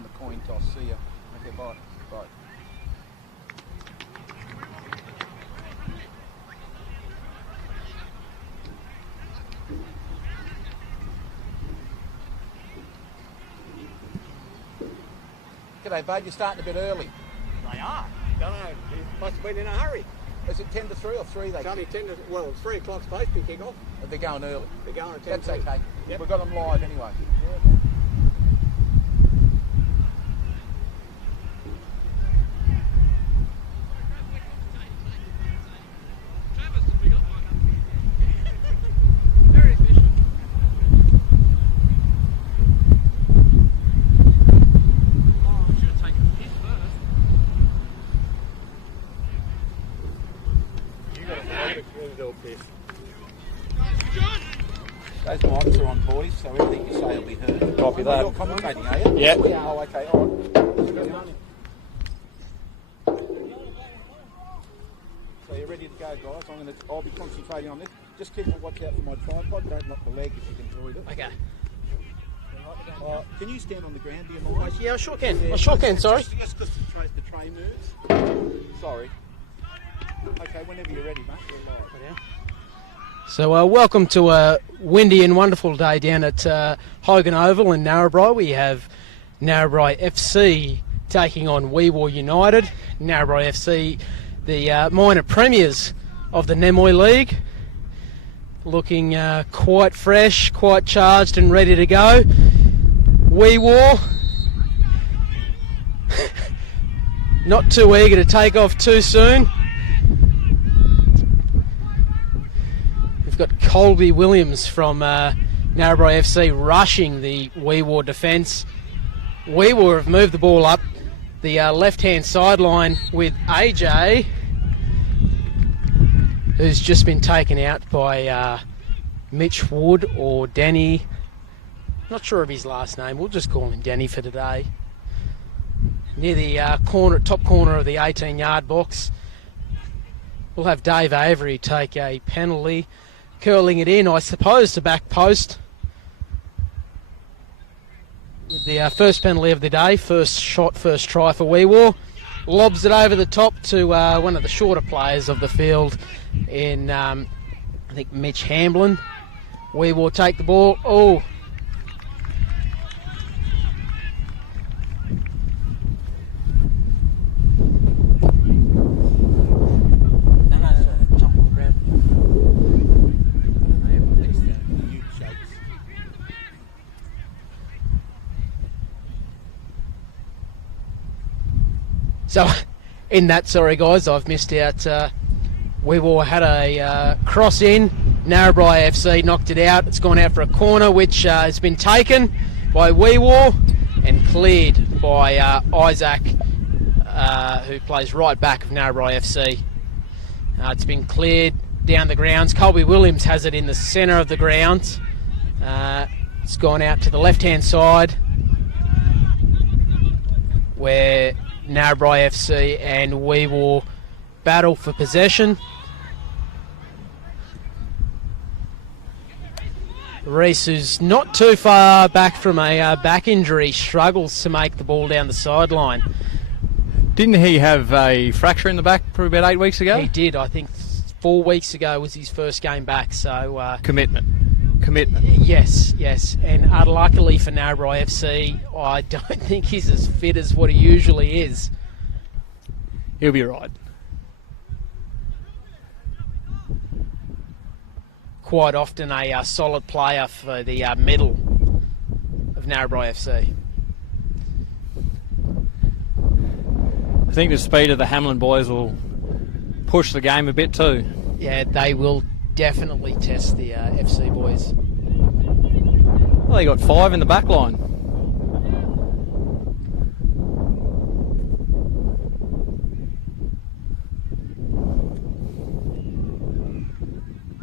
on the coin toss. See ya. Okay, bye. Bye. G'day, bud. You're starting a bit early. They are. Don't know. They must have been in a hurry. Is it 10 to 3 or 3? It's only 10 to... Well, it's 3 o'clock supposed to be kick-off. They're going early. They're going at 10 That's to. okay. Yep. We've got them live anyway. Those mics are on, boys, so everything you say will be heard. Copy that. You're commentating, are you? Yeah. Oh, okay, all right. So you're ready to go, guys. I'll be concentrating on this. Just keep a watch out for my tripod. Don't knock the leg if you can avoid it. Okay. Can you stand on the ground, do you mind? Yeah, I sure can. I sure can, sorry. Just because the tray moves. Sorry. Okay, whenever you're ready, mate. So welcome to a windy and wonderful day down at Hogan Oval in Narrabri. We have Narrabri FC taking on Weewar United. Narrabri FC, the minor premiers of the Namoi League. Looking quite fresh, quite charged and ready to go. Weewar not too eager to take off too soon. We've got Colby Williams from Narrabri FC rushing the Weewar defence. Weewar have moved the ball up the left-hand sideline with AJ, who's just been taken out by Mitch Wood or Danny. Not sure of his last name. We'll just call him Danny for today. Near the top corner of the 18-yard box, we'll have Dave Avery take a penalty, curling it in, I suppose, to back post. With the first penalty of the day, first shot, first try for Weewar. Lobs it over the top to one of the shorter players of the field in, I think, Mitch Hamblin. Weewar take the ball. Oh! Jump on the ground. So, in that, sorry guys, I've missed out. Weewar had a cross in. Narrabri FC knocked it out. It's gone out for a corner, which has been taken by Weewar and cleared by Isaac, who plays right back of Narrabri FC. It's been cleared down the grounds. Colby Williams has it in the centre of the grounds. It's gone out to the left-hand side, where Narrabri FC and Weewar battle for possession. Reese, who's not too far back from a back injury, struggles to make the ball down the sideline. Didn't he have a fracture in the back probably about 8 weeks ago? He did. I think 4 weeks ago was his first game back. So Commitment. Yes. And unluckily for Narrabri FC, I don't think he's as fit as what he usually is. He'll be right. Quite often a solid player for the middle of Narrabri FC. I think the speed of the Hamlin boys will push the game a bit too. Yeah, they will definitely test the FC boys. Well, they got 5 in the back line.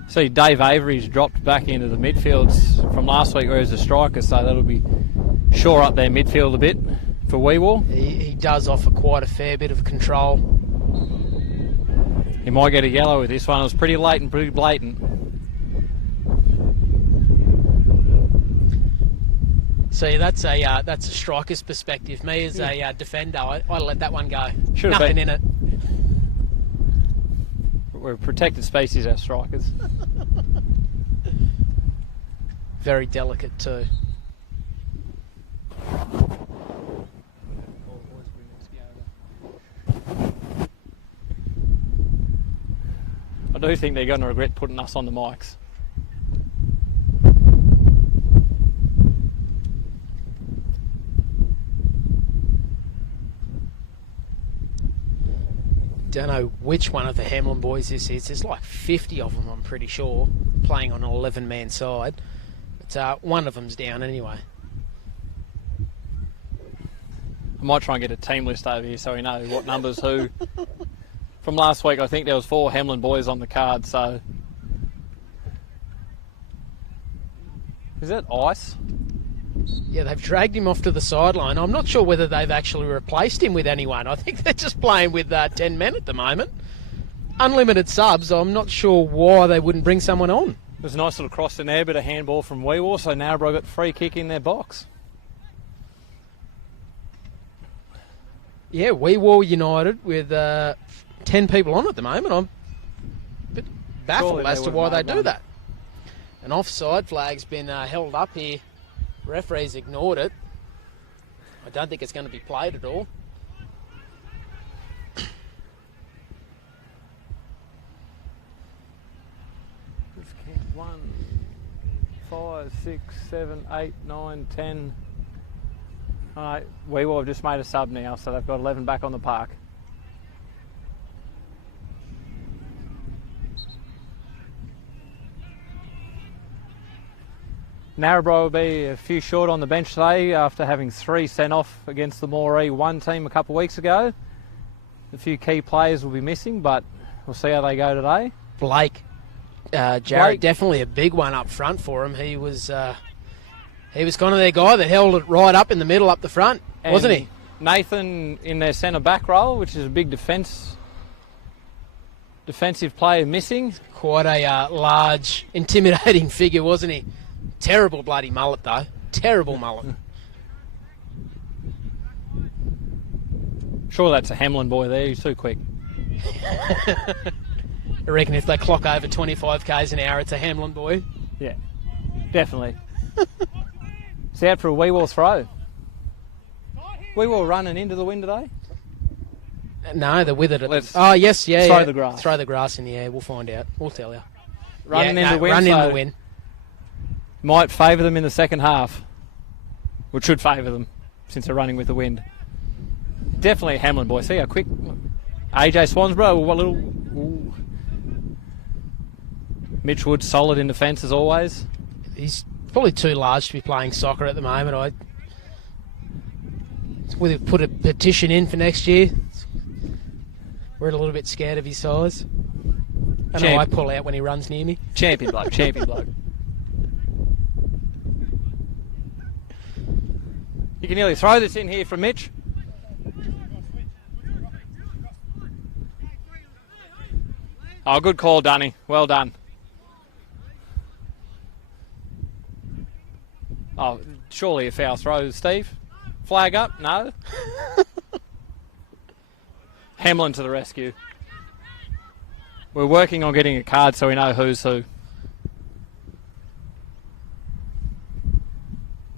See, Dave Avery's dropped back into the midfields from last week where he was a striker, so that'll be shore up their midfield a bit for Weewar. He does offer quite a fair bit of control. He might get a yellow with this one. It was pretty late and pretty blatant. See, that's a striker's perspective. Me as a defender, I let that one go. Should have Nothing been. in it. We're a protected species, our strikers. Very delicate too. I do think they're going to regret putting us on the mics. Don't know which one of the Hamlin boys this is. There's like 50 of them, I'm pretty sure, playing on an 11-man side. But one of them's down anyway. I might try and get a team list over here so we know what numbers who. From last week, I think there was 4 Hamlin boys on the card, so... Is that Ice? Yeah, they've dragged him off to the sideline. I'm not sure whether they've actually replaced him with anyone. I think they're just playing with 10 men at the moment. Unlimited subs, I'm not sure why they wouldn't bring someone on. There's a nice little cross in there, bit of handball from Weewar, so Narrabri got free kick in their box. Yeah, Weewar United with 10 people on at the moment. I'm a bit baffled Surely as they to would why have they made do one. that. An offside flag's been held up here. Referees ignored it. I don't think it's going to be played at all. 1, 5, 6, 7, 8, 9, 10. Alright, Weewar have just made a sub now, so they've got 11 back on the park. Narrabri will be a few short on the bench today after having 3 sent off against the Moree 1 team a couple of weeks ago. A few key players will be missing, but we'll see how they go today. Blake, Jarrett, definitely a big one up front for him. He was kind of their guy that held it right up in the middle, up the front, wasn't he? Nathan in their centre back role, which is a big defensive player missing. Quite a large, intimidating figure, wasn't he? Terrible bloody mullet, though. Terrible mullet. Sure, that's a Hamlin boy there. He's too quick. I reckon if they clock over 25 k's an hour, it's a Hamlin boy. Yeah, definitely. It's out for a Weewar throw. Weewar running into the wind today? No, they're with it. Let's yes, yeah. throw yeah. the grass. Throw the grass in the air. We'll find out. We'll tell you. Running into the wind. Running so in the wind. might favour them in the second half. Which should favour them since they're running with the wind. Definitely a Hamlin boy. See how quick AJ Swansborough, what little... Ooh. Mitch Wood solid in defence as always. He's probably too large to be playing soccer at the moment. We've put a petition in for next year. We're a little bit scared of his size. I know I pull out when he runs near me. Champion bloke, champion bloke. You can nearly throw this in here from Mitch. Oh, good call, Dunny. Well done. Oh, surely a foul throw, Steve. Flag up? No. Hamlin to the rescue. We're working on getting a card so we know who's who.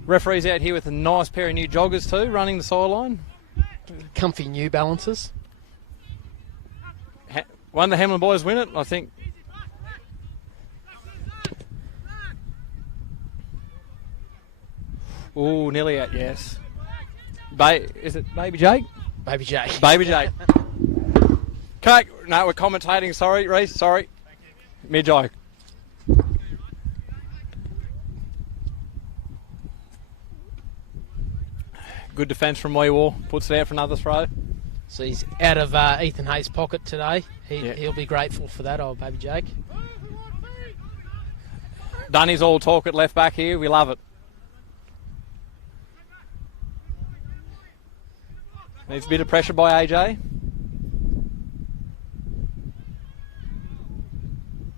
Referee's out here with a nice pair of new joggers too, running the sideline. Comfy New Balances. One of the Hamlin boys win it, I think. Ooh, nearly out, yes. Is it Baby Jake? Baby Jake. Baby Jake. Okay, no, we're commentating, sorry, Reece, sorry. Mid-joke. Good defence from Weewar, puts it out for another throw. So he's out of Ethan Hayes' pocket today. He'll be grateful for that, old Baby Jake. Dunny's all talk at left back here, we love it. Needs a bit of pressure by AJ.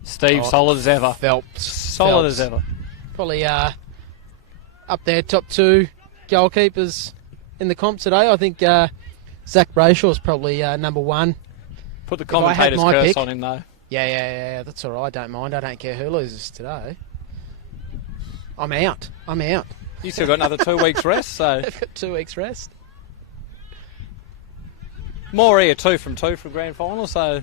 Steve, solid as ever. Phelps. Solid as ever. Probably up there, top 2 goalkeepers in the comp today. I think Zach Brayshaw's probably number 1. Put the If I had commentator's my curse pick- on him, though. Yeah, that's all right. I don't mind. I don't care who loses today. I'm out. You still got another 2 weeks rest, so They've got 2 weeks rest. Moree are 2 from 2 from grand final, so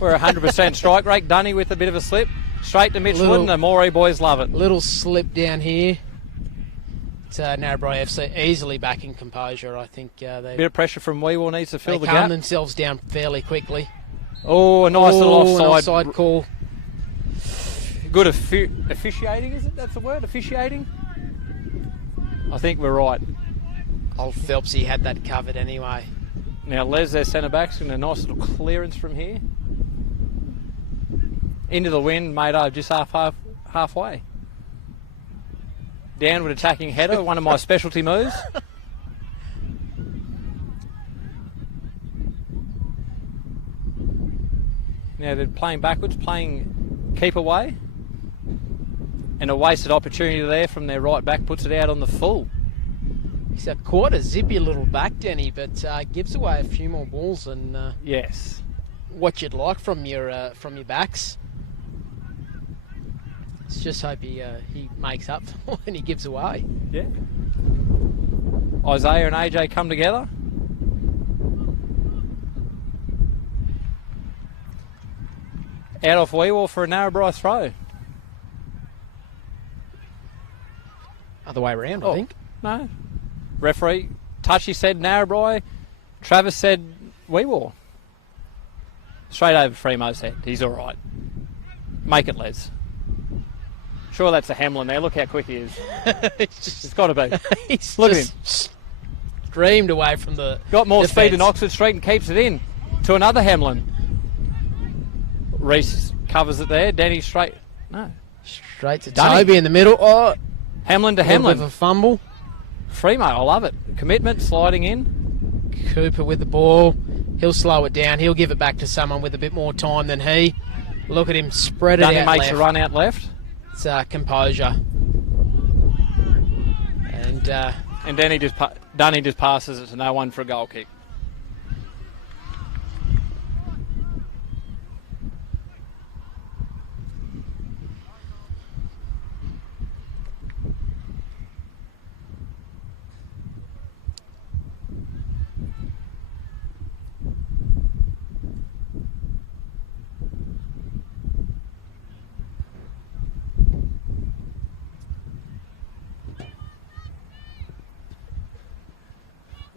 we're 100% strike rate. Dunny with a bit of a slip. Straight to Mitch Wood, and the Moree boys love it. Little slip down here. It's Narrabri FC easily back in composure. I think they Bit of pressure from Weewell needs to fill the calm gap. themselves down fairly quickly. Oh, a nice little An offside. offside call. Good officiating, is it? That's the word? Officiating? I think we're right. Old Phelpsy had that covered anyway. Now Les, their centre backs, and a nice little clearance from here. Into the wind, mate, just halfway. Downward attacking header, one of my specialty moves. Now they're playing backwards, playing keep away. And a wasted opportunity there from their right back, puts it out on the full. He's quite a zippy little back, Denny, but gives away a few more balls than Yes. what you'd like from your backs. Let's just hope he makes up for when he gives away. Yeah. Isaiah and AJ come together. Out off Weewell for a Narrabri throw. Other way around, I think. No. Referee, Touchy said Narrabri. Travis said Weewell. Straight over Fremo's head. He's all right. Make it, Les. Sure, that's a Hamlin there. Look how quick he is. It's got to be. He's Look at just streamed away from the Got more defence. speed than Oxford Street and keeps it in to another Hamlin. Reese covers it there. Danny straight. No. Straight to Dunny. Toby in the middle. Oh, Hamlin to a little bit of Hamlin. a fumble. Freemo, I love it. Commitment, sliding in. Cooper with the ball. He'll slow it down. He'll give it back to someone with a bit more time than he. Look at him spread it Dunny out makes left. a run out left. It's composure. And And Danny just passes it to no one for a goal kick.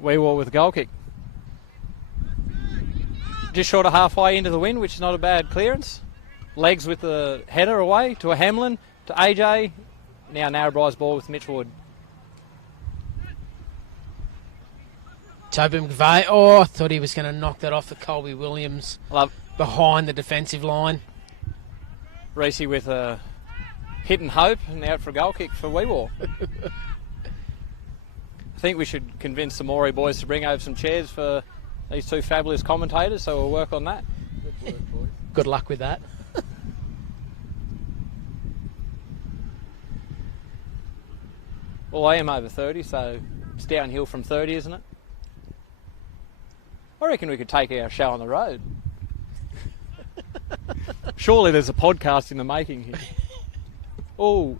Weewell with a goal kick. Just short of halfway into the wind, which is not a bad clearance. Legs with the header away to a Hamlin, to AJ. Now Narrabri's ball with Mitch Wood. Toby McVeigh. Oh, I thought he was going to knock that off the Colby Williams Love behind the defensive line. Reese with a hit and hope and out for a goal kick for Weewell. I think we should convince the Moree boys to bring over some chairs for these two fabulous commentators, so we'll work on that. Good luck with that. Well, I am over 30, so it's downhill from 30, isn't it? I reckon we could take our show on the road. Surely there's a podcast in the making here. Oh,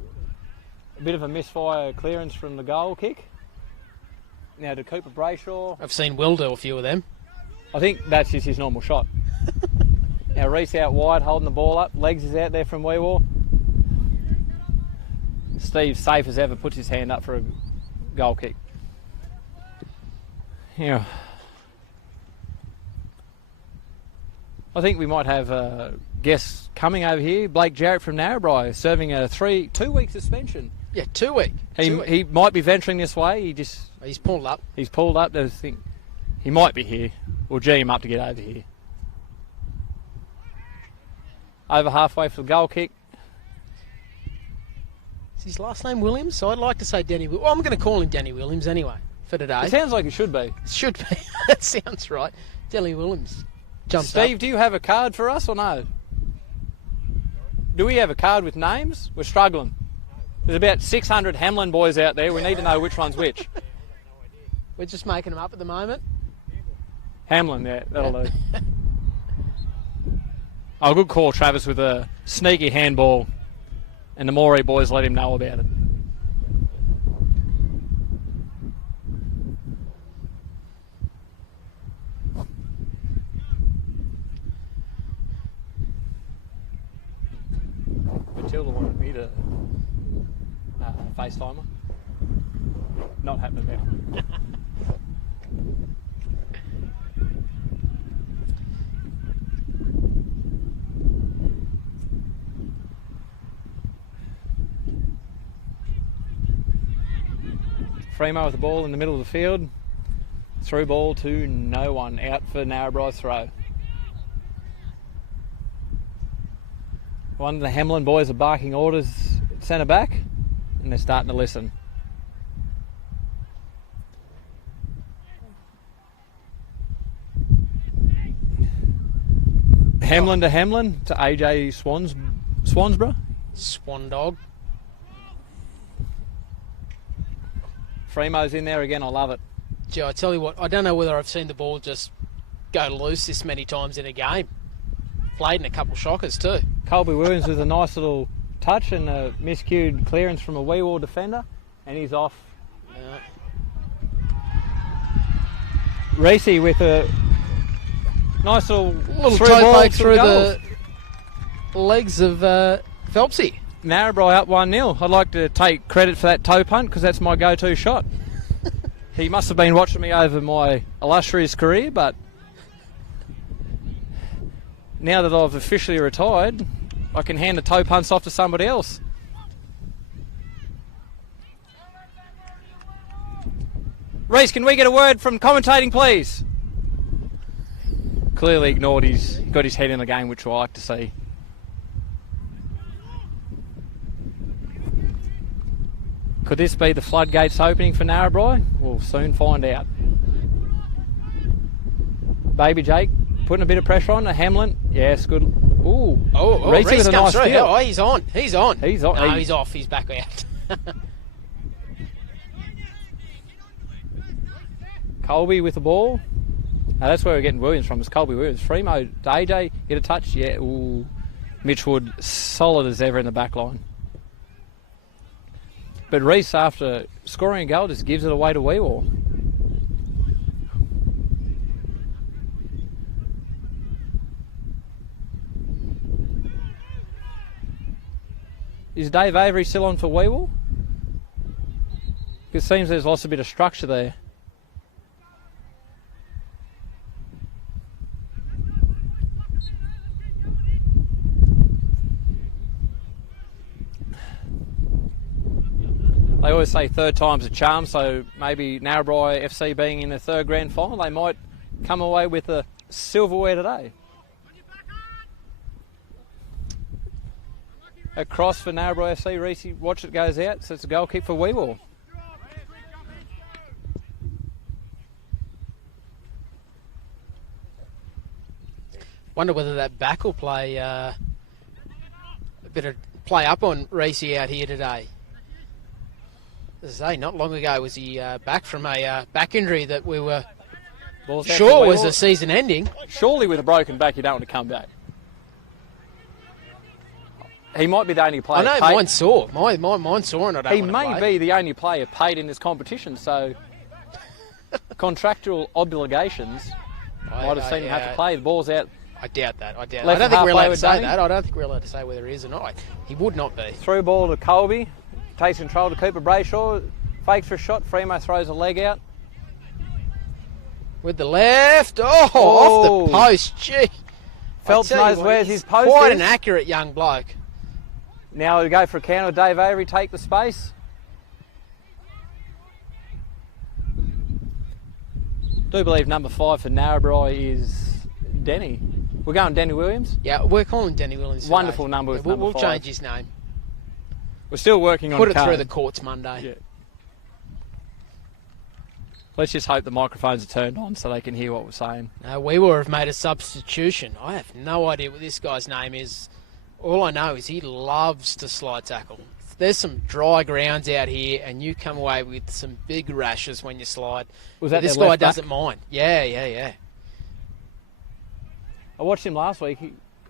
a bit of a misfire clearance from the goal kick. Now to Cooper Brayshaw. I've seen Will do a few of them. I think that's just his normal shot. Now Reese out wide, holding the ball up. Legs is out there from Weewell. Steve, safe as ever, puts his hand up for a goal kick. Yeah. I think we might have guests coming over here. Blake Jarrett from Narrabri serving a 2-week suspension. Yeah, 2 week. He might be venturing this way. He's pulled up. He's pulled up. I think he might be here. We'll G him up to get over here. Over halfway for the goal kick. Is his last name Williams? So I'd like to say Danny. Well, I'm going to call him Danny Williams anyway for today. It sounds like it should be. It should be. That sounds right. Danny Williams jumps Steve, up. do you have a card for us or no? Do we have a card with names? We're struggling. There's about 600 Hamlin boys out there. We need to know which one's which. We're just making them up at the moment. Hamlin, yeah, that'll do. Oh, good call, Travis, with a sneaky handball. And the Namoi boys let him know about it. Matilda wanted me to FaceTime her. Not happening now. Fremo with the ball in the middle of the field. Through ball to no one. Out for Narrabri's throw. One of the Hamlin boys are barking orders at centre back, and they're starting to listen. Hamlin to AJ Swansborough. Swan dog. Fremo's in there again, I love it. Gee, I tell you what, I don't know whether I've seen the ball just go loose this many times in a game. Played in a couple shockers too. Colby Williams with a nice little touch and a miscued clearance from a Weewar defender, and he's off. Reese with a nice little toe poke through the legs of Phelpsy. Narrabri up 1-0. I'd like to take credit for that toe punt because that's my go-to shot. He must have been watching me over my illustrious career, but now that I've officially retired, I can hand the toe punts off to somebody else. Reese, can we get a word from commentating, please? Clearly ignored got his head in the game, which I like to see. Could this be the floodgates opening for Narrabri? We'll soon find out. Baby Jake putting a bit of pressure on. Hamlin, yes, good. Ooh, Reese with a nice through. steal. Oh, he's on. He's on. He's on. No, he's off. He's back out. Colby with the ball. Now that's where we're getting Williams from. It's Colby Williams. Fremo, AJ, get a touch. Yeah. Ooh, Mitch Wood solid as ever in the back line. But Reese, after scoring a goal, just gives it away to Weewar. Is Dave Avery still on for Weewar? It seems there's lost a bit of structure there. They always say third time's a charm, so maybe Narrabri FC being in the third grand final, they might come away with a silverware today. A cross for Narrabri FC. Reese, watch it goes out, so it's a goal kick for Weewar. Wonder whether that back will play a bit of play up on Reese out here today. As I say, not long ago was he back from a back injury that we were sure was a season ending. Surely with a broken back you don't want to come back. He might be the only player. I know, mine's sore. Mine's sore and I don't want to play. He may be the only player paid in this competition, so contractual obligations might have seen him have to play. The ball's out. I doubt that. I don't think we're allowed to say that. I don't think we're allowed to say whether he is or not. He would not be. Through ball to Colby. Takes control to Cooper Brayshaw. Fakes for a shot. Fremo throws a leg out. With the left. Off the post. Gee. Phelps knows where's his post Quite is. an accurate young bloke. Now we go for a counter. Dave Avery take the space. Do believe number 5 for Narrabri is Denny. We're going Denny Williams? Yeah, we're calling Denny Williams. Wonderful number with number 5. We'll change his name. We're still working on Put it through the courts Monday. Yeah. Let's just hope the microphones are turned on so they can hear what we're saying. We will have made a substitution. I have no idea what this guy's name is. All I know is he loves to slide tackle. there's some dry grounds out here, and you come away with some big rashes when you slide. Was that this their guy left back? doesn't mind. Yeah. I watched him last week.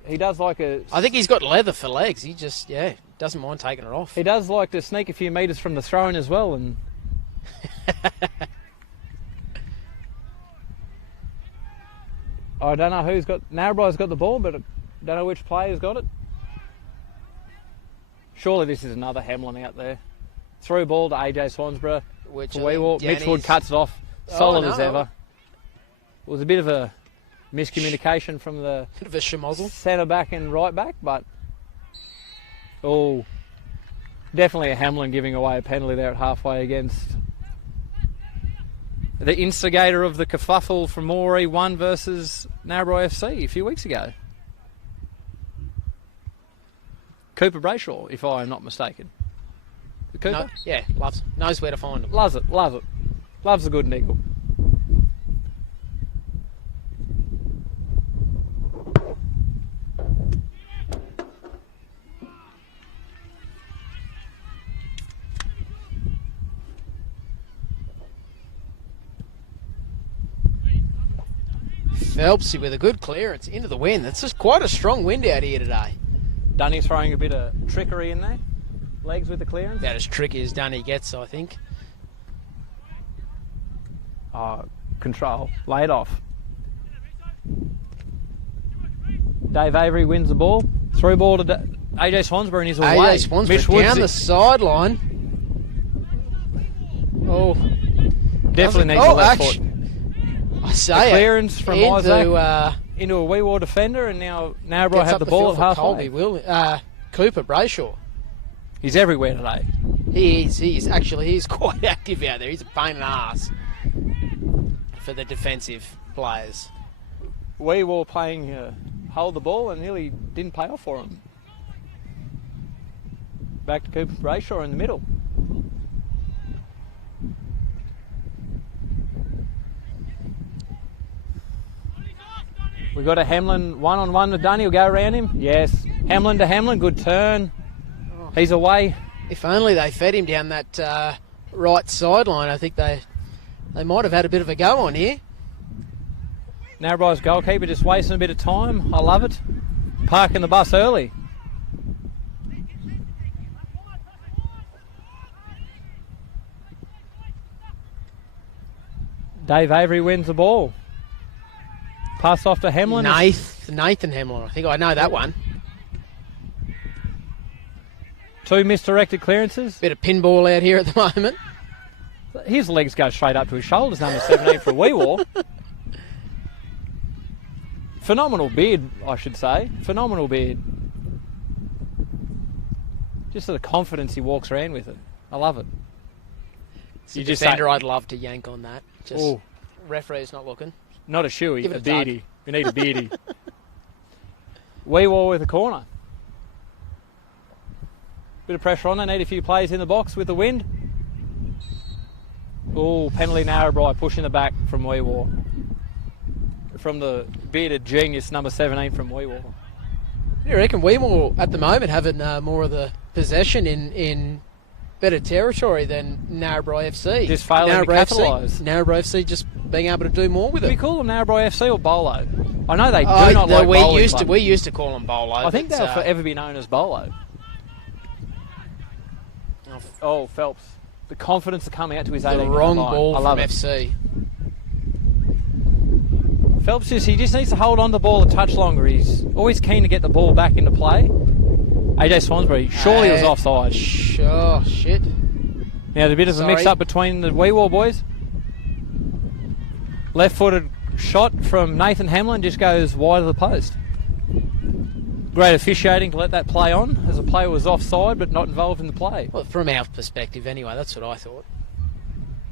He does like I think he's got leather for legs. He just, doesn't mind taking it off. He does like to sneak a few metres from the throw-in as well, and I don't know who's got... Narrabri's got the ball, but I don't know which player's got it. Surely this is another Hamlin out there. Through ball to AJ Swansborough. Which Mitch Wood cuts it off. Solid as ever. It was a bit of a miscommunication from the Bit of a schmozzle. centre back and right back, but definitely a Hamlin giving away a penalty there at halfway against the instigator of the kerfuffle from Moree 1 versus Narrabri FC a few weeks ago. Cooper Brayshaw, if I am not mistaken. Cooper? No, yeah, knows where to find him. Loves it. Loves a good niggle. Phelpsy with a good clearance into the wind. It's just quite a strong wind out here today. Dunny's throwing a bit of trickery in there. Legs with the clearance. About as tricky as Dunny gets, I think. Control. Laid off. Dave Avery wins the ball. Through ball to AJ Swansborough and he's away. AJ Swansborough Mitch down Woods the sideline. Oh. definitely needs a left foot. I say Clearance from into, Isaac into a wee war defender, and now Narrabri have the ball at halfway. Cooper Brayshaw. He's everywhere today. He is. Actually, he's quite active out there. He's a pain in the ass for the defensive players. Wee war playing hold the ball and nearly didn't pay off for him. Back to Cooper Brayshaw in the middle. We've got a Hamlin one-on-one with Dunny. He'll go around him. Yes. Hamlin to Hamlin. Good turn. He's away. If only they fed him down that right sideline, I think they might have had a bit of a go on here. Narrabri's goalkeeper just wasting a bit of time. I love it. Parking the bus early. Dave Avery wins the ball. Pass off to Hamlin. Nathan Hamlin. I think I know that one. Two misdirected clearances. Bit of pinball out here at the moment. His legs go straight up to his shoulders, number 17 for a wee war. Phenomenal beard, I should say. Phenomenal beard. Just the confidence he walks around with it. I love it. It's a defender I'd love to yank on that. Just referee's not looking. Not a shoey, Give it a a beardy. We need a beardy. Wee war with a corner. Bit of pressure on. They need a few plays in the box with the wind. Oh, penalty Narrabri pushing the back from Wee war. From the bearded genius number 17 from Wee war. You reckon Weemore at the moment having more of the possession in better territory than Narrabri FC? Just failing to capitalise. Narrabri FC just being able to do more with Do it. we call them Narrabri FC or Bolo? I know they do not like bowling. We used to call them Bolo. I think they'll forever be known as Bolo. Oh, Phelps. The confidence to come out to his 18. The wrong ball from it. FC. Phelps he just needs to hold on the ball a touch longer. He's always keen to get the ball back into play. AJ Swansborough surely was offside. Sure, shit. Now there's a bit of a mix-up between the Wee War boys. Left-footed shot from Nathan Hamlin just goes wide of the post. Great officiating to let that play on, as the player was offside but not involved in the play. Well, from our perspective anyway, that's what I thought.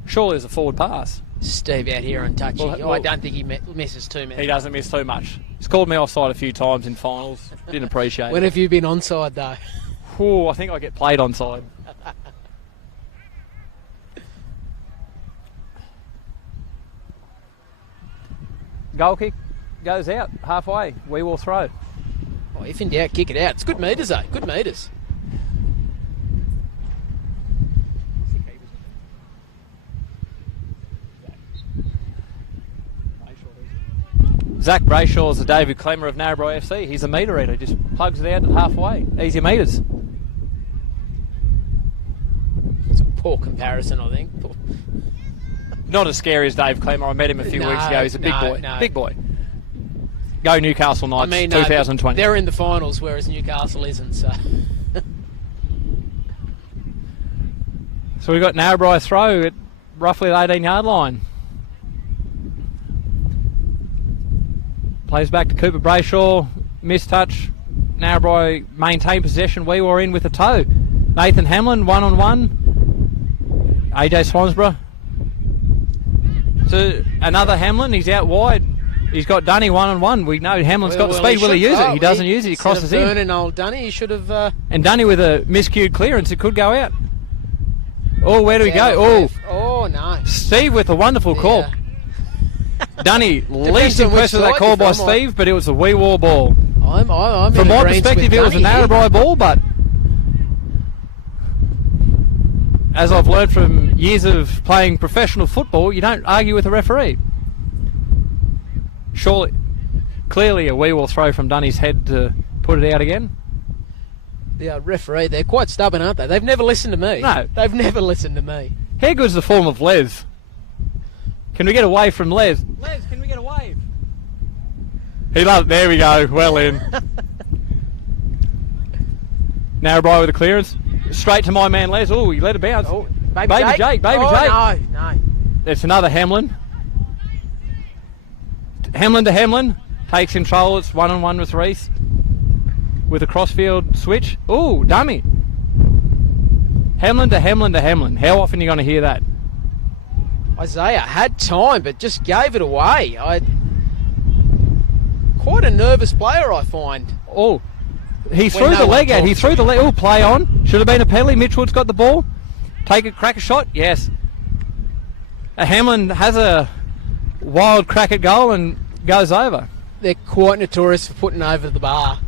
Surely it was a forward pass. Steve out here untouched. I don't think he misses too many. He doesn't miss too much. He's called me offside a few times in finals. Didn't appreciate it. When have you been onside though? Ooh, I think I get played onside. Goal kick goes out halfway. We will throw. Oh, if in doubt, kick it out. It's good meters though. Good meters. Zach Brayshaw's the David Clemmer of Narrabri FC. He's a meter eater. Just plugs it out at halfway. Easy meters. It's a poor comparison, I think. Not as scary as Dave Clemmer. I met him a few weeks ago. He's a big boy. No. Big boy. Go Newcastle Knights 2020. They're in the finals, whereas Newcastle isn't. So we've got Narrabri throw at roughly the 18-yard line. Plays back to Cooper Brayshaw. Mistouch. Narrabri maintain possession. We were in with a toe. Nathan Hamlin, 1-on-1. AJ Swansborough. So another Hamlin. He's out wide. He's got Dunny 1-on-1. We know Hamlin's got the speed. Will he use it? He doesn't use it. He crosses in. Burning old Dunny. He should have. And Dunny with a miscued clearance. It could go out. Oh, where do we go? Oh, no. Steve with a wonderful call. Dunny, least impressed with that call by Steve, but it was a wee war ball. I'm From my perspective, it was a Narrabri ball, but as I've learned from years of playing professional football, you don't argue with a referee. Surely, clearly a wee war throw from Dunny's head to put it out again. The referee, they're quite stubborn, aren't they? They've never listened to me. No. They've never listened to me. How good's the form of Les? Can we get away from Les? Les, can we get a wave? He loves. There we go. Well in. Narrabri with a clearance. Straight to my man Les. Oh, he let it bounce. Oh, Baby Jake. No. It's another Hamlin. Hamlin to Hamlin. Takes control. It's 1-on-1 with Reese. With a crossfield switch. Oh, dummy. Hamlin to Hamlin to Hamlin. How often are you going to hear that? Isaiah had time, but just gave it away. Quite a nervous player, I find. Oh, he threw the leg out. He threw the leg. Oh, play on. Should have been a penalty. Mitchell's got the ball. Take a crack a shot. Yes. Hamlin has a wild crack at goal and goes over. They're quite notorious for putting over the bar.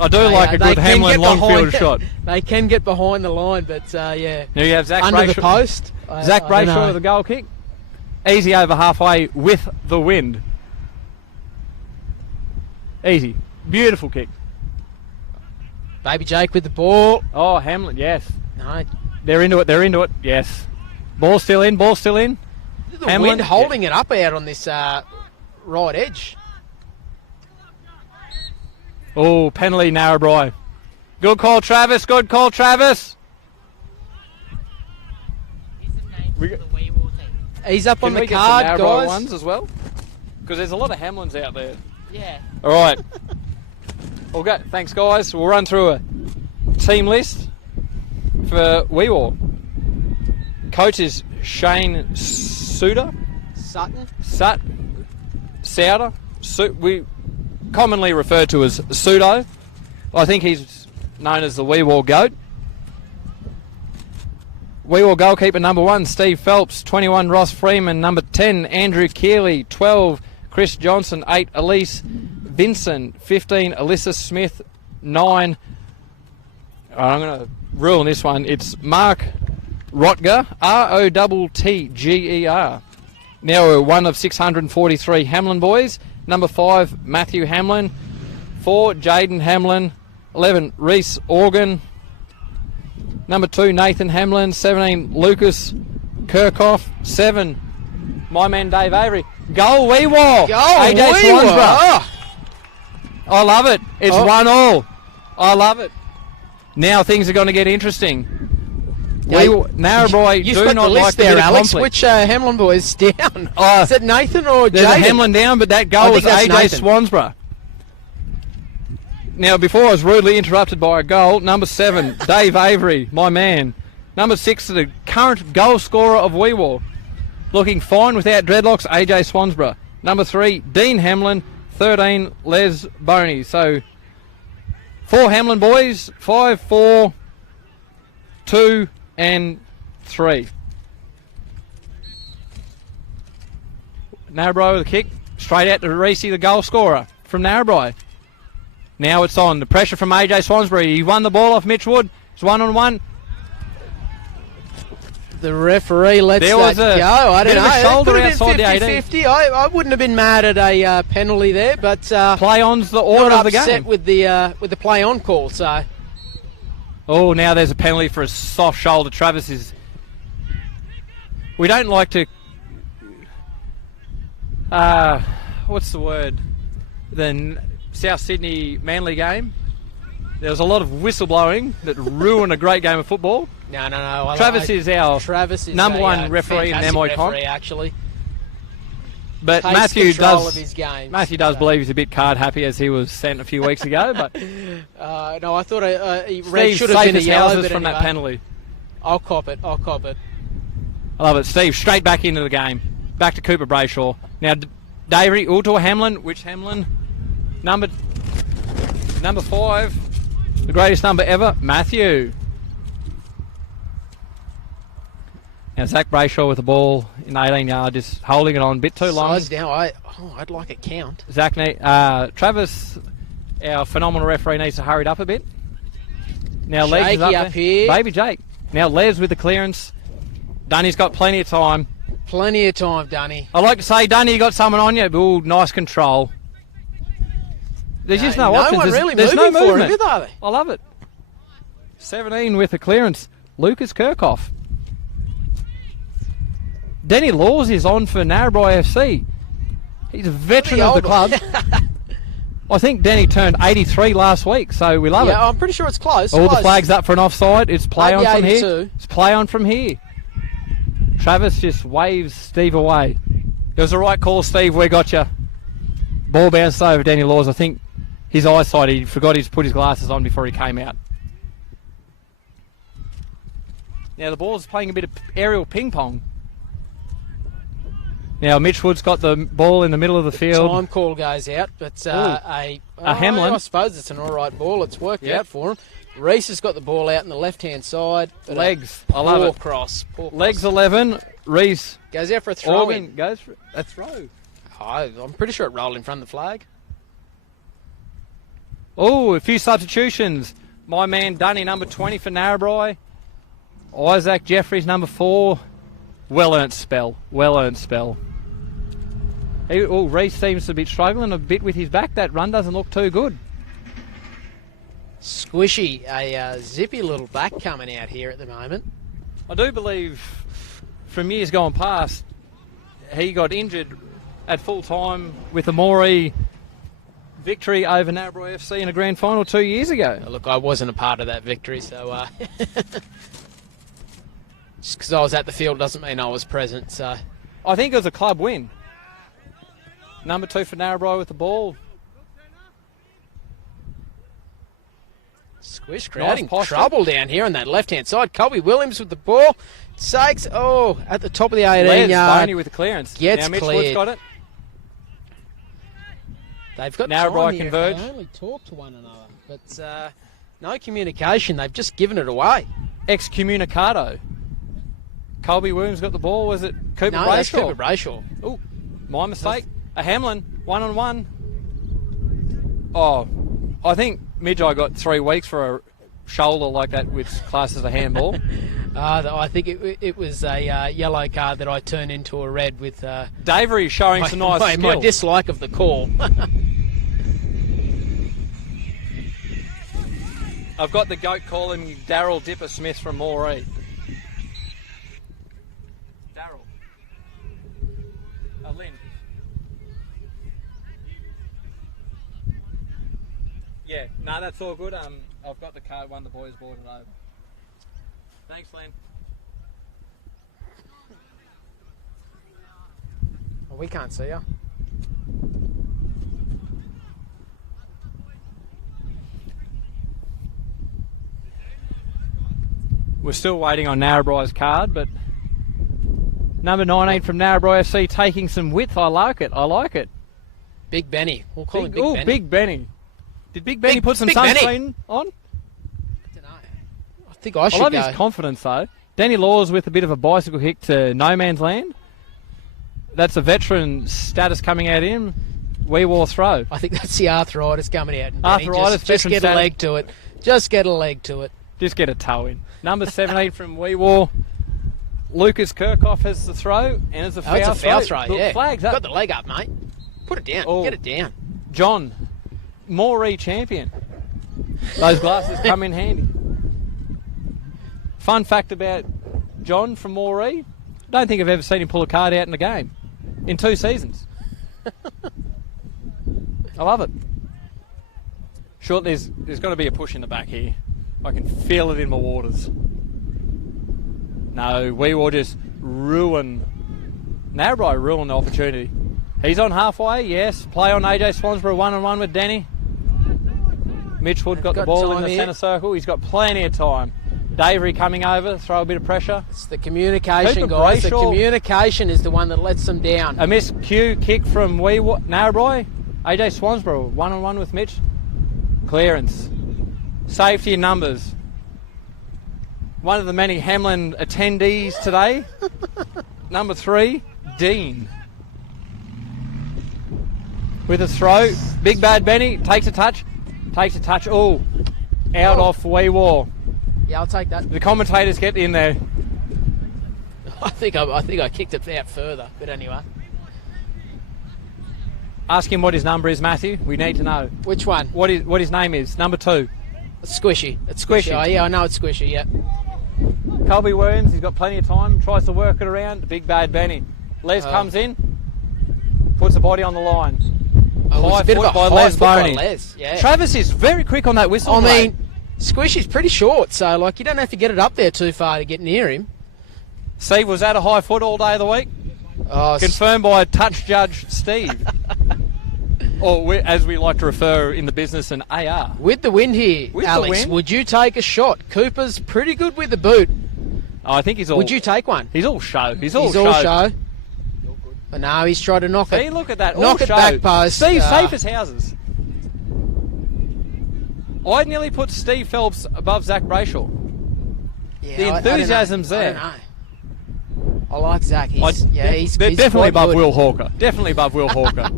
I do like a good Hamlin long field shot. They can get behind the line, but yeah. Now you have Zach under Brayshaw, the post. Zach Brayshaw with a goal kick. Easy over halfway with the wind. Easy. Beautiful kick. Baby Jake with the ball. Oh, Hamlin, yes. No. They're into it. Yes. Ball still in. The Hamlin, wind holding it up out on this right edge. Oh, penalty Narrabri. Good call, Travis. He's up on the Can we card, get some Narrabri guys. ones as well? Because there's a lot of Hamlins out there. Yeah. All right. Okay, thanks, guys. We'll run through a team list for Weewar. Coach is Shane Suter. Souter. We commonly referred to as Pseudo. I think he's known as the Weewar GOAT. Weewar goalkeeper number 1, Steve Phelps. 21, Ross Freeman. Number 10, Andrew Keeley. 12, Chris Johnson. 8, Elise Vinson. 15, Alyssa Smith. 9, I'm going to rule on this one. It's Mark Rotger. Rottger. Now we're one of 643 Hamlin boys. Number 5, Matthew Hamlin. 4, Jaden Hamlin. 11, Reese Organ. Number 2, Nathan Hamlin. 17, Lucas Kirchhoff. 7, my man Dave Avery. Goal Weewar. AJ Swansborough. I love it. It's 1-1. I love it. Now things are going to get interesting. Narrabri do not like there, Alex. conflict. Which Hamlin boy is down? Is it Nathan or Jaden? There's a Hamlin down, but that goal was AJ Swansborough. Now, before I was rudely interrupted by a goal, number 7, Dave Avery, my man. Number 6, the current goal scorer of Weewar. Looking fine without dreadlocks, AJ Swansborough. Number 3, Dean Hamlin. 13, Les Boney. So, 4 Hamlin boys, 5, 4, 2, and 3. Narrabri with a kick. Straight out to Reese, the goal scorer from Narrabri. Now it's on. The pressure from AJ Swansbury. He won the ball off Mitch Wood. It's 1-on-1. The referee lets There that was a go. I don't bit of know. a shoulder It could have outside the been 18. 50-50. I wouldn't have been mad at a penalty there, but Play on's the order not of the upset game. with the play on call. So Oh, now there's a penalty for a soft shoulder. Travis is... We don't like to... what's the word? The South Sydney Manly game. There was a lot of whistleblowing that ruined a great game of football. No. Travis is our number one referee in Namoi comp. Actually. But Takes Matthew control does... of his game. Matthew does believe he's a bit card happy as he was sent a few weeks ago, but No, I thought red Steve should have saved been a his yellow, houses but from anyway. that penalty. I'll cop it. I love it. Steve, straight back into the game. Back to Cooper Brayshaw. Now, Davey, to Hamlin. Which Hamlin? Number 5. The greatest number ever, Matthew. Now, Zach Brayshaw with the ball in 18 yard, just holding it on a bit too long. Size now, I'd like a count. Travis, our phenomenal referee, needs to hurry it up a bit. Now, Les is Shaky up up there. here. Baby Jake. Now, Les with the clearance. Dunny's got plenty of time. Plenty of time, Dunny. I like to say, Dunny, you got someone on you. Ooh, nice control. There's just no options. one There's, really there's no moving for him, movement. are they? I love it. 17 with the clearance. Lucas Kirchhoff. Denny Laws is on for Narrabri FC. He's a veteran of the club. I think Denny turned 83 last week, so we love it. Yeah, I'm pretty sure it's close. All the flags up for an offside. It's play Maybe on from 82. here. It's play on from here. Travis just waves Steve away. It was the right call, Steve. We got you. Ball bounced over Denny Laws. I think his eyesight, he forgot to put his glasses on before he came out. Now the ball's playing a bit of aerial ping pong. Now Mitch Wood's got the ball in the middle of the field. Time call goes out, but a Hamlin. I suppose it's an all right ball. It's worked Yep. out for him. Reese has got the ball out on the left-hand side. But Legs. I love it. Poor cross. Legs 11. Reese. Goes out for a throw Organ in. goes for a throw. I'm pretty sure it rolled in front of the flag. Oh, a few substitutions. My man Dunny, number 20 for Narrabri. Isaac Jeffries, number 4. Well-earned spell. Reese seems to be struggling a bit with his back. That run doesn't look too good. Squishy, a zippy little back coming out here at the moment. I do believe from years gone past, he got injured at full time with the Moree victory over Narrabri FC in a grand final 2 years ago. Look, I wasn't a part of that victory, so just because I was at the field doesn't mean I was present. So I think it was a club win. Number 2 for Narrabri with the ball. Squish creating posture. trouble down here on that left-hand side. Colby Williams with the ball. Sakes, at the top of the 18 Les yard. Boney with the clearance. Gets now Mitch cleared. Wood's got it. They've got Narrabri time here. converge. They only talk to one another, but no communication. They've just given it away. Excommunicado. Colby Williams got the ball. Was it Cooper No, that's Brayshaw? Cooper Brayshaw. Oh, my mistake. A Hamlin, 1-on-1. Oh, I think Midgey got 3 weeks for a shoulder like that, which class as a handball. I think it was a yellow card that I turned into a red with Davery showing some nice my skill. dislike of the call. I've got the goat calling Daryl Dipper Smith from Moree. Daryl. Lynn. Yeah, no, that's all good. I've got the card, one of the boys brought it over. Thanks, Lynn. Well, we can't see her. We're still waiting on Narrabri's card, but number 19 from Narrabri FC taking some width. I like it. Big Benny. We'll call him Big Benny. Big Benny. Did Big Benny put some Big Benny. sunscreen on? I don't know. I think I should I love go. his confidence, though. Danny Laws with a bit of a bicycle kick to no man's land. That's a veteran status coming out in him. We war throw. I think that's the arthritis coming out. And Benny, Arthritis, just veteran get a status. leg to it. Just get a leg to it. Just get a toe in. Number 17 from We War. Lucas Kirchhoff has the throw, and it's a foul, It's a foul throw, Look, yeah. flags up. Got the leg up, mate. Put it down. Oh. Get it down. John, Moree champion. Those glasses come in handy. Fun fact about John from Moree, I don't think I've ever seen him pull a card out in a game in 2 seasons. I love it. Sure, there's got to be a push in the back here. I can feel it in my waters. No, we will just ruin. Narrabri ruin the opportunity. He's on halfway, yes. Play on AJ Swansborough, 1-on-1 with Danny. Mitch Wood got the ball in the centre circle. He's got plenty of time. Davery coming over, throw a bit of pressure. It's the communication, guys. The communication is the one that lets them down. A missed cue kick from Narrabri. AJ Swansborough, 1-on-1 with Mitch. Clearance. Safety in numbers. One of the many Hamlin attendees today. Number 3, Dean. With a throw. Big Bad Benny takes a touch. Oh, out off Weewar. Yeah, I'll take that. The commentators get in there. I think I kicked it out further, but anyway. Ask him what his number is, Matthew. We need to know. Which one? What his name is. Number 2. It's Squishy. It's Squishy. Oh, yeah, I know it's Squishy, yeah. Colby Williams, he's got plenty of time, tries to work it around. Big Bad Benny. Les comes in, puts the body on the line. Oh, High it's a bit foot of a by high Les foot by Boney. Les, yeah. Travis is very quick on that whistle. I mate. mean, Squishy's pretty short, so like you don't have to get it up there too far to get near him. Steve, was that a high foot all day of the week? Oh, Confirmed by touch judge Steve. Or as we like to refer in the business, an AR. with the wind here, With the Alex, wind? would you take a shot? Cooper's pretty good with the boot. Oh, I think he's all. Would you take one? He's all show. He's all show. But no, he's tried to knock See, it. look at that. Knock all it show. back post. Steve's safe as houses. I'd nearly put Steve Phelps above Zach Brayshaw. Yeah, The enthusiasm's I there. don't know. I like Zach. He's They're he's definitely quite above good. Will Hawker. Definitely above Will Hawker.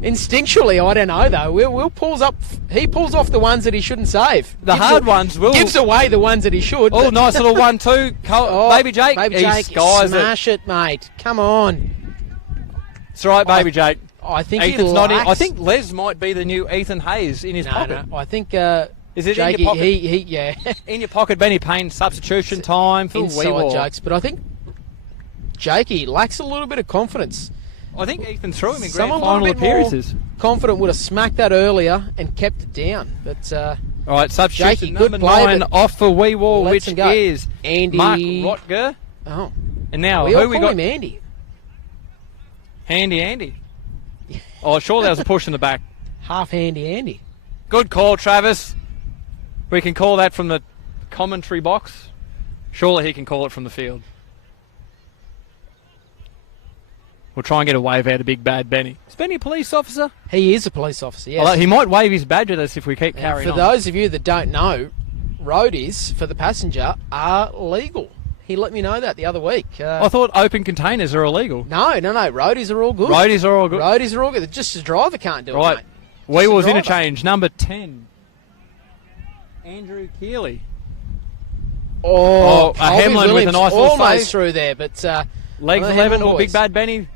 Instinctually, I don't know though. Will pulls up. He pulls off the ones that he shouldn't save. The hard ones will. Gives away the ones that he should. Oh, but- nice little 1-2. Baby Jake. Baby He Jake, skies smash it, mate. Come on. It's all right, Baby Jake. I think Ethan's he not in. likes- I think Les might be the new Ethan Hayes in his pocket. No. I think Is it Jakey, in your pocket? he yeah. In your pocket, Benny Payne, substitution time for Inside Weewar. jokes, but I think Jakey lacks a little bit of confidence. I think Ethan threw him in grand Someone a final little bit more appearances. confident would have smacked that earlier and kept it down. But All right, substitution Jakey, good number play, 9 but off for Weewar, lets which him go. is Andy Mark Rotger. Oh, And now, we all who we call got? him Andy. Handy Andy. Oh, sure, there was a push in the back. Half handy Andy. Good call, Travis. We can call that from the commentary box. Surely he can call it from the field. We'll try and get a wave out of Big Bad Benny. Is Benny a police officer? He is a police officer, yes. Although he might wave his badge at us if we keep And carrying for on. those of you that don't know, roadies for the passenger are legal. He let me know that the other week. I thought open containers are illegal. No, roadies are all good. Roadies are all good. Roadies are all good. Just the driver can't do Right. it, mate. Weewar's driver. interchange, number 10. Andrew Keeley. Oh, a Hamlin with a nice little almost save. through there, but Legs the 11, Hamlin or Big boys. Bad Benny.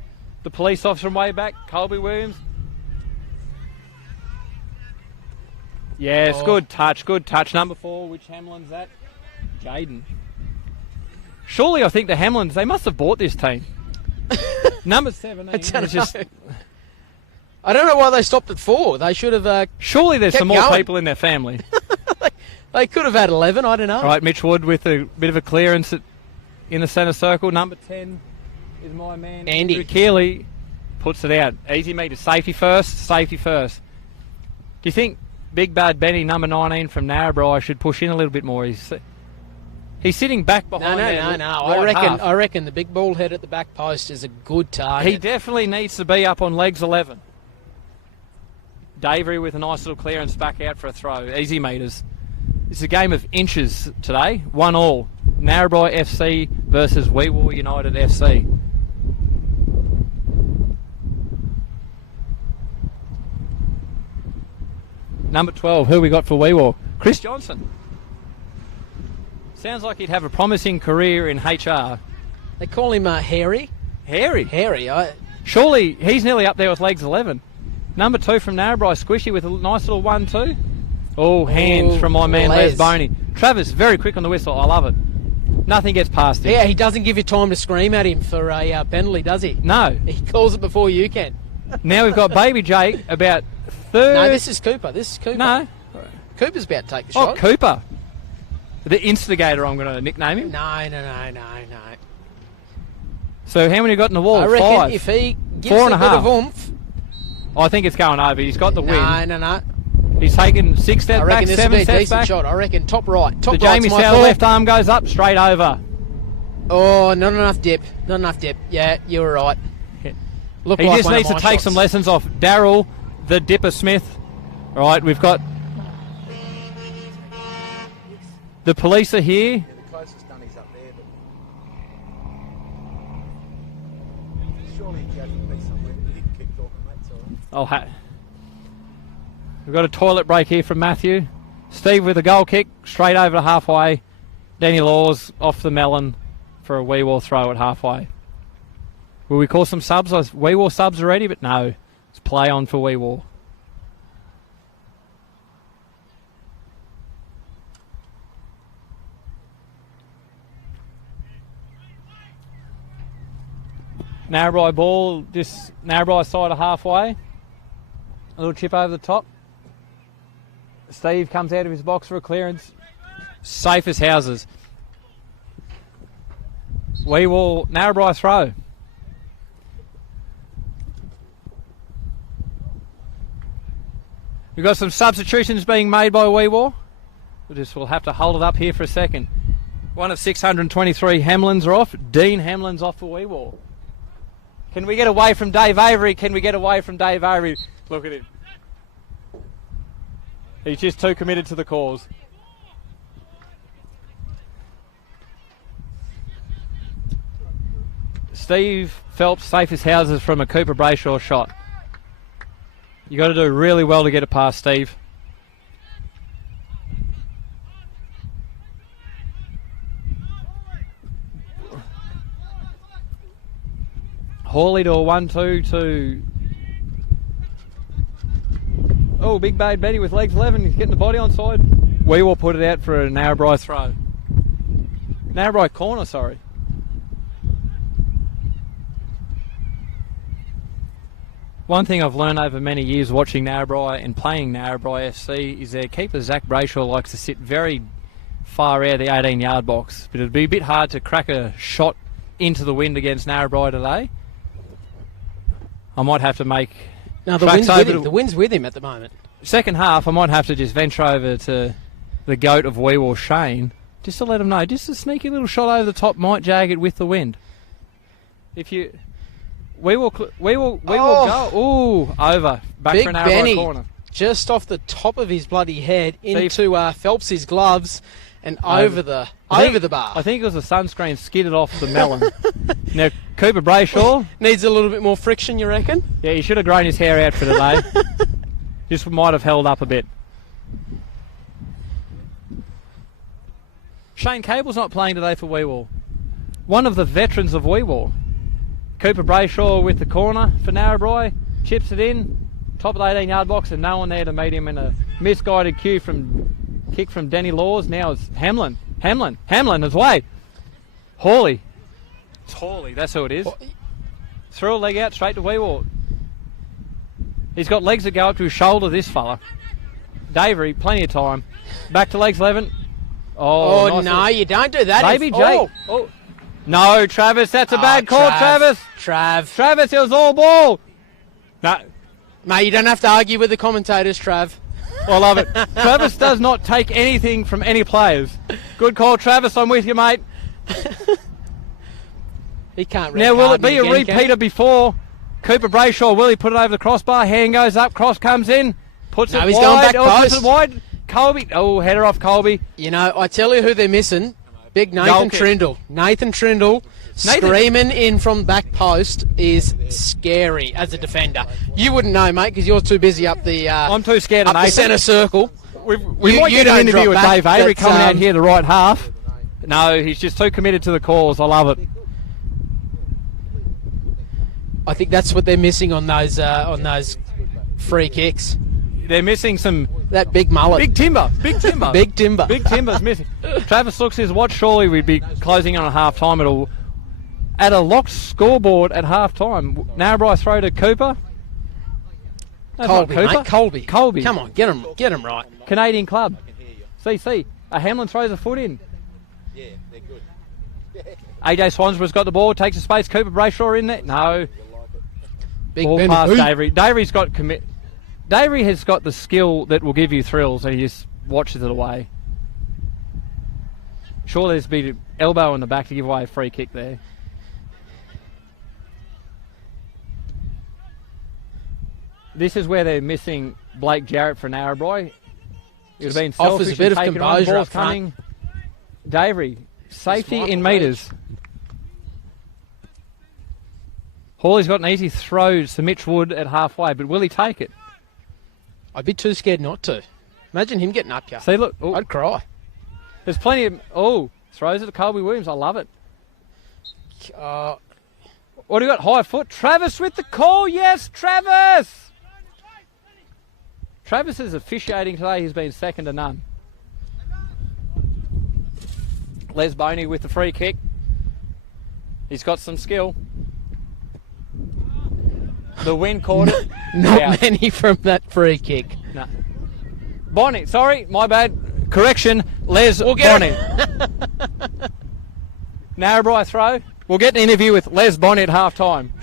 The police officer from way back, Colby Williams. Yes, Oh. good touch. Number 4, which Hamlin's that? Jaden. Surely I think the Hamlins, they must have bought this team. Number 17 I don't is just... know. I don't know why they stopped at 4. They should have. Surely there's Kept some more going. people in their family. They could have had 11. I don't know. All right, Mitch Wood with a bit of a clearance in the centre circle. Number 10 is my man, Andy. Andrew Keeley. Puts it out. Easy meter. Safety first. Do you think Big Bad Benny, number 19 from Narrabri, should push in a little bit more? He's sitting back behind there. No. right half. I reckon the big bald head at the back post is a good target. He definitely needs to be up on legs 11. Davery with a nice little clearance back out for a throw. Easy meters. It's a game of inches today. 1-1. Narrabri FC versus Weewar United FC. Number 12, who we got for Weewar? Chris Johnson. Sounds like he'd have a promising career in HR. They call him Harry. Hairy. Harry. Surely he's nearly up there with legs 11. Number 2 from Narrabri, Squishy with a nice little 1-2. Oh, hands from my man Les Boney. Travis, very quick on the whistle. I love it. Nothing gets past him. Yeah, he doesn't give you time to scream at him for a penalty, does he? No. He calls it before you can. Now we've got Baby Jake about third. No, this is Cooper. No. Cooper's about to take the Oh, shot. Cooper. The instigator, I'm going to nickname him. No. So how many got in the wall? I reckon 5. if he gives 4 and a a bit half. of oomph... I think it's going over. He's got the win. No. He's taken 6 steps I reckon back, this will 7 be a steps decent back. shot. I reckon top right. Top The right's Jamie my Sowell call. left arm goes up, straight over. Oh, not enough dip. Yeah, you were right. Look He like just one of needs to my take shots. some lessons off Daryl, the Dipper Smith. All right, we've got the police are here. Yeah, the closest dunny's up there, but surely Jack would be somewhere. He can keep talking, mate. It's all right. We've got a toilet break here from Matthew. Steve with a goal kick, straight over to halfway. Danny Laws off the melon for a wee wall throw at halfway. Will we call some subs? Wee wall subs already, but no. It's play on for wee wall. Narrabri ball, just Narrabri side of halfway. A little chip over the top. Steve comes out of his box for a clearance. Safe as houses. We will Narrabri throw. We've got some substitutions being made by Weewar. We'll have to hold it up here for a second. One of 623 Hamlins are off. Dean Hamlin's off for Weewar. Can we get away from Dave Avery? Look at him. He's just too committed to the cause. Steve Phelps, safe as houses from a Cooper Brayshaw shot. You got to do really well to get it past Steve. Hawley to a 1-2 to... Oh, Big Bad Betty with legs 11. He's getting the body on side. We will put it out for a Narrabri throw. Narrabri corner, sorry. One thing I've learned over many years watching Narrabri and playing Narrabri FC is their keeper Zach Brayshaw likes to sit very far out of the 18-yard box. But it'd be a bit hard to crack a shot into the wind against Narrabri today. I might have to make... No, the wind's with him at the moment. Second half, I might have to just venture over to the goat of Weewar, Shane, just to let him know, just a sneaky little shot over the top might jag it with the wind. If you... We will go. Ooh, over. Back Big for an Benny, corner. just off the top of his bloody head into Phelps' gloves and over the bar. I think it was the sunscreen skidded off the melon. Now, Cooper Brayshaw... Needs a little bit more friction, you reckon? Yeah, he should have grown his hair out for today. Just might have held up a bit. Shane Cable's not playing today for Weewar. One of the veterans of Weewar. Cooper Brayshaw with the corner for Narrabri. Chips it in. Top of the 18-yard box and no one there to meet him in a misguided kick from Danny Laws. Now it's Hamlin. Hamlin his way. Hawley. It's Hawley, that's who it is. Threw a leg out straight to Weewar. He's got legs that go up to his shoulder, this fella. Davery, plenty of time. Back to legs 11. Oh, nice no, little... you don't do that. Baby Jake. Oh. No, Travis, that's a bad call, Travis. Travis, it was all ball. No. Mate, you don't have to argue with the commentators, Trav. I love it. Travis does not take anything from any players. Good call, Travis. I'm with you, mate. He can't. Now, will it be a repeater before Cooper Brayshaw? Will he put it over the crossbar? Hand goes up, cross comes in, puts it wide. He's going back post. Puts it wide. Colby. Oh, header off Colby. You know, I tell you who they're missing. Big Nathan Trindle. Nathan Trindle screaming in from back post is scary as a defender. You wouldn't know, mate, because you're too busy up the. I'm too scared of Nathan. The centre circle. We might get an interview with Dave Avery coming out here to right half. No, he's just too committed to the calls. I love it. I think that's what they're missing on those free kicks. They're missing some... That big mullet. Big timber. Big timber. Big timber. Big timber's missing. Travis looks at his watch. Surely we'd be closing on a half-time at a locked scoreboard at half-time. Narrabri throw to Cooper. That's Colby, not Cooper. mate. Colby. Come on, get him right. Canadian club. CC. Hamlin throws a foot in. Yeah, they're good. AJ Swansborough's got the ball, takes a space. Cooper Brayshaw in there. No. Big Ball Ben. past Davery. Davery's got commit. Davery has got the skill that will give you thrills, and he just watches it away. Sure, there's been an elbow in the back to give away a free kick there. This is where they're missing Blake Jarrett for Narrabri. It would have been Offers selfish a bit of and taken on. composure Ball's up front. coming. Davery, safety Smart in play. metres. Hawley's got an easy throw to Mitch Wood at halfway, but will he take it? I'd be too scared not to. Imagine him getting up here. See, look. Ooh, I'd cry. there's plenty of... Oh, throws it to Colby Williams. I love it. What do you got? High foot. Travis with the call. Yes, Travis! Travis is officiating today. He's been second to none. Les Boney with the free kick. He's got some skill. The wind caught it. Not Out. many from that free kick. No. Bonnie, sorry, my bad. Correction, Les We'll get Bonnie. Narrabri throw. We'll get an interview with Les Bonnie at half time.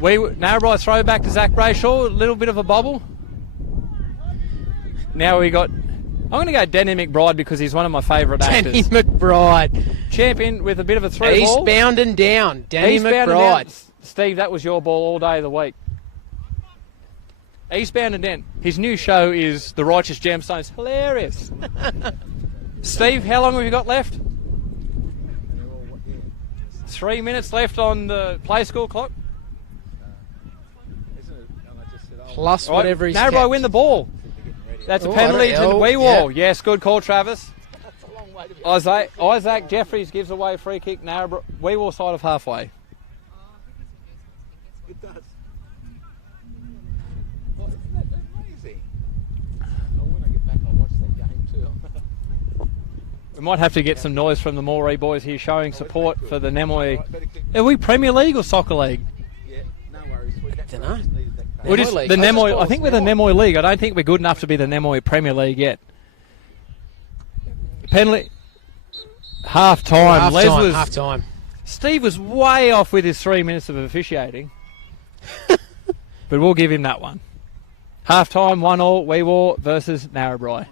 Narrabri throw back to Zach Brayshaw. A little bit of a bobble. Now we got... I'm going to go Danny McBride because he's one of my favourite Danny actors. McBride. Champion with a bit of a through ball. Eastbound and down. Danny Eastbound and McBride. down. Steve, that was your ball all day of the week. Eastbound and down. His new show is The Righteous Gemstones. Hilarious. Steve, how long have you got left? 3 minutes left on the play school clock. Plus Right, whatever he's Narrabri kept. win the ball. That's a Oh, penalty to oh, Weewall. yeah. Yes, good call, Travis. Isaac Jeffries gives away a free kick. Narrabri, Weewall side of halfway. It does. Oh, isn't that amazing? Oh, when I get back, I'll watch that game too. We might have to get some noise from the Moree boys here showing support for the Namoi. Are we Premier League or Soccer League? Yeah, no worries. We Dunno. just needed that. We're just League. the I just Namoi. thought I it think was we're the Namoi. Namoi League. I don't think we're good enough to be the Namoi Premier League yet. Penalty. Half time. Half time. Steve was way off with his 3 minutes of officiating, but we'll give him that one. Half time, 1-1. Weewall versus Narrabri.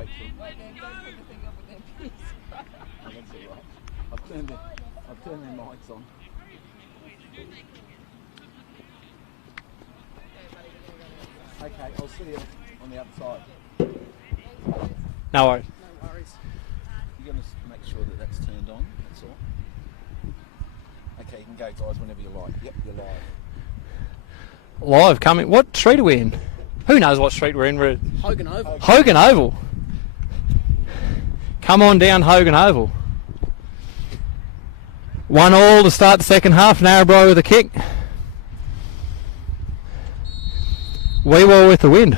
wait for them. Oh, that's all right. I've turned their mics on. Okay, I'll see you on the other side. No worries. No worries. You're going to make sure that that's turned on, that's all. Okay, you can go, guys, whenever you like. Yep, you're live. Live coming. What street are we in? Who knows what street we're in? We're Hogan Oval. Hogan Oval. Come on down Hogan Oval. 1-1 to start the second half. Narrabri with a kick. Weewell with the wind.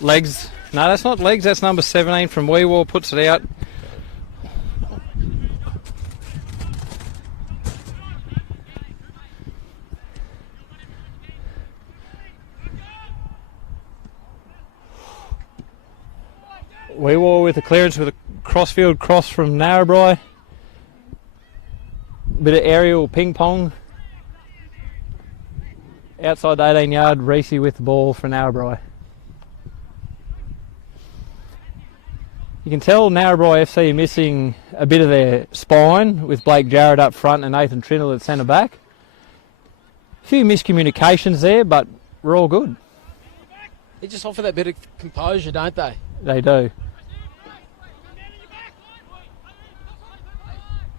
Legs. No, that's not legs. That's number 17 from Weewell. Puts it out. Weewell with the clearance with a crossfield cross from Narrabri. Bit of aerial ping pong. Outside the 18 yard, Reese with the ball for Narrabri. You can tell Narrabri FC missing a bit of their spine with Blake Jarrett up front and Nathan Trindle at centre back. A few miscommunications there, but we're all good. They just offer that bit of composure, don't they? They do.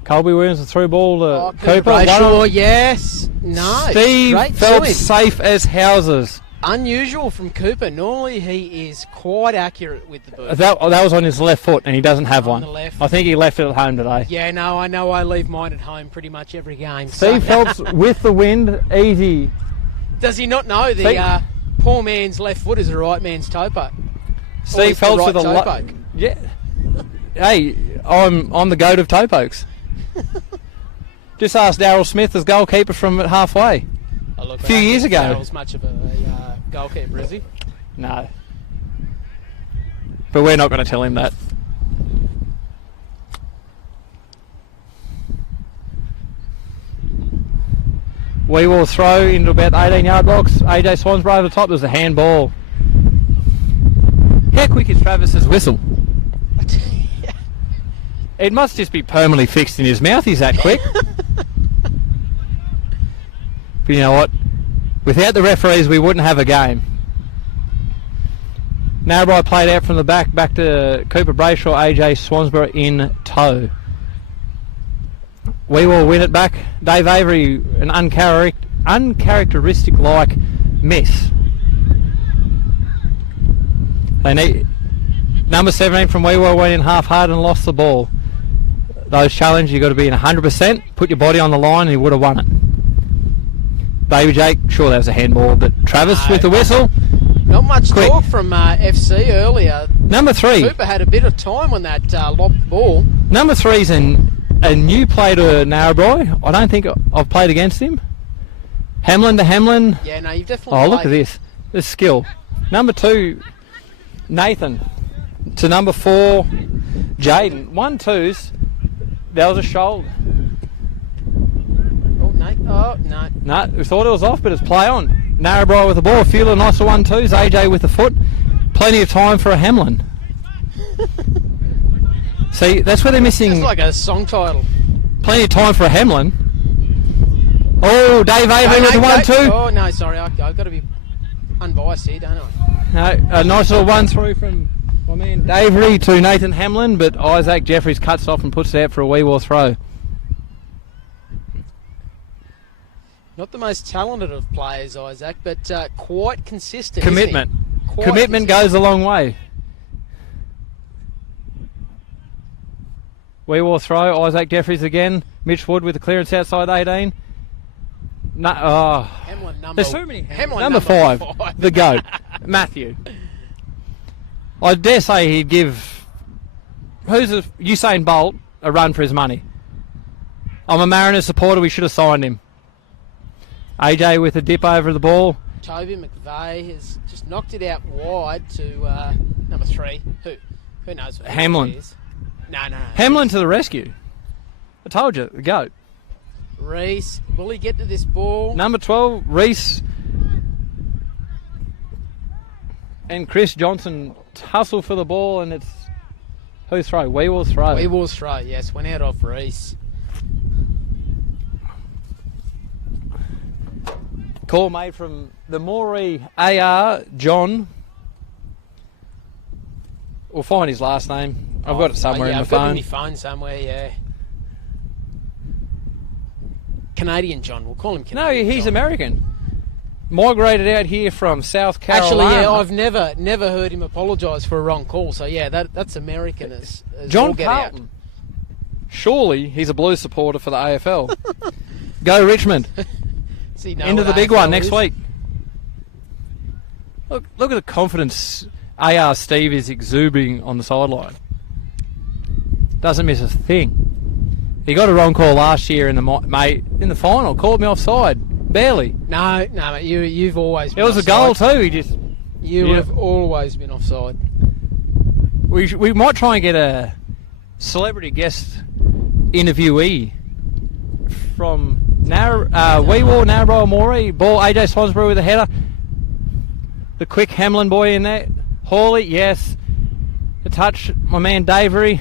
Colby Williams, the through ball to Cooper. Brayshaw, yes. No. Steve Great Phelps choice. safe as houses. Unusual from Cooper. Normally he is quite accurate with the boot. That was on his left foot and he doesn't have On one. the left. I think he left it at home today. Yeah, no, I know I leave mine at home pretty much every game. Steve Phelps with the wind, easy. Does he not know the poor man's left foot is the right man's toe poke? Steve Phelps with a toe poke. yeah. Hey, I'm the goat of toe pokes. Just ask Daryl Smith as goalkeeper from halfway. A few years ago. Daryl's much of a goalkeeper, is he? No. But we're not going to tell him that. We will throw into about 18 yard box. AJ Swansborough over the top. There's a handball. How quick is Travis's whistle? It must just be permanently fixed in his mouth. He's that quick. But you know what? Without the referees, we wouldn't have a game. Narrabri played out from the back to Cooper Brayshaw, AJ Swansborough in tow. We will win it back. Dave Avery, an uncharacteristic-like miss. They need number 17 from Weewell went in half hard and lost the ball. Those challenges, you've got to be in 100%, put your body on the line and you would have won it. Baby Jake, sure that was a handball, but Travis with the whistle. Not much Quick. talk from FC earlier. Number 3. Cooper had a bit of time on that lobbed ball. Number 3's a new player to Narrabri. I don't think I've played against him. Hamlin to Hamlin. Yeah, no, you've definitely Oh, look at played. this. This skill. Number 2, Nathan. To number 4, Jaden. 1-2s. That was a shoulder. Oh, Nate. Oh, no. No, we thought it was off, but it's play on. Narrabri with the ball. A few little nicer 1-2s. AJ with the foot. Plenty of time for a Hamlin. See, that's where they're missing. It's like a song title. Plenty of time for a Hamlin. Oh, Dave Avery with the 1-2. Oh, no, sorry. I've got to be unbiased here, don't I? No, a nice little 1-through from my man Davery to Nathan Hamlin, but Isaac Jeffries cuts off and puts it out for a Weewell throw. Not the most talented of players, Isaac, but quite consistent. isn't he? Commitment. Quite Commitment consistent. goes a long way. Weewell throw. Isaac Jeffries again. Mitch Wood with the clearance outside 18. No, Hamlin number. there's so many. Hamlin number 5, the GOAT, Matthew. I dare say he'd give Usain Bolt a run for his money. I'm a Mariners supporter. We should have signed him. AJ with a dip over the ball. Toby McVeigh has just knocked it out wide to number 3. Who knows? Who Hamlin. it is. No. Hamlin to the rescue. I told you, the GOAT. Reese, will he get to this ball? Number 12, Reese And Chris Johnson tussle for the ball, and it's who's throw? Weewall's throw. Weewall's throw, yes, went out off Reese. Call made from the Moree AR, John. We'll find his last name. I've got it somewhere in the I've got it phone. in my phone somewhere, yeah. Canadian John, we'll call him No, Canadian he's John. American. Migrated out here from South Carolina. Actually, yeah, I've never heard him apologise for a wrong call. So yeah, that's American as John all get Carlton. out. Surely he's a Blues supporter for the AFL. Go Richmond. Does he know Into what the big one AFL next is? week. Look at the confidence AR Steve is exuding on the sideline. Doesn't miss a thing. He got a wrong call last year in the final. Called me offside. Barely. No, mate, you've always been It was a offside. goal too. He just. You have always been offside. We might try and get a celebrity guest interviewee from Weewall, Narrabri, Moree. Ball, AJ Swansbury with a header. The quick Hamlin boy in there. Hawley, yes. The touch, my man Davery.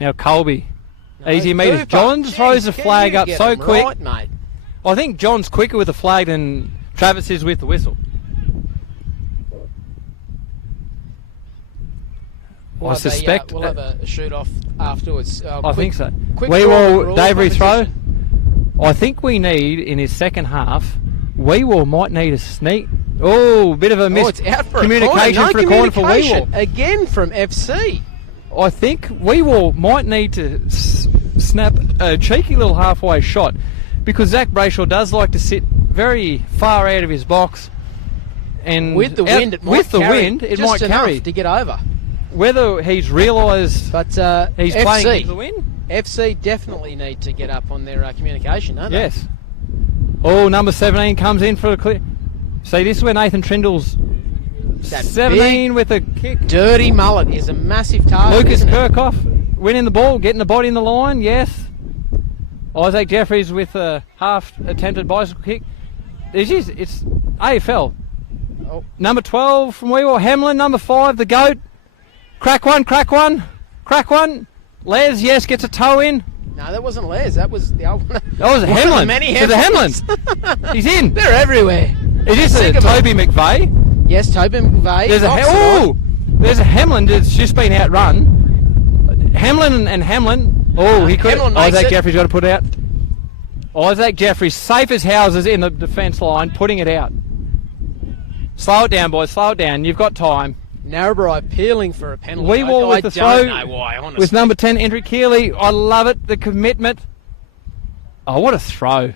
Now Colby. Easy meters. Cooper. John throws the Jeez, flag you up get so them quick. right, mate. I think John's quicker with the flag than Travis is with the whistle. We'll have suspect. we'll have a shoot off afterwards. I think so. Quick We draw will rules Davery throw. competition. I think we need in his second half. Weewall might need a sneak. Oh, bit of a It's out for communication a corner. for a corner for Weewall. Again from FC. I think Weewall might need to snap a cheeky little halfway shot because Zach Brayshaw does like to sit very far out of his box. And With the wind, it might might carry. to get over. Whether he's realised But he's FC, playing into the wind. FC definitely need to get up on their communication, don't they? Yes. Oh, number 17 comes in for a clear. See, this is where Nathan Trindle's That 17 with a kick. Dirty mullet is a massive target. Lucas isn't it? Kirchhoff winning the ball, getting the body in the line, yes. Isaac Jeffries with a half attempted bicycle kick. It's AFL. Oh. Number 12 from Weewall, Hamlin. Number 5, the GOAT. Crack one. Les, yes, gets a toe in. No, that wasn't Les. That was the old one. That was One of the Hamlin. many It's a Hamlin. Hamlins. He's in. They're everywhere. It is Sick a of 'em. Toby McVeigh. Yes, Toby McVeigh. There's there's a Hamlin that's just been outrun. Hamlin and Hamlin. Oh, he could. Hamlin makes Isaac it. Jeffries got to put it out. Isaac Jeffries, safe as houses in the defence line, putting it out. Slow it down, boys. Slow it down. You've got time. Narrabri appealing for a penalty. Weewall with the throw. I don't know why, honestly. With number 10, Andrew Keeley. I love it. The commitment. Oh, what a throw.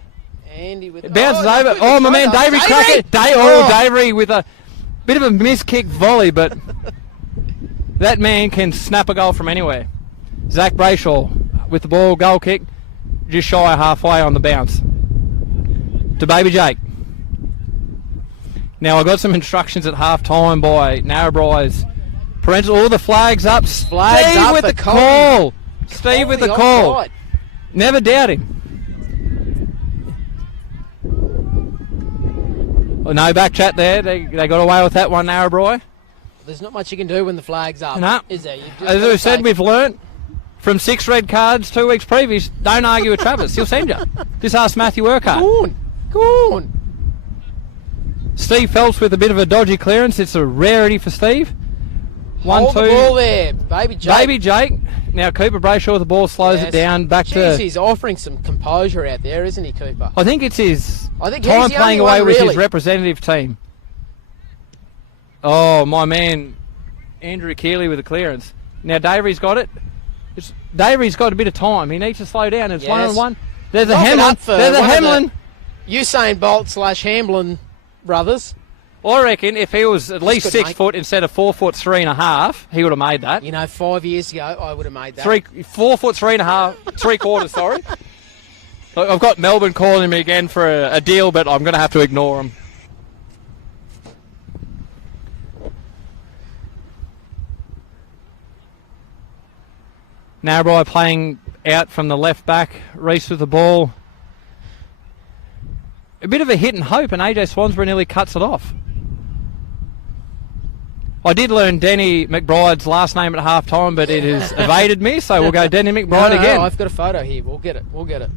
Andy with It bounces no, over. good Oh, my try, man, though. Davey Crackett. Davey with a bit of a miskick volley, but that man can snap a goal from anywhere. Zach Brayshaw with the ball, goal kick, just shy of halfway on the bounce. To Baby Jake. Now, I got some instructions at half time by Narrabri's parental. All the flags up. Flags Steve up with for the Colby. call. Steve with the Colby call. offside. Never doubt him. Oh, no back chat there. They got away with that one, Narrabri. There's not much you can do when the flag's up, No. is there? You've just As gotta I said, take we've learnt from 6 red cards 2 weeks previous. Don't argue with Travis. He'll send you. Just ask Matthew Urquhart. Go on. Steve Phelps with a bit of a dodgy clearance. It's a rarity for Steve. 1, Hold 2. the ball there, Baby Jake. Baby Jake. Now Cooper Brayshaw with the ball slows it down back Jeez, to. he's offering some composure out there, isn't he, Cooper? I think it's his I think time he's the playing only away one, with his really. representative team. Oh, my man, Andrew Keeley with the clearance. Now Davery's got it. Davery's got a bit of time. He needs to slow down. It's Yes. 1-on-1. There's a Knock it Hamlin. up for There's a one of the- Hamlin. Usain Bolt / Hamlin brothers. I reckon if he was at least good, 6 mate. foot instead of 4 foot 3.5, he would have made that. You know, 5 years ago, I would have made that. 4 foot 3.5, 3/4. Sorry. Look, I've got Melbourne calling me again for a deal, but I'm going to have to ignore him. Narrabri playing out from the left back. Reese with the ball. A bit of a hit and hope, and AJ Swansbury nearly cuts it off. I did learn Denny McBride's last name at half time, but it has evaded me, so we'll go Denny McBride again. No, I've got a photo here. We'll get it.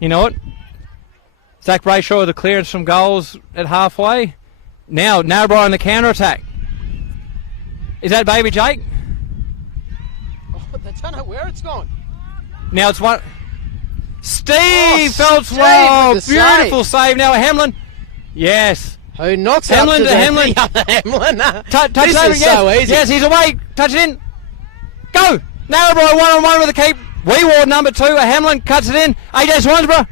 You know what? Zach Brayshaw with the clearance from goals at halfway. Now, Narrabri on the counter-attack. Is that Baby Jake? Oh, I don't know where it's gone. Now it's one. Steve Feltzwell, Feltzwell, beautiful save. Now Hamlin. Yes. Who knocks Hamlin up to Hamlin. the other Hamlin. Touch this over, is yes. so easy. Yes, he's away. Touch it in. Go. Narrabri 1-on-1 with the keep. Weeward number 2. Hamlin cuts it in. AJ Swansborough.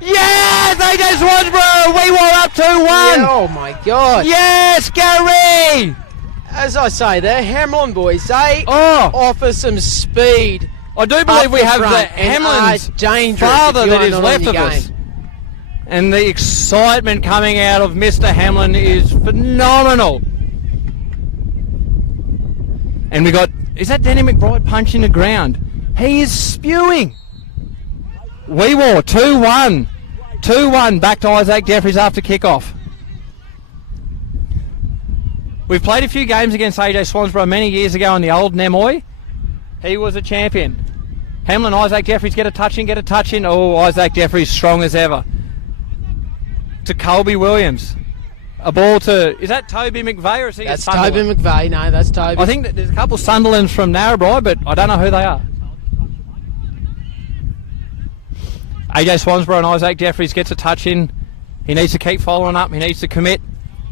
Yes, AJ Swansborough. Weeward up 2-1. Yeah, oh my God. Yes, Gary. As I say, the Hamlin boys, they Oh. offer some speed. I do believe we have the front and Hamlin's are dangerous father if that you're is not left on of your us. game. And the excitement coming out of Mr. Hamlin is phenomenal. And we got, is that Danny McBride punching the ground? He is spewing. Weewar 2-1. 2-1 back to Isaac Jeffries after kickoff. We've played a few games against AJ Swansborough many years ago in the old Namoi. He was a champion. Hamlin, Isaac Jeffries get a touch in. Oh, Isaac Jeffries strong as ever. To Colby Williams. A ball to, is that Toby McVeigh or is he That's a Toby Sunderland? McVeigh. No, that's Toby. I think that there's a couple Sunderlands from Narrabri, but I don't know who they are. AJ Swansborough and Isaac Jeffries gets a touch in. He needs to keep following up. He needs to commit.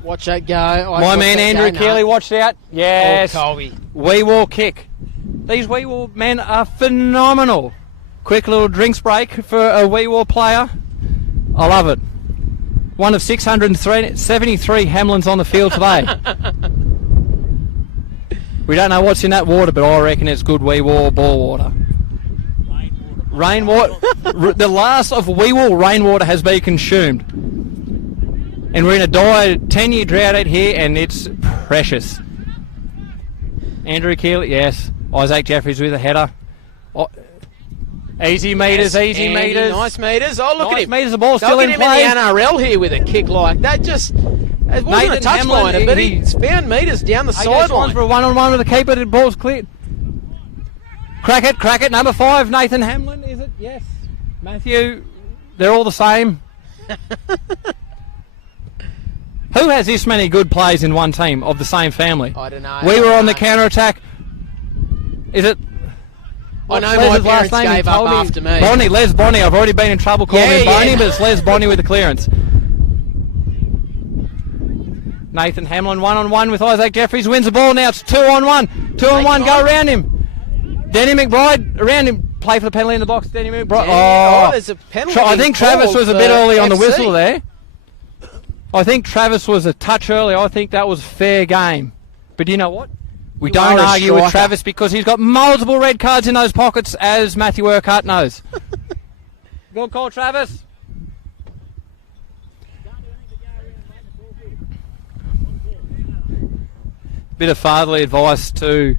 Watch that go. My man Andrew Keeley watched out. Yes. Oh, Colby. Weewar kick. These Weewar men are phenomenal. Quick little drinks break for a Weewar player. I love it. One of 673 Hamlins on the field today. We don't know what's in that water, but I reckon it's good Weewar ball water. Rainwater. The last of Weewar rainwater has been consumed. And we're in a dire 10-year drought out here, and it's precious. Andrew Keeley, yes. Isaac Jeffries with a header. Oh, easy meters, Yes, easy Andy, meters. Nice meters. Oh, look Nice at him. meters, the ball's They'll still get in him play. in the NRL here with a kick like that. Just, it wasn't Nathan a touch Hamlin, liner, but he- he's found meters down the AJ sideline. Swansborough 1-on-1 with the keeper, the ball's cleared. Crack it, number 5, Nathan Hamlin, is it? Yes. Matthew, they're all the same. Who has this many good players in one team of the same family? I don't know. We were on the counter-attack. Is it? I know what's my Les's parents last name? He gave up told after me. Bonnie, Les Bonnie. I've already been in trouble calling him Yeah, Bonnie, yeah. but it's Les Bonnie with the clearance. Nathan Hamlin 1-on-1 with Isaac Jeffries, wins the ball. Now it's 2-on-1. 2-on-1, go around him. Danny McBride around him. Play for the penalty in the box. Danny McBride. Yeah, there's a penalty. I think Travis called was a for bit early on the FC. whistle there. I think Travis was a touch early. I think that was fair game. But you know what? We You don't are a argue with striker. Travis because he's got multiple red cards in those pockets, as Matthew Urquhart knows. Good call, Travis. Bit of fatherly advice to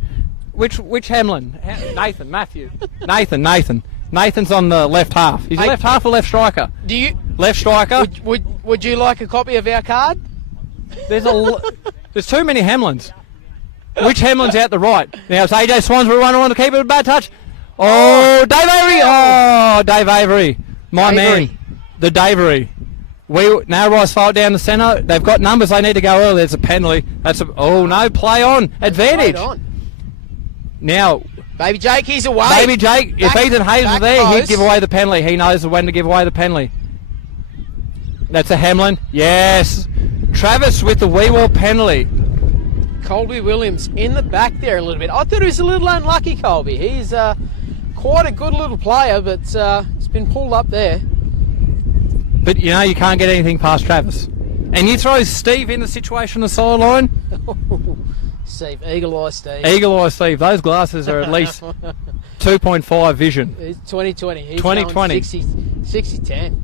which Hamlin? Nathan, Matthew, Nathan. Nathan's on the left half. He's Hey. left half or left striker? Do you? Left striker. Would you like a copy of our card? There's too many Hamlins. Which Hamlin's out the right? Now it's AJ Swansborough running on the keeper with a bad touch. Oh, Dave Avery. Oh, Dave Avery. My Avery. man. The Davery. Narrabri fault down the centre. They've got numbers. They need to go early. There's a penalty. No, play on. Advantage. Right on. Now, Baby Jake, he's away. Baby Jake, if Back- Ethan Hayes was back there, he'd post. give away the penalty. He knows when to give away the penalty. That's a Hamlin. Yes. Travis with the Weewar penalty. Colby Williams in the back there a little bit. I thought he was a little unlucky, Colby. He's quite a good little player, but he's been pulled up there. But you know you can't get anything past Travis. And you throw Steve in the situation on the sideline. Steve, eagle eye Steve. Eagle eye Steve. Those glasses are at least 2.5 vision. It's 2020. He's 2020. 60-10.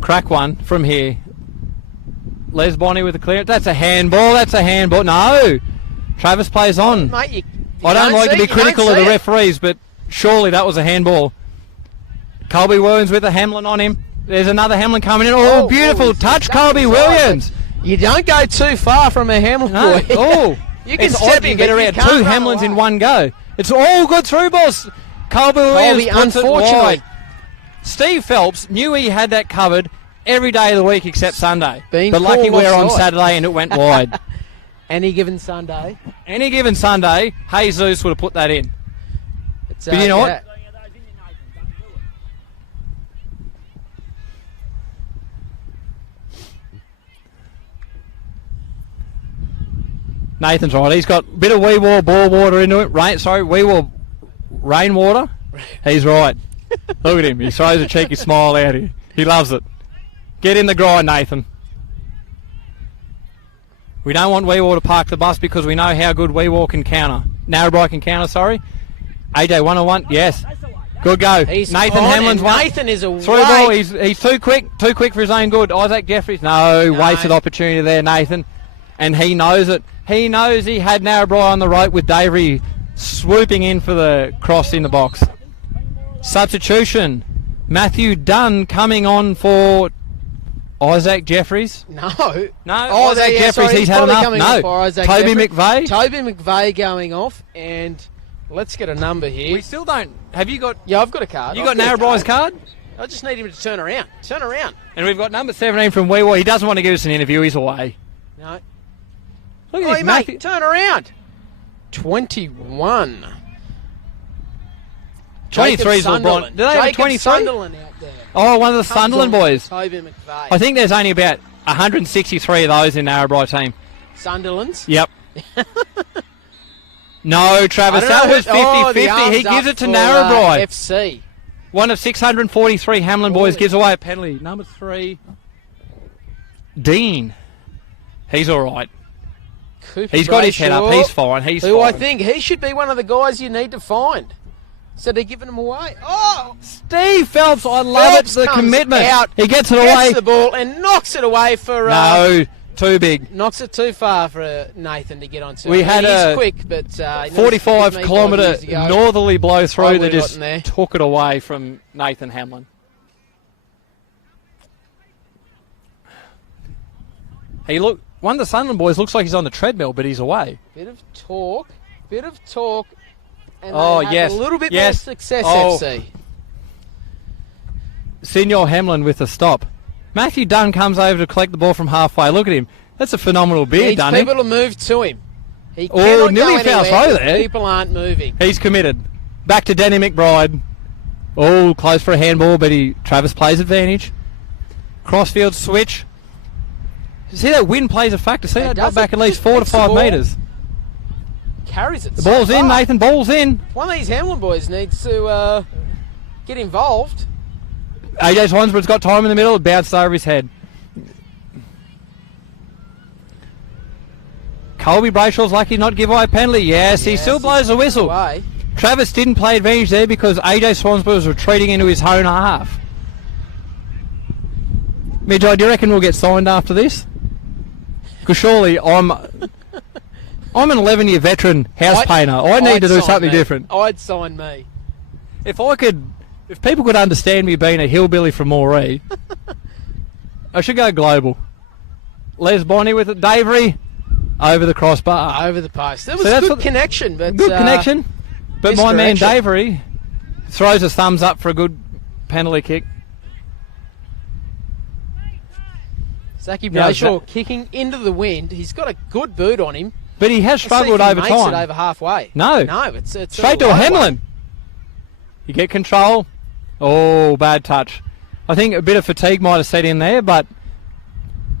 Crack one from here. Les Bonnie with the clearance. That's a handball. No. Travis plays on. Mate, you I don't like to be you don't critical of see the it. referees, but surely that was a handball. Colby Williams with a Hamlin on him. There's another Hamlin coming in. Oh, beautiful touch, Colby Williams. You don't go too far from a Hamlin No. boy. Oh, You can it's step odd you in, get but you around can't two run Hamlins away. in one go. It's all good through balls. Colby Williams puts it unfortunately. wide. Steve Phelps knew he had that covered every day of the week except Sunday. Being But lucky called we're on offside. Saturday and it went wide. Any given Sunday. Any given Sunday, Jesus would have put that in. It's, But you know what? yeah. Nathan's right. He's got a bit of wee war ball water into it. Wee war rainwater. He's right. Look at him. He throws a cheeky smile out here. He loves it. Get in the grind, Nathan. We don't want Weewar to park the bus because we know how good Weewar can counter. Narrabri can counter, sorry. AJ 101, yes. Good go. He's Nathan on, Hamlin's and one. Nathan is a Through ball. He's too quick for his own good. Isaac Jeffries, no, wasted opportunity there, Nathan. And he knows it. He knows he had Narrabri on the rope with Davery swooping in for the cross in the box. Substitution. Matthew Dunn coming on for Isaac Jeffries. No. Isaac Jeffries, sorry, he's had probably enough. coming No. on for Isaac Toby Jeffries. McVeigh. Toby McVeigh going off, and let's get a number here. We still don't. Have you got? Yeah, I've got a card. You got Narrabri's card? I just need him to turn around. Turn around. And we've got number 17 from Weewar. He doesn't want to give us an interview. He's away. No. Look at Oi, this, mate, Matthew. turn around. 21. 23 is LeBron. Sunderland. Do they have a Jacob 23? Sunderland out there. Oh, one of the Comes Sunderland on boys. Toby McVeigh. I think there's only about 163 of those in Narrabri team. Sunderland's? Yep. No, Travis, that was 50-50. He gives it to Narrabri. FC. One of 643 Hamlin boys gives away a penalty. Number 3, Dean. He's all right. Cooper He's got his head up. Brayshaw, He's fine. He's who fine. I think he should be one of the guys you need to find. So they're giving him away. Oh! Steve Phelps, I love Phelps it. The comes commitment. out, He gets it gets away. the ball and knocks it away for... No, too big. knocks it too far for Nathan to get onto. We had he's a quick, but 45 kilometre northerly blow I through would've that just gotten there. took it away from Nathan Hamlin. One of the Sunderland boys looks like he's on the treadmill, but he's away. Bit of talk, and Oh, they have yes, a little bit yes. more success, Oh. FC. Senior Hamlin with a stop. Matthew Dunn comes over to collect the ball from halfway. Look at him. That's a phenomenal beard, Needs Dunny. people to move to him. He Oh, cannot nearly go foul anywhere throw if there. People aren't moving. He's committed. Back to Danny McBride. Oh, close for a handball, but Travis plays advantage. Crossfield switch. See that wind plays a factor. See that does. back at It least 4 to hits the 5 ball. metres. Carries it. The ball's in, Nathan. Ball's in. One of these Hamlin boys needs to get involved. AJ Swansboro's got time in the middle. It bounced over his head. Colby Brayshaw's lucky not to give away a penalty. Yes, he still blows the whistle. Away. Travis didn't play advantage there because AJ Swansboro was retreating into his own half. Midge, do you reckon we'll get signed after this? Because surely I'm an 11-year veteran house painter. I need to do I'd sign something me. different. I'd sign me. If people could understand me being a hillbilly from Moree, I should go global. Les Bonnie with it. Davery over the crossbar. Over the post. There was So that's good connection, but Good connection. But my man misdirection. Davery throws his thumbs up for a good penalty kick. Zachy Yeah, Brayshaw kicking into the wind. He's got a good boot on him. But he has struggled Let's see if over he makes time. it over halfway. No. it's Straight to a Hamlin. You get control. Oh, bad touch. I think a bit of fatigue might have set in there, but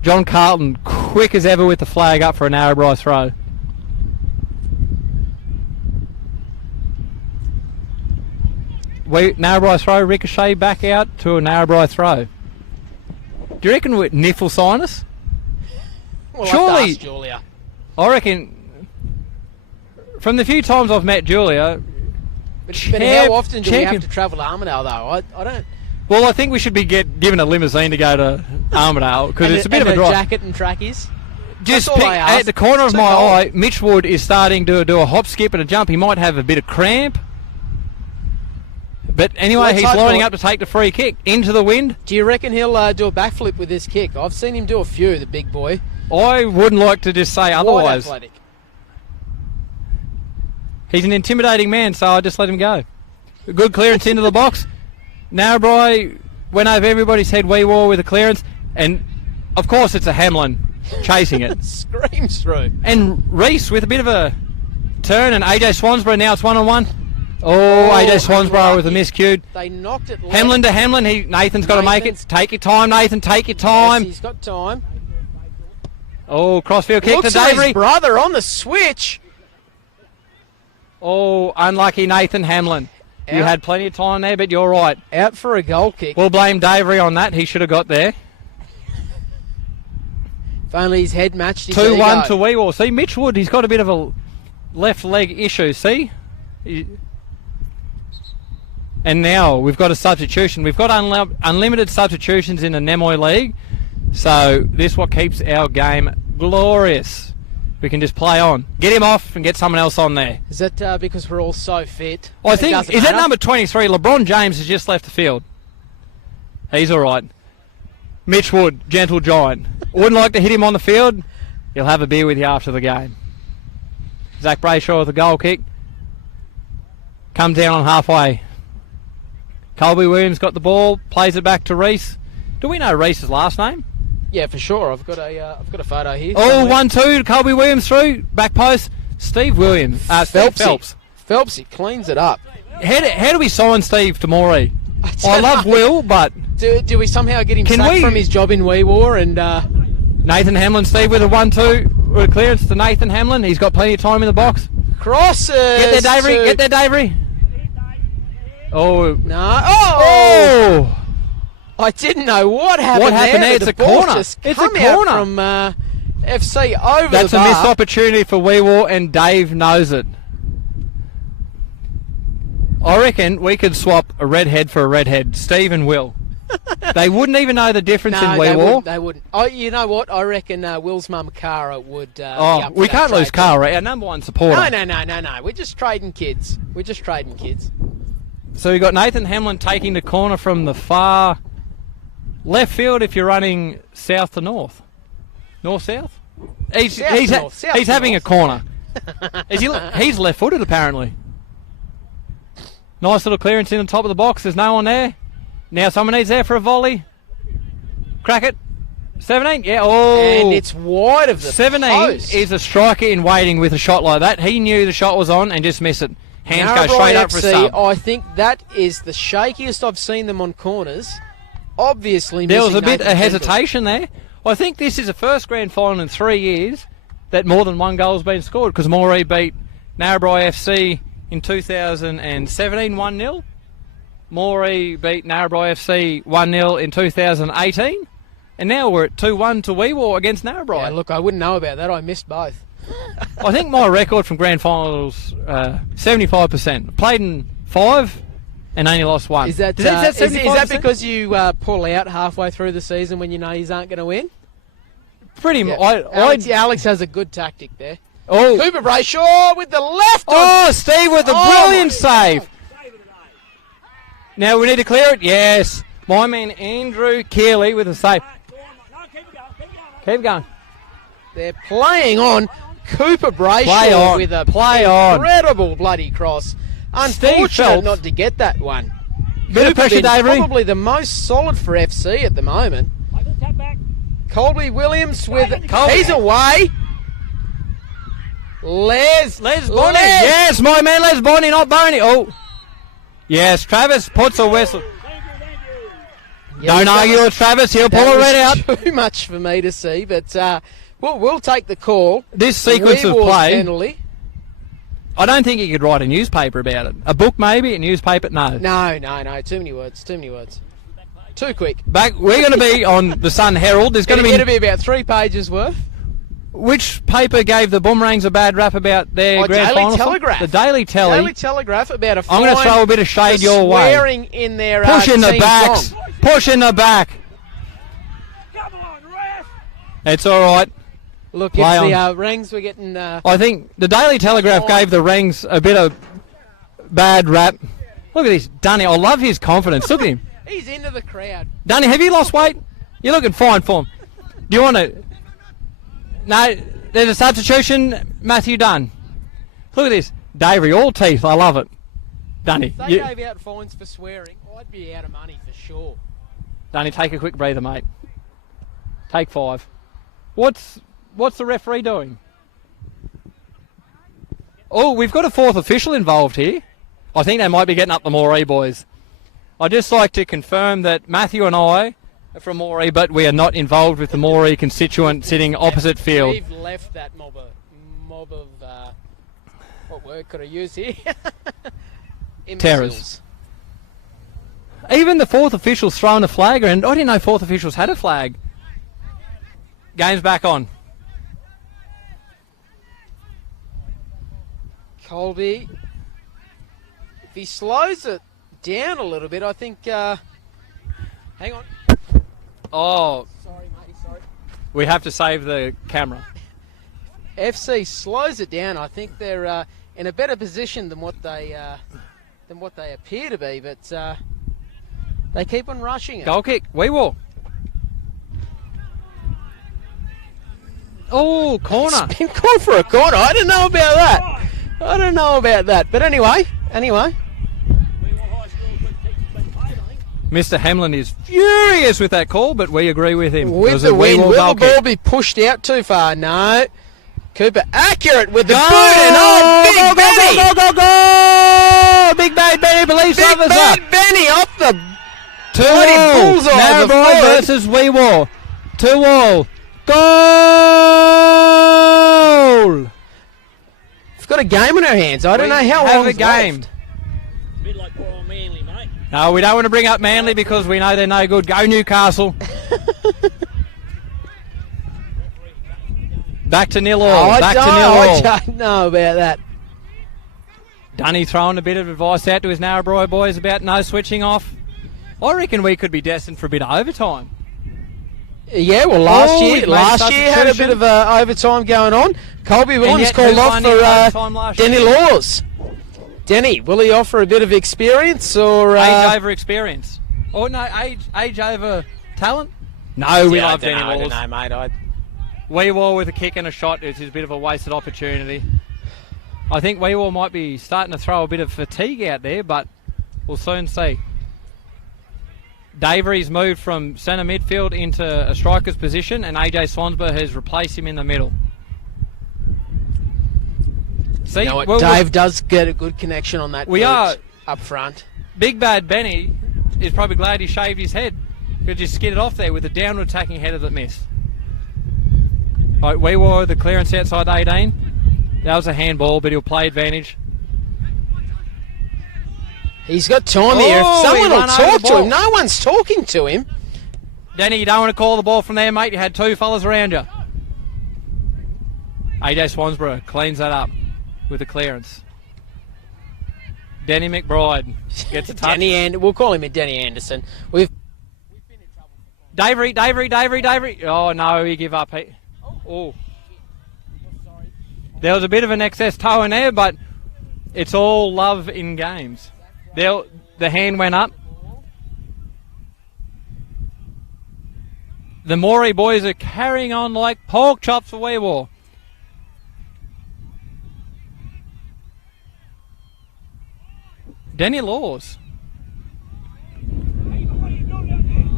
John Carlton, quick as ever with the flag up for a Narrabri throw. Narrabri throw, ricochet back out to a Narrabri throw. Do you reckon Niff will sign us? Well, Surely- ask Julia. I reckon from the few times I've met Julia, But how often do we champion. have to travel to Armidale, though? I don't. well, I think we should be given a limousine to go to Armidale because And it's a bit of a and drive. jacket and trackies. Just That's all pick, I ask. at the corner of Too my cold. eye, Mitch Wood is starting to do a hop, skip, and a jump. He might have a bit of cramp. But anyway, Let's he's hope lining not. up to take the free kick into the wind. Do you reckon he'll do a backflip with this kick? I've seen him do a few, the big boy. I wouldn't like to just say Quite otherwise. athletic. He's an intimidating man, so I just let him go. Good clearance into the box. Narrabri went over everybody's head, wee war with a clearance, and of course it's a Hamlin chasing it. Screams through. And Reese with a bit of a turn, and AJ Swansborough, now it's 1-on-1. Oh, AJ Swansborough with a miscued. They knocked it left. Hamlin to Hamlin. Nathan's got to make it. Take your time, Nathan. Take your time. Yes, he's got time. Oh, crossfield kick Looks to at his Davey. brother on the switch. Oh, unlucky Nathan Hamlin. You Out. had plenty of time there, but you're right. Out for a goal kick. We'll blame Davey on that. He should have got there. If only his head matched his 2-1 to ego. Weewall. See, Mitch Wood, he's got a bit of a left leg issue, see? And now we've got a substitution. We've got unlimited substitutions in the Namoi League. So this is what keeps our game glorious. We can just play on. Get him off and get someone else on there. Is that because we're all so fit? I It think, doesn't is that matter? number 23? LeBron James has just left the field. He's all right. Mitch Wood, gentle giant. Wouldn't like to hit him on the field. He'll have a beer with you after the game. Zach Brayshaw with a goal kick. Comes down on halfway. Colby Williams got the ball, plays it back to Reese. Do we know Reese's last name? Yeah, for sure. I've got a photo here. Oh, somewhere. 1-2. Colby Williams through. Back post. Steve Williams. Steve Phelps. Phelpsy cleans it up. How do we sign Steve to Moree? I love Will, but Do we somehow get him Can sacked we- from his job in Wee War and Nathan Hamlin, Steve with a 1-2 with a clearance to Nathan Hamlin. He's got plenty of time in the box. crosses? Get there, Davey. to- Get there, Davey. Oh. No. Oh! Oh. I didn't know what happened. What happened there? but It's the a ball's corner. just It's a come out corner. from FC over That's the a bar. missed opportunity for Weewar, and Dave knows it. I reckon we could swap a redhead for a redhead. Steve and Will. They wouldn't even know the difference in No, they Weewar. wouldn't. They wouldn't. Oh, you know what? I reckon Will's mum, Cara, would. be Oh, up for we that can't lose trade. Cara, our number one supporter. No. We're just trading kids. So we got Nathan Hamlin taking the corner from the far left field if you're running south to north. North-south? He's South to north, south he's to having north. a corner. He's left-footed apparently. Nice little clearance in the top of the box. There's no one there. Now someone needs there for a volley. Crack it. 17? Yeah. Oh. And it's wide of the 17 post. is a striker in waiting with a shot like that. He knew the shot was on and just missed it. Hands go Narrabri straight up for a FC, sub. I think that is the shakiest I've seen them on corners. Obviously, There was missing a bit Nathan of Kendall. hesitation there. I think this is the first grand final in 3 years that more than one goal has been scored because Moree beat Narrabri FC in 2017 1-0. Moree beat Narrabri FC 1-0 in 2018. And now we're at 2-1 to Weewar against Narrabri. Yeah, look, I wouldn't know about that. I missed both. I think my record from grand finals 75%. Played in 5 and only lost 1. Is that, Does that say is that 75%? because you pull out halfway through the season when you know you aren't going to win? Pretty Yeah. much. Alex has a good tactic there. Oh, Cooper Brayshaw with the left on. oh, Steve with a Oh, brilliant my save. Now we need to clear it. Yes. My man Andrew Keeley with a save. Keep going. They're playing on Cooper Play Brayshaw on. with a Play on. incredible bloody cross. Unfortunate Phelps. not to get that one. Bit of pressure, Cooper Davey. probably the most solid for FC at the moment. Colby Williams with Colby. he's away. Les Bonnie. Yes, my man Les Bonnie, not Boney. Oh. Yes, Travis puts a whistle. Don't argue with Travis. He'll pull a red out. Too much for me to see, but we'll take the call. This sequence of Weewar's play, penalty. I don't think you could write a newspaper about it. A book maybe, a newspaper, no. No. Too many words. Too quick. Back, we're going to be on the Sun Herald. There's going to It'll be... be about 3 pages worth. Which paper gave the Boomerangs a bad rap about their grand Daily final? Telegraph. The Daily Telly. Daily Telegraph about a I'm going to fine throw a bit of shade for your way. swearing in their Push in the team backs. song. Push in the back. It's all right. Look, Play it's on. the rings we're getting. I think the Daily Telegraph gave the Rangs a bit of bad rap Look at this. Dunny, I love his confidence. Look at him. He's into the crowd. Dunny, have you lost weight? You're looking fine form. Do you want to... No, there's a substitution. Matthew Dunn. Look at this. Davey, all teeth. I love it. Dunny. If they gave out fines for swearing, I'd be out of money for sure. Dunny, take a quick breather, mate. Take 5. What's the referee doing? Oh, we've got a 4th official involved here. I think they might be getting up the Moree boys. I'd just like to confirm that Matthew and I are from Moree, but we are not involved with the Moree constituent sitting opposite field. We've left that mob of what word could I use here? Terrors. Even the 4th official's throwing a flag, and I didn't know 4th officials had a flag. Game's back on. Colby, if he slows it down a little bit, I think... hang on. Oh, Sorry, mate, sorry. we have to save the camera. FC slows it down. I think they're in a better position than what they appear to be, but they keep on rushing it. Goal kick. We will. Oh, corner. It's been called for a corner. I don't know about that. But anyway. Mr. Hamlin is furious with that call, but we agree with him. With the win, will the ball be pushed out too far? No. Cooper accurate with the boot, and Big Benny! Go! Big Bad Benny, police Big officer! Bad Benny off the 2-2 bullseye of the Narrabri forward. versus Weewar. 2-2. Goal! We've got a game on our hands. I don't know how long it's a game. It's a bit like poor old Manly, mate. No, we don't want to bring up Manly because we know they're no good. Go Newcastle. Back to 0-0. I don't know about that. Dunny throwing a bit of advice out to his Narrabri boys about no switching off. I reckon we could be destined for a bit of overtime. Yeah, well, last we've made year had a bit of overtime going on. Colby Williams yet called who off won in overtime for last Denny year? Laws. Denny, will he offer a bit of experience or Age over experience. Or no, age over talent? No, we love Denny I Laws. don't know, mate. Weewar with a kick and a shot is a bit of a wasted opportunity. I think Weewar might be starting to throw a bit of fatigue out there, but we'll soon see. Davery's moved from centre midfield into a striker's position, and AJ Swansburg has replaced him in the middle. See, You know what, Dave does get a good connection on that. We boot are- up front. Big Bad Benny is probably glad he shaved his head. Could just skid it off there with a downward attacking header that missed. Right, Weewar, the clearance outside 18. That was a handball, but he'll play advantage. He's got time here. If Oh, someone he will run over talk the to ball. him, no one's talking to him. Danny, you don't want to call the ball from there, mate. You had 2 fellas around you. AJ Swansborough cleans that up with a clearance. Danny McBride gets a touch. We'll call him Danny Anderson. Davery. Oh, no, he gave up. Oh. There was a bit of an excess toe in there, but it's all love in games. The hand went up. The Moree boys are carrying on like pork chops for Weewar. Danny Laws.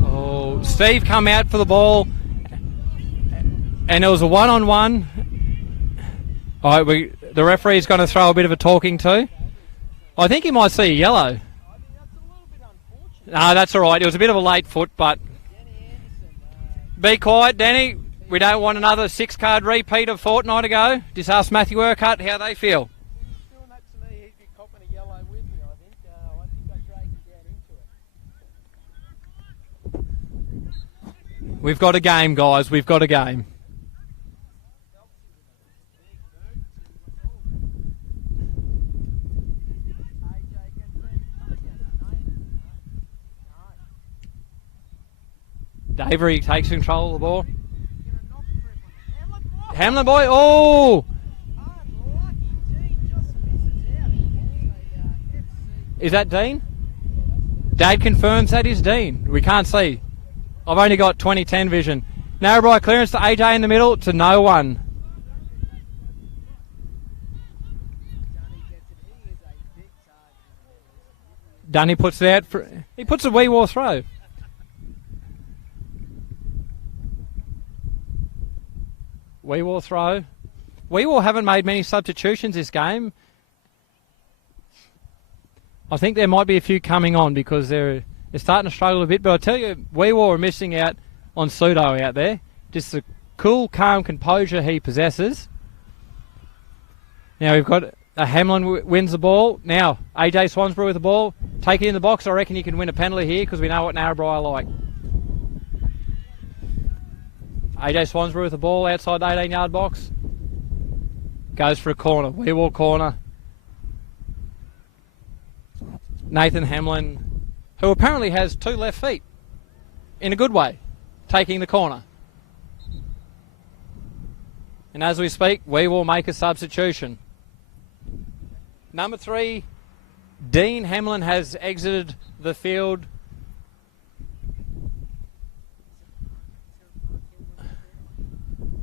Oh, Steve come out for the ball, and it was a one-on-one. All right, the referee's going to throw a bit of a talking to. I think he might see a yellow. No, that's all right. It was a bit of a late foot, but be quiet, Danny. We don't want another 6-card repeat of fortnight ago. Just ask Matthew Urquhart how they feel. We've got a game, guys. We've got a game. Davery takes control of the ball. Hamlin boy, oh! Is that Dean? Dad confirms that is Dean. We can't see. I've only got 2010 vision. Narrabri clearance to AJ in the middle to no one. Dunny puts it out. He puts a wee war throw. Wee war throw. Wee war haven't made many substitutions this game. I think there might be a few coming on because they're starting to struggle a bit. But I tell you, Wee war are missing out on Pseudo out there. Just the cool, calm composure he possesses. Now we've got a Hamlin wins the ball. Now AJ Swansborough with the ball. Take it in the box. I reckon you can win a penalty here because we know what Narrabri are like. AJ Swansborough with the ball outside the 18-yard box. Goes for a corner. Wee war corner. Nathan Hamlin, who apparently has 2 left feet, in a good way, taking the corner. And as we speak, we will make a substitution. Number 3, Dean Hamlin has exited the field.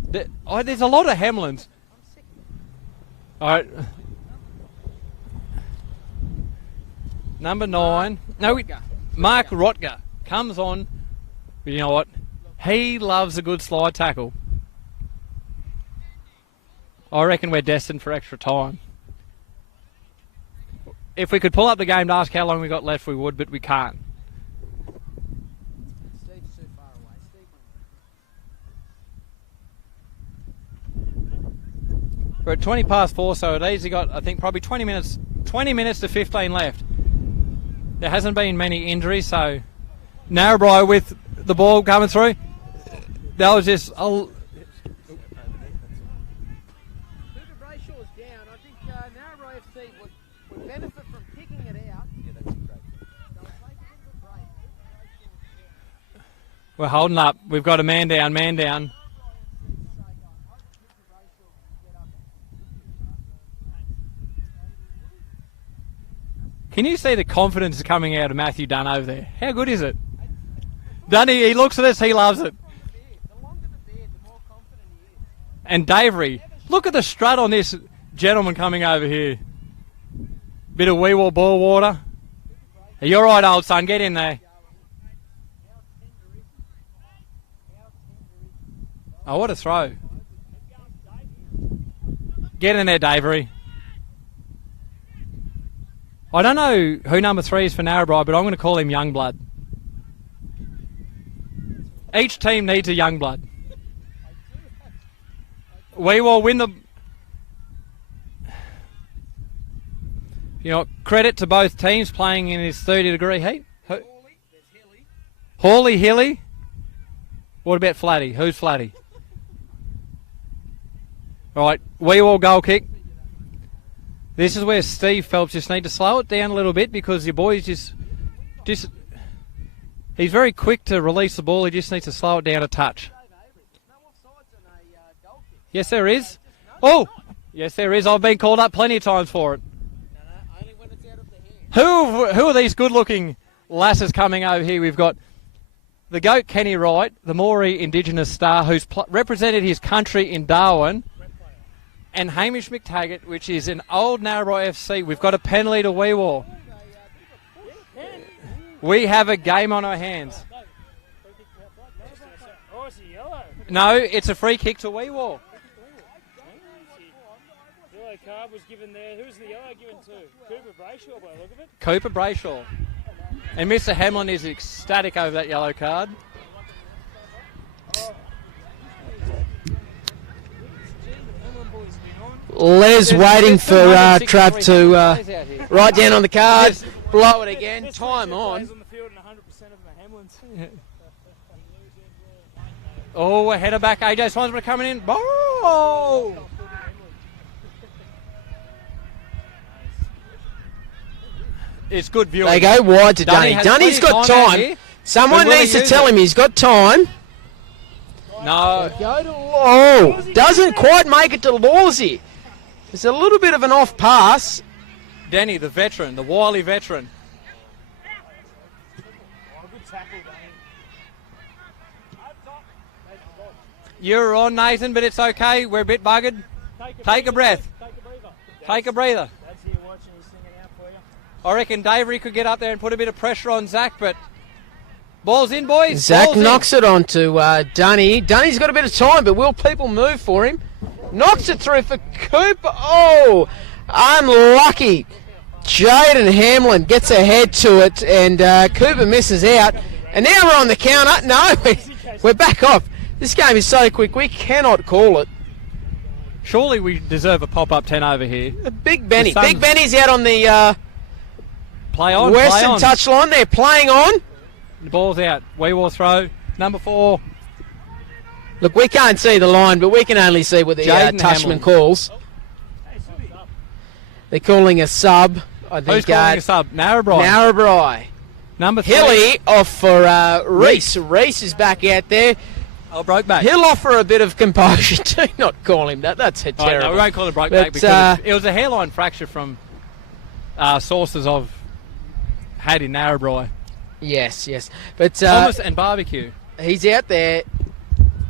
There's a lot of Hamlins. All right. Number 9. No, Mark Rotger comes on. But you know what? He loves a good slide tackle. I reckon we're destined for extra time. If we could pull up the game to ask how long we got left, we would, but we can't. Steve's too far away. We're at 20 past 4, so it easily got, I think, probably 20 minutes to 15 left. There hasn't been many injuries, so Narrabri with the ball coming through. That was just Brayshaw's down. I think Narrabri FC would benefit from kicking it out. Yeah, that's great. we're holding up. We've got a man down. Can you see the confidence coming out of Matthew Dunn over there? How good is it? Dunny, he looks at us, he loves it. And Davery, look at the strut on this gentleman coming over here. Bit of wee wall ball water. You're right, old son, get in there. Oh, what a throw. Get in there, Davery. I don't know who number 3 is for Narrabri, but I'm going to call him Youngblood. Each team needs a Youngblood. We will win the... You know, credit to both teams playing in this 30-degree heat. Hawley, Hilly. What about Flatty? Who's Flatty? All right, we will goal kick. This is where Steve Phelps just need to slow it down a little bit because your boys just he's very quick to release the ball. He just needs to slow it down a touch. Yes, there is. Oh, yes, there is. I've been called up plenty of times for it. Who are these good-looking lasses coming over here? We've got the GOAT Kenny Wright, the Maori Indigenous star who's represented his country in Darwin. And Hamish McTaggart, which is an old Narrabri FC. We've got a penalty to Wee War. We have a game on our hands. No, it's a free kick to Wee War. Yellow card was given there. Who's the yellow given to? Cooper Brayshaw, by the look of it. Cooper Brayshaw. And Mr. Hamlin is ecstatic over that yellow card. Les waiting for Trav to write down on the card, blow it again, time on. Oh, a header back. AJ Swansborough coming in. Oh! It's good viewing. They go wide to Dunny. Dunny's got time. Someone needs to tell him he's got time. No. Go to doesn't quite make it to Lawsy. There's a little bit of an off pass. Denny, the veteran, the wily veteran. Oh, good tackle, Danny. You're on, Nathan, but it's okay. We're a bit buggered. Take a breath. Take a breather. Take a breather. That's here watching. He's singing out for you. I reckon Davery could get up there and put a bit of pressure on Zach, but ball's in, boys. Zach Ball's in. knocks it onto Dunny. Dunny's got a bit of time, but will people move for him? Knocks it through for Cooper. Oh, unlucky. Jaden Hamlin gets ahead to it, and Cooper misses out. And now we're on the counter. No, we're back off. This game is so quick, we cannot call it. Surely we deserve a pop-up 10 over here. Big Benny. The Suns- Big Benny's out on the Play on, western play on. touchline. They're playing on. The ball's out. We will throw. Number 4. Look, we can't see the line, but we can only see what the Jaden touchman Hamlin. calls. They're calling a sub. I think Who's calling a sub? Narrabri. Narrabri. Number 3. Hilly off for Reese. Reese is back out there. Oh, broke back. He'll offer a bit of composure. Do not call him that. That's Oh, terrible. no, we won't call it broke But, back because it was a hairline fracture from sources I've had in Narrabri. Yes. But Thomas and barbecue. he's out there.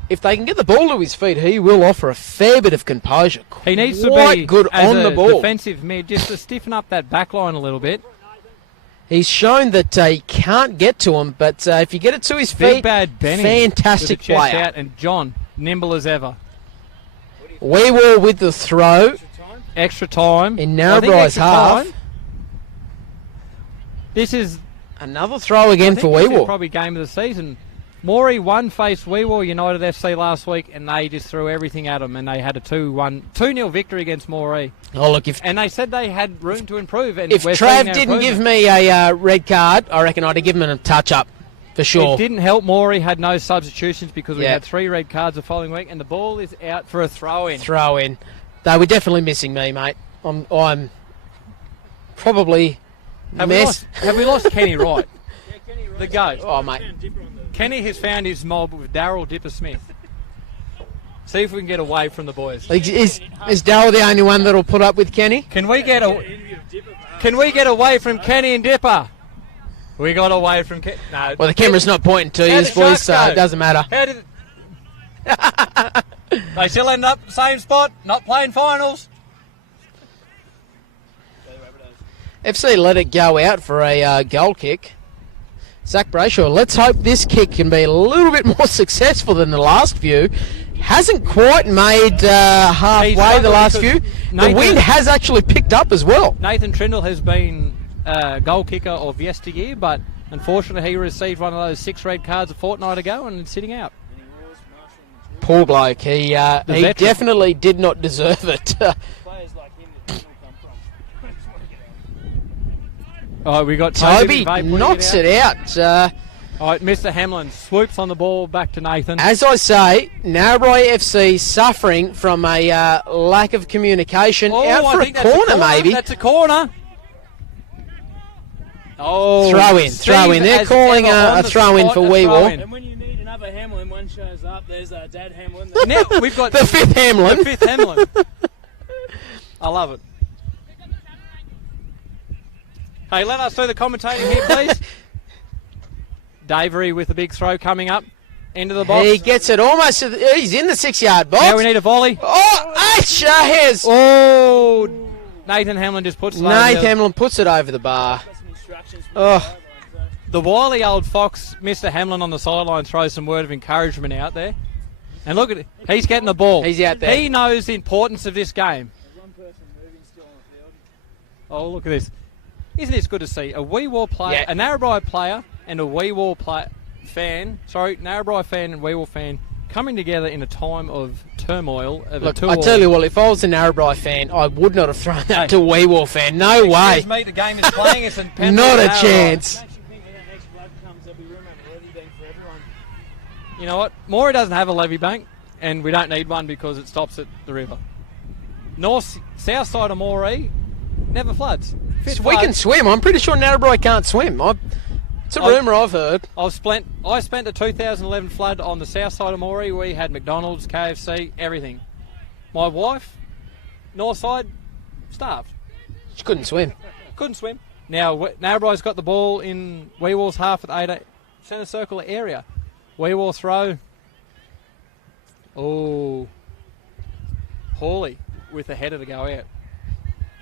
If they can get the ball to his feet, he will offer a fair bit of composure. He needs to Quite be good as on a the ball. defensive mid just to stiffen up that back line a little bit. He's shown that he can't get to him, but if you get it to his Big feet, bad Benny fantastic with a chest player. out, and John nimble as ever. We were with the throw Extra time in I think Narrabri's extra half. time. This is Another throw again for this is Weewar. probably game of the season. Moree faced Weewar United FC last week, and they just threw everything at them, and they had a 2-0 victory against Moree. Oh, look, if And they said they had room to improve. And if we're seeing Trav their didn't give improvement. me a red card, I reckon I'd have given him a touch-up for sure. It didn't help. Moree had no substitutions because we Yeah. had 3 red cards the following week, and the ball is out for a throw-in. Throw in. They were definitely missing me, mate. I'm probably Have we lost Kenny Wright? The GOAT. Oh, mate. Kenny has found his mob with Darryl Dipper Smith. See if we can get away from the boys. Is Darryl the only one that'll put up with Kenny? Can we get away from Kenny and Dipper? We got away from Kenny. No. Well, the camera's not pointing to How you, did boys, Sharks so go? it doesn't matter. How did they still end up the same spot, not playing finals? FC let it go out for a goal kick. Zach Brayshaw, let's hope this kick can be a little bit more successful than the last few. Hasn't quite made halfway the last few. The wind has actually picked up as well. Nathan Trindle has been goal kicker of yesteryear, but unfortunately he received one of those 6 red cards a fortnight ago and is sitting out. Poor bloke. He veteran. definitely did not deserve it. Players like him that Trindle come from. Oh, we got Toby knocks it out. All right, Mr. Hamlin swoops on the ball back to Nathan. As I say, Narrabri FC suffering from a lack of communication. Out for I a think that's corner, maybe. That's a corner. Oh, Throw in. Steve They're as calling ever on a the throw in spot, for a Weewar. throw-in. And when you need another Hamlin, one shows up. There's Dad Hamlin. Now we've got The fifth Hamlin. The 5th Hamlin. I love it. Hey, let us do the commentating here, please. Davery with a big throw coming up into the box. He gets it almost to he's in the 6-yard box. Now we need a volley. Oh, Shahez. Oh, Nathan Hamlin just puts it over Nathan the- Hamlin puts it over the bar. Got some instructions from Oh. the sidelines, The wily old fox, Mr. Hamlin on the sideline, throws some word of encouragement out there. And look at it. He's getting the ball. He's out there. He knows the importance of this game. There's one person moving still on the field. Oh, look at this. Isn't this good to see? A Weewar player, Yeah. a Narrabri player and a Weewar Narrabri fan and Weewar fan coming together in a time of turmoil. Look, I tell you what, if I was a Narrabri fan, I would not have thrown that Hey. to Weewar fan. No way. Excuse me, the game is playing. It's in penalty Not a Narrabri. chance. I actually think when that next blood comes, there'll be room at the levy bank for everyone. You know what? Moree doesn't have a levy bank, and we don't need one because it stops at the river. South side of Moree never floods. Fit We can floods. swim. I'm pretty sure Narrabri can't swim. It's a rumour I've heard. I spent the 2011 flood on the south side of Moree. We had McDonald's, KFC, everything. My wife, north side, starved. She couldn't swim. Couldn't swim. Now, Narrabri's got the ball in Weewall's half at the 8 centre circle area. Weewall throw. Oh. Hawley with the header to go out.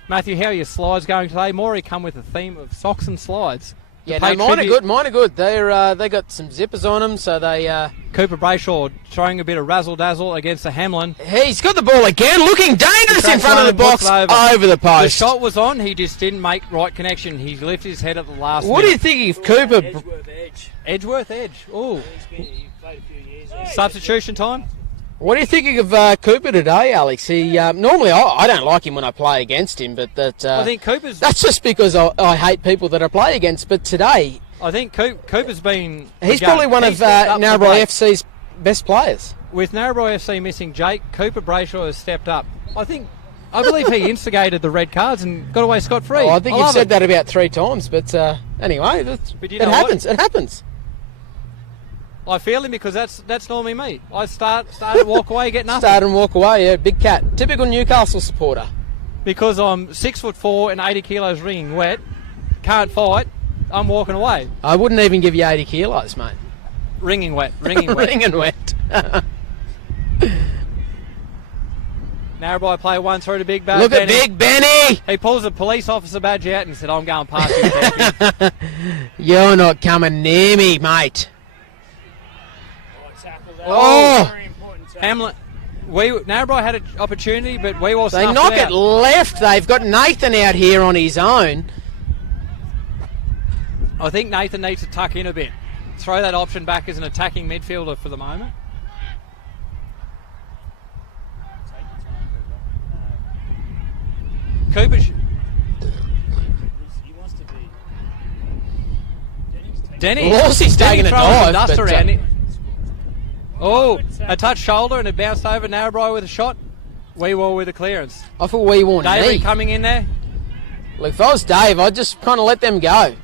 Matthew, how are your slides going today? Maury come with a theme of socks and slides. Yeah, no, mine are good. Mine are good. They got some zippers on them, so they. Cooper Brayshaw throwing a bit of razzle dazzle against the Hamlin. He's got the ball again, looking dangerous in front of the box, over the post. The shot was on. He just didn't make right connection. He lifted his head at the last. What minute. do you think if Cooper? Edgeworth Edge. Oh. Played a few years. Substitution time. What are you thinking of Cooper today, Alex? He normally I don't like him when I play against him, but I think Cooper's. that's just because I hate people that I play against. But today, I think Cooper's been. he's probably one of Narrabri FC's best players. With Narrabri FC missing Jake, Cooper Brayshaw has stepped up. I believe he instigated the red cards and got away scot-free. I think you've said that about 3 times, but anyway, it happens. It happens. I feel him because that's normally me. I start and walk away, get nothing. Start and walk away, yeah, big cat. Typical Newcastle supporter. Because I'm 6'4" and 80 kilos wringing wet, can't fight, I'm walking away. I wouldn't even give you 80 kilos, mate. Wringing wet. Wringing wet. Narrabri play one through to Big Bad Look Benny. at Big Benny! He pulls a police officer badge out and he said, I'm going past you, thank you. You're not coming near me, mate. Oh! Oh! Very important tackle. Hamlin, Narrabri had an opportunity, but we all They snuffed knock it it out. left. They've got Nathan out here on his own. I think Nathan needs to tuck in a bit. Throw that option back as an attacking midfielder for the moment. Cooper, He wants to be. Denny. Lorsey's taking a throwing dive, dust but, around it. Oh, a touch shoulder and it bounced over Narrabri with a shot. Weewall with a clearance. I thought we warned Davey me. coming in there. Look, if I was Dave, I'd just kind of let them go.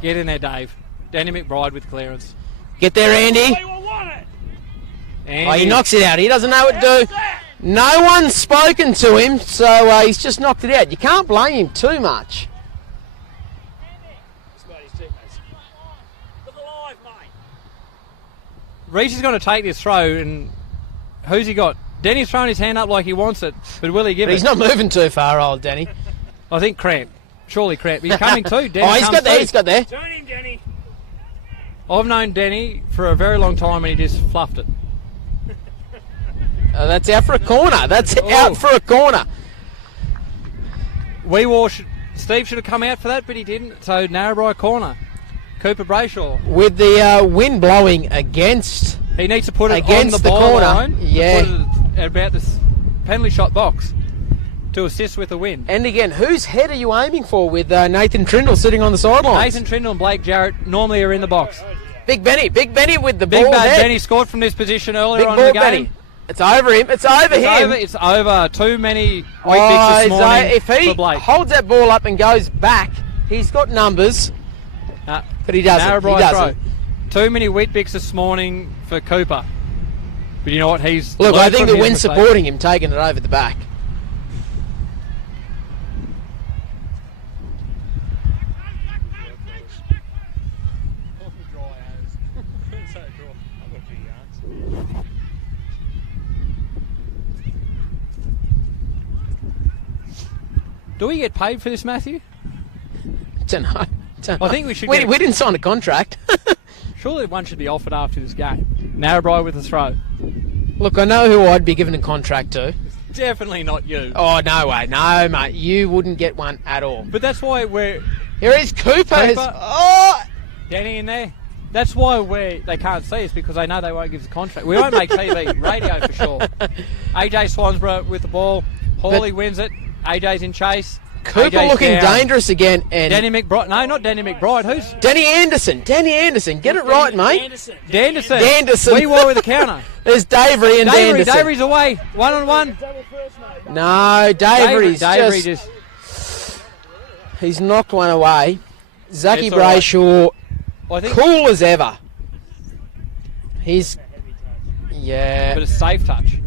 Get in there, Dave. Danny McBride with clearance. Get there, Andy. They will want it. And Oh, he knocks it out. He doesn't know what to do. No one's spoken to him, so he's just knocked it out. You can't blame him too much. He's got his teammates. Look alive, mate. Reece is going to take this throw, and who's he got? Denny's throwing his hand up like he wants it, but will he give But it? he's not moving too far, old Danny. I think cramp. Surely cramp. He's coming too. Denny Oh, he's comes got there. through. He's got there. Turn him, Denny. I've known Denny for a very long time, and he just fluffed it. That's out for a corner. That's Oh. out for a corner. Steve should have come out for that, but he didn't. So Narrabri corner. Cooper Brayshaw. With the wind blowing against. He needs to put it Against on the the corner. line. Yeah. Put it at about this penalty shot box to assist with the win. And again, whose head are you aiming for with Nathan Trindle sitting on the sidelines? Nathan Trindle and Blake Jarrett normally are in the box. Big Benny with the Big ball Bad there. Benny scored from this position earlier Big on ball in the game. Benny. It's over him. It's over him. It's over. Too many weak Oh, picks this morning if he for Blake. holds that ball up and goes back, he's got numbers, but he doesn't. Narrabri He doesn't. throw. Too many Weet-Bix this morning for Cooper. But you know what? He's Look, learned I think from the his wind's mistake. supporting him, taking it over the back. Do we get paid for this, Matthew? Don't know. I think we should We, get- we didn't sign a contract. Surely one should be offered after this game. Narrabri with a throw. Look, I know who I'd be giving a contract to. Definitely not you. Oh, no way. No, mate. You wouldn't get one at all. But that's why we're Here is Cooper. Cooper. Oh! Danny in there. That's why they can't see us, because they know they won't give us a contract. We won't make TV, radio for sure. AJ Swansborough with the ball. Hawley wins it. AJ's in chase. Cooper AJ's looking down. dangerous again. And Danny McBride. No, not Danny McBride. Who's Danny Anderson. Danny Anderson. Get it right, mate. Anderson. Danderson? Danderson. We were with the counter. There's Davery and Davery. Danderson. Davery's away. 1-on-1. Double first, mate. No, Davery's Davery just... He's knocked one away. Zaki It's all right. Brayshaw, I think, cool as ever. He's... Yeah. but a safe touch.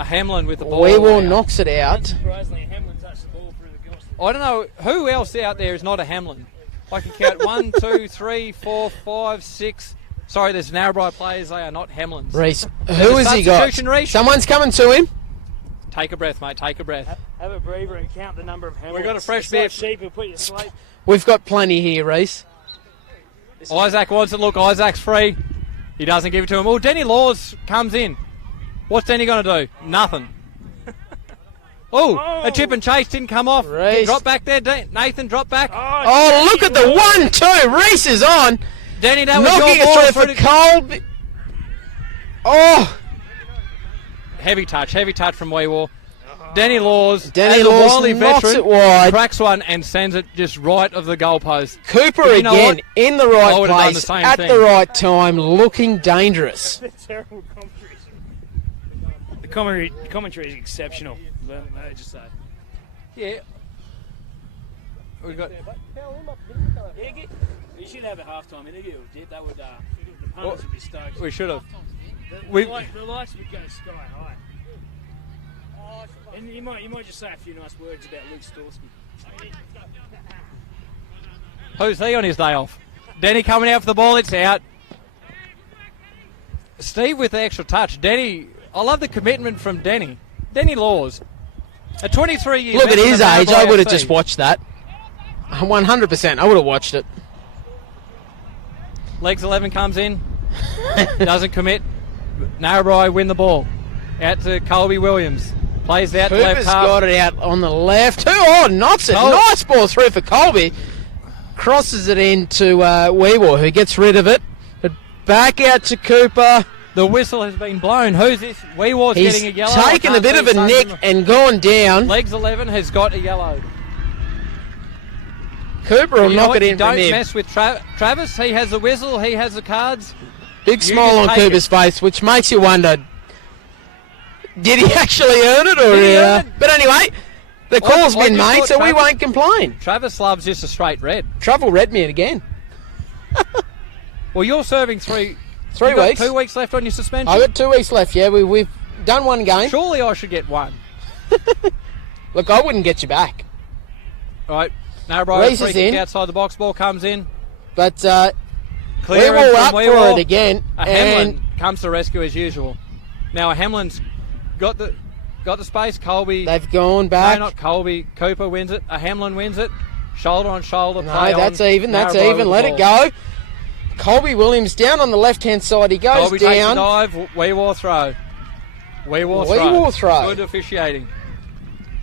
A Hamlin with the ball. Weewell knocks it out. Surprisingly, Hamlin touched the ball through the goals. I don't know who else out there is not a Hamlin. I can count 1, 2, 3, 4, 5, 6. Sorry, there's Narrabri players. They are not Hamlins. Reese, who has he got? Substitution, Reese. Someone's coming to him. Take a breath, mate. Take a breath. Have a breather and count the number of Hamlins. We've got a fresh It's like bit. sheep who put you to sleep. We've got plenty here, Reese. Isaac wants it. Look, Isaac's free. He doesn't give it to him. Oh, Denny Laws comes in. What's Denny going to do? Nothing. Oh, a chip and chase didn't come off. Reece. Drop back there, Nathan. Drop back. Oh, look at the 1-2. Reese is on. Denny, that was Knocking your ball. it through for Colby. Oh, Heavy touch from Weewell. Denny Laws, Denny as a Laws wily knocks veteran, it wide. cracks one and sends it just right of the goalpost. Cooper But you know again what? in the I right would've done the place same at thing. the right time, looking dangerous. Terrible commentary. The commentary is exceptional. Let me just say. Yeah. We've got. You should have a halftime interview with Dip. That would, the punters would be stoked. We should have. The lights would go sky high. And you might just say a few nice words about Luke Storsky. Who's he on his day off? Denny coming out for the ball. It's out. Steve with the extra touch. Denny, I love the commitment from Denny. Denny Laws. A 23-year Look at veteran his of age. Narrabri I would have FC. just watched that. 100%. I would have watched it. Legs 11 comes in. Doesn't commit. Narrabri win the ball. Out to Colby Williams. Plays out to left Cooper's half. got it out on the left. Knocks it. Col- Nice ball through for Colby. Crosses it into Weewell, who gets rid of it. But back out to Cooper. The whistle has been blown. Who's this? Weewar's He's getting a yellow. I taken a can't bit see of a Sons nick in the- and gone down. Legs 11 has got a yellow. Cooper will You know knock what? it You in from don't him. mess with Travis. He has the whistle. He has the cards. Big You smile just on take Cooper's it. face, which makes you wonder, did he actually earn it? Or Did he earn it? But anyway, the call's I been just made, thought so we Travis- won't complain. Travis loves just a straight red. Trouble read me again. Well, you're serving 3 3 you got weeks. 2 weeks left on your suspension. I got 2 weeks left, yeah. We've done one game. Surely I should get one. Look, I wouldn't get you back. All right. Narrabri Reece free is kick in. outside the box. Ball comes in. But Clear Weewell from up for Weewell. it again. A Hamlin comes to rescue as usual. Now a Hamlin's got the space. Colby. They've gone No, back. not Colby. Cooper wins it. A Hamlin wins it. Shoulder on shoulder. No, play that's on. even. That's Narrabri even. with Let the it ball. go. Colby Williams down on the left-hand side. He goes Colby takes a down. dive. Weewell throw. Weewell throw. Good officiating.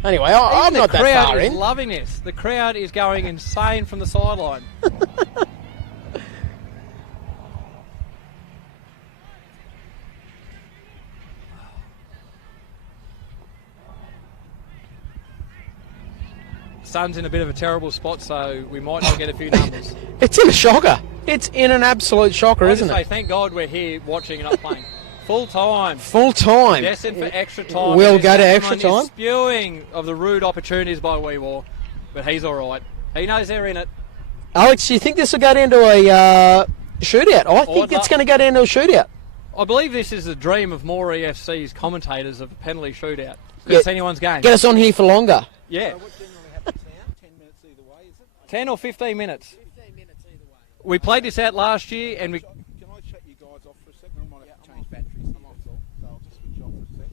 Anyway, I'm Even not the that crowd far is in. loving this. The crowd is going insane from the sideline. Sun's in a bit of a terrible spot, so we might not get a few numbers. It's in a shocker. It's in an absolute shocker, I isn't just say, it? thank God we're here watching and not playing. Full time. Full time. Destined for extra time. We'll And go to this extra gentleman time. is spewing of the rude opportunities by Weewell, but he's all right. He knows they're in it. Alex, do you think this will go down to a shootout? I think I'd it's going to go down to a shootout. I believe this is the dream of more EFC's commentators of a penalty shootout. Yeah. It's anyone's game. Get us on here for longer. Yeah. What generally happens now? 10 minutes either way, is it? 10 or 15 minutes. 15 minutes either way. We played this out last year and we Can I shut you guys off for a second? I might have to change batteries. That's all. So I'll just switch off for a sec.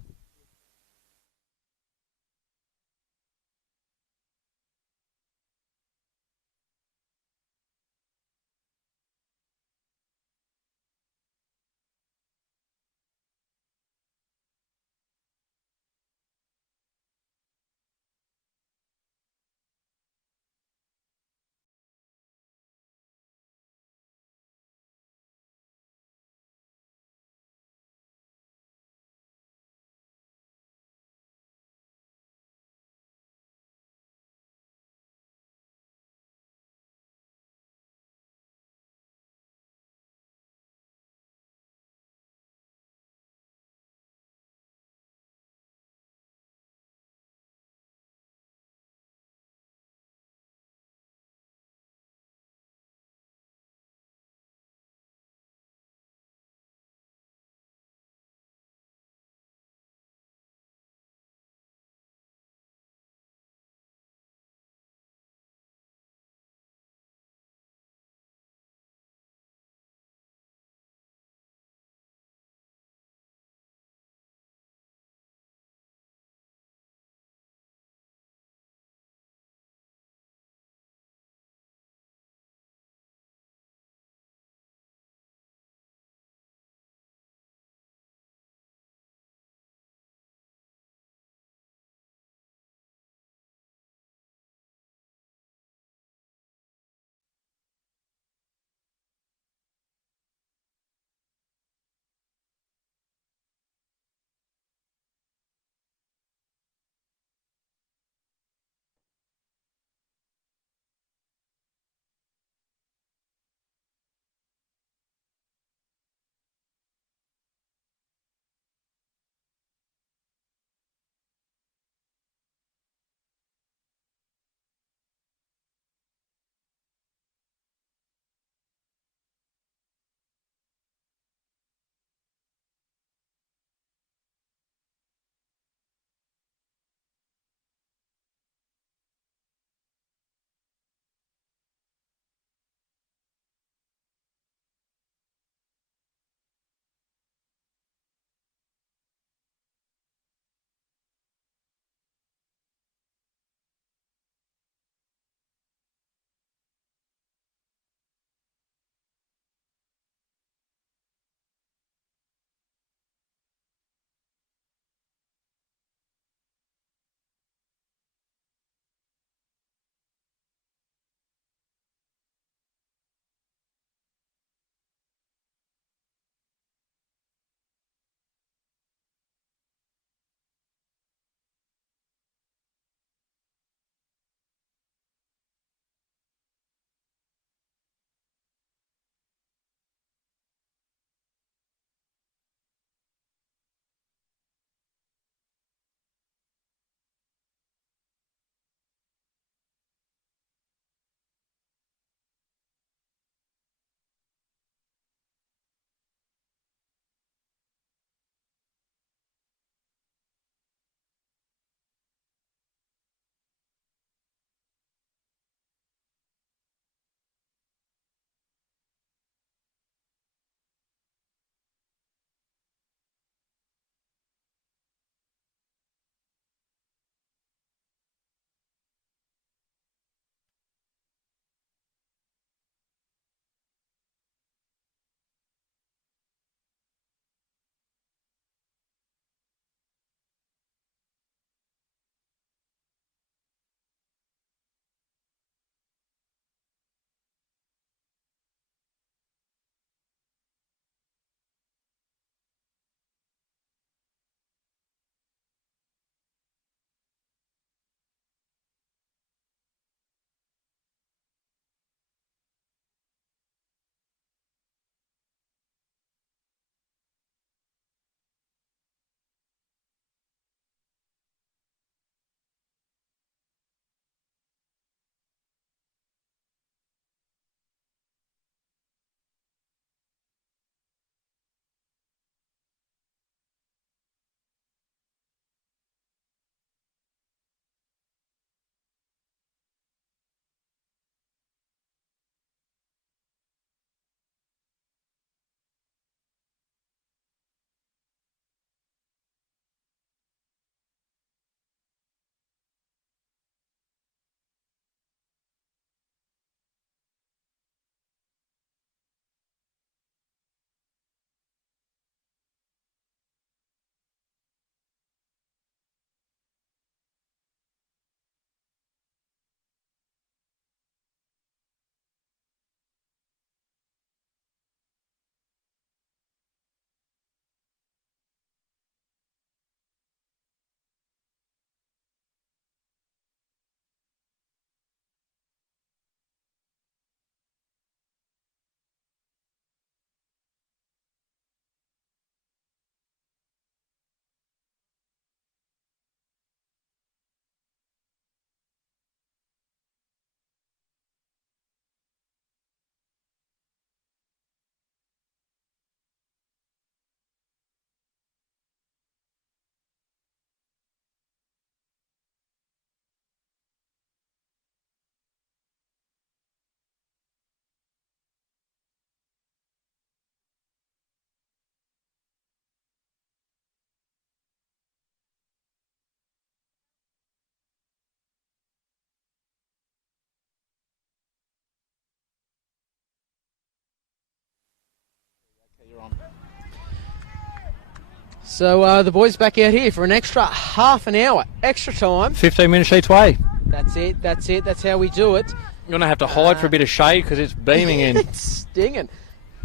So the boys back out here for an extra half an hour, extra time. 15 minutes each way. That's it. That's how we do it. I'm going to have to hide for a bit of shade because it's beaming in. It's stinging.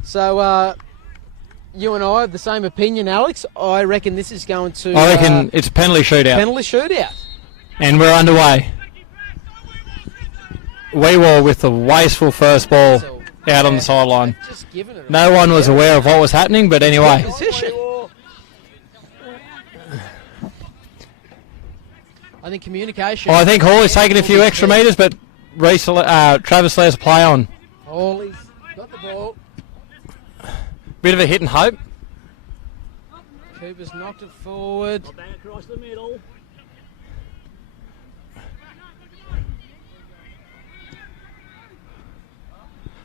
So you and I have the same opinion, Alex. I reckon this is going to... I reckon it's a penalty shootout. Penalty shootout. And we're underway. Weewar with the wasteful first ball out on the sideline. Just giving it No one was aware of what was happening, but anyway. Position. I think communication... I think Hawley's taking a few extra metres, but Travis Lair's play on. Hawley's got the ball. Bit of a hit and hope. Cooper's knocked it forward. Bang across the middle.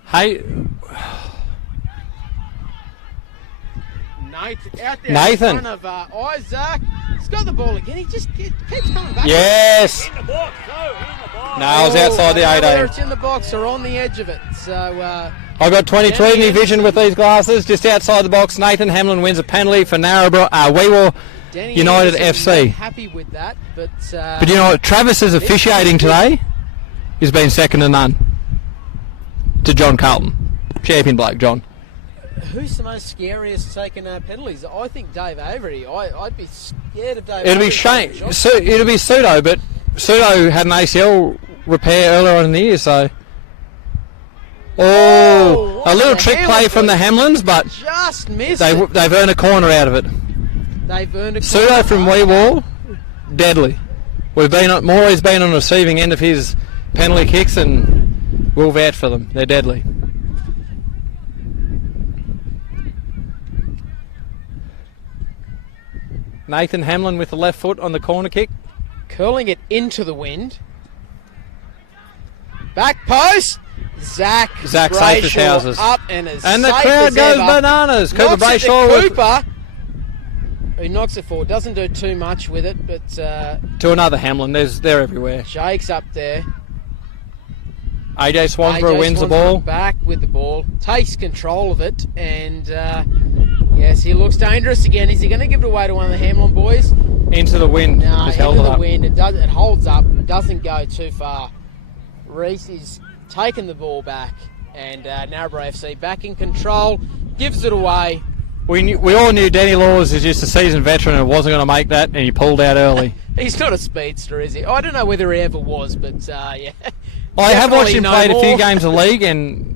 Hey, Nathan out there Nathan. in front of Isaac. He's got the ball again. He just keeps coming back. Yes. In the box, no, in the box. No, it's outside the Whether 18. it's in the box or on the edge of it. So I've got 20/20 vision with these glasses. Just outside the box, Nathan Hamlin wins a penalty for Narrabri. Weewar Danny United Anderson FC. not happy with that, but But you know what? Travis's officiating today has been second to none to John Carlton. Champion bloke, John. who's the most scariest taking penalties? I think Dave Avery. I'd be scared of Dave. It'll Avery be Shane. taking shots. It'll be Pseudo, but Pseudo had an ACL repair earlier on in the year, so. Oh, what a little the trick hell, play from the Hamlins, but Just missed it. they've earned a corner out of it. They've earned a Pseudo corner. from Weewar, deadly. Morley's been on the receiving end of his penalty kicks, and we'll vouch for them. They're deadly. Nathan Hamlin with the left foot on the corner kick. Curling it into the wind. Back post. Zach safe as Brayshaw houses. up and as And the safe crowd as goes ever. bananas. Cooper Knocks it to Brayshaw with, Cooper, who knocks it forward. Doesn't do too much with it, but to another Hamlin. They're everywhere. Jake's up there. AJ Swansborough AJ wins the Swansborough ball. back with the ball, takes control of it, and yes, he looks dangerous again. Is he going to give it away to one of the Hamlin boys? Into the wind. No, Just into held it the up. wind. It holds up, doesn't go too far. Reese is taking the ball back, and Narrabri FC back in control, gives it away. We all knew Danny Laws is just a seasoned veteran and wasn't going to make that, and he pulled out early. He's not a speedster, is he? I don't know whether he ever was, but yeah. I have watched Definitely him no play a few more. games of league, and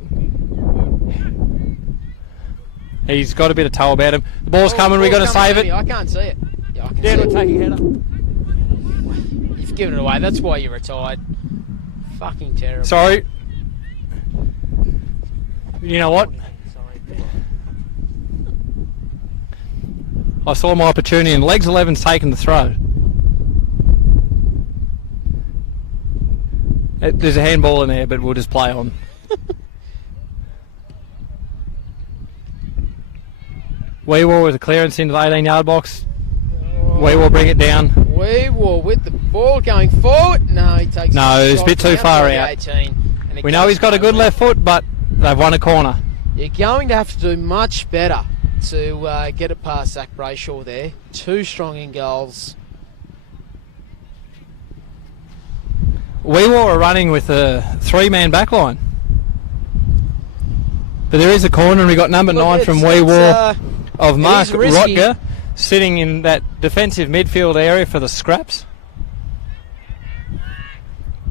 he's got a bit of toe about him. The ball's coming. We're going to save it. I can't see it. Yeah, I can Yeah, see look, it. taking header. You've given it away. That's why you're retired. Fucking terrible. Sorry. You know what? Sorry. I saw my opportunity, and legs 11's taken the throw. There's a handball in there, but we'll just play on. Weewar with a clearance into the 18-yard box. Weewar bring it down. Weewar with the ball going forward. No, he takes No, it's a bit too far the out. 18, and it We know goes he's got a good nowhere. left foot, but they've won a corner. You're going to have to do much better to get it past Zach Brayshaw there. Too strong in goals. Weewar are running with a three-man backline. But there is a corner, and we got number 9 from Weewar of Mark is risky. Rotger sitting in that defensive midfield area for the scraps.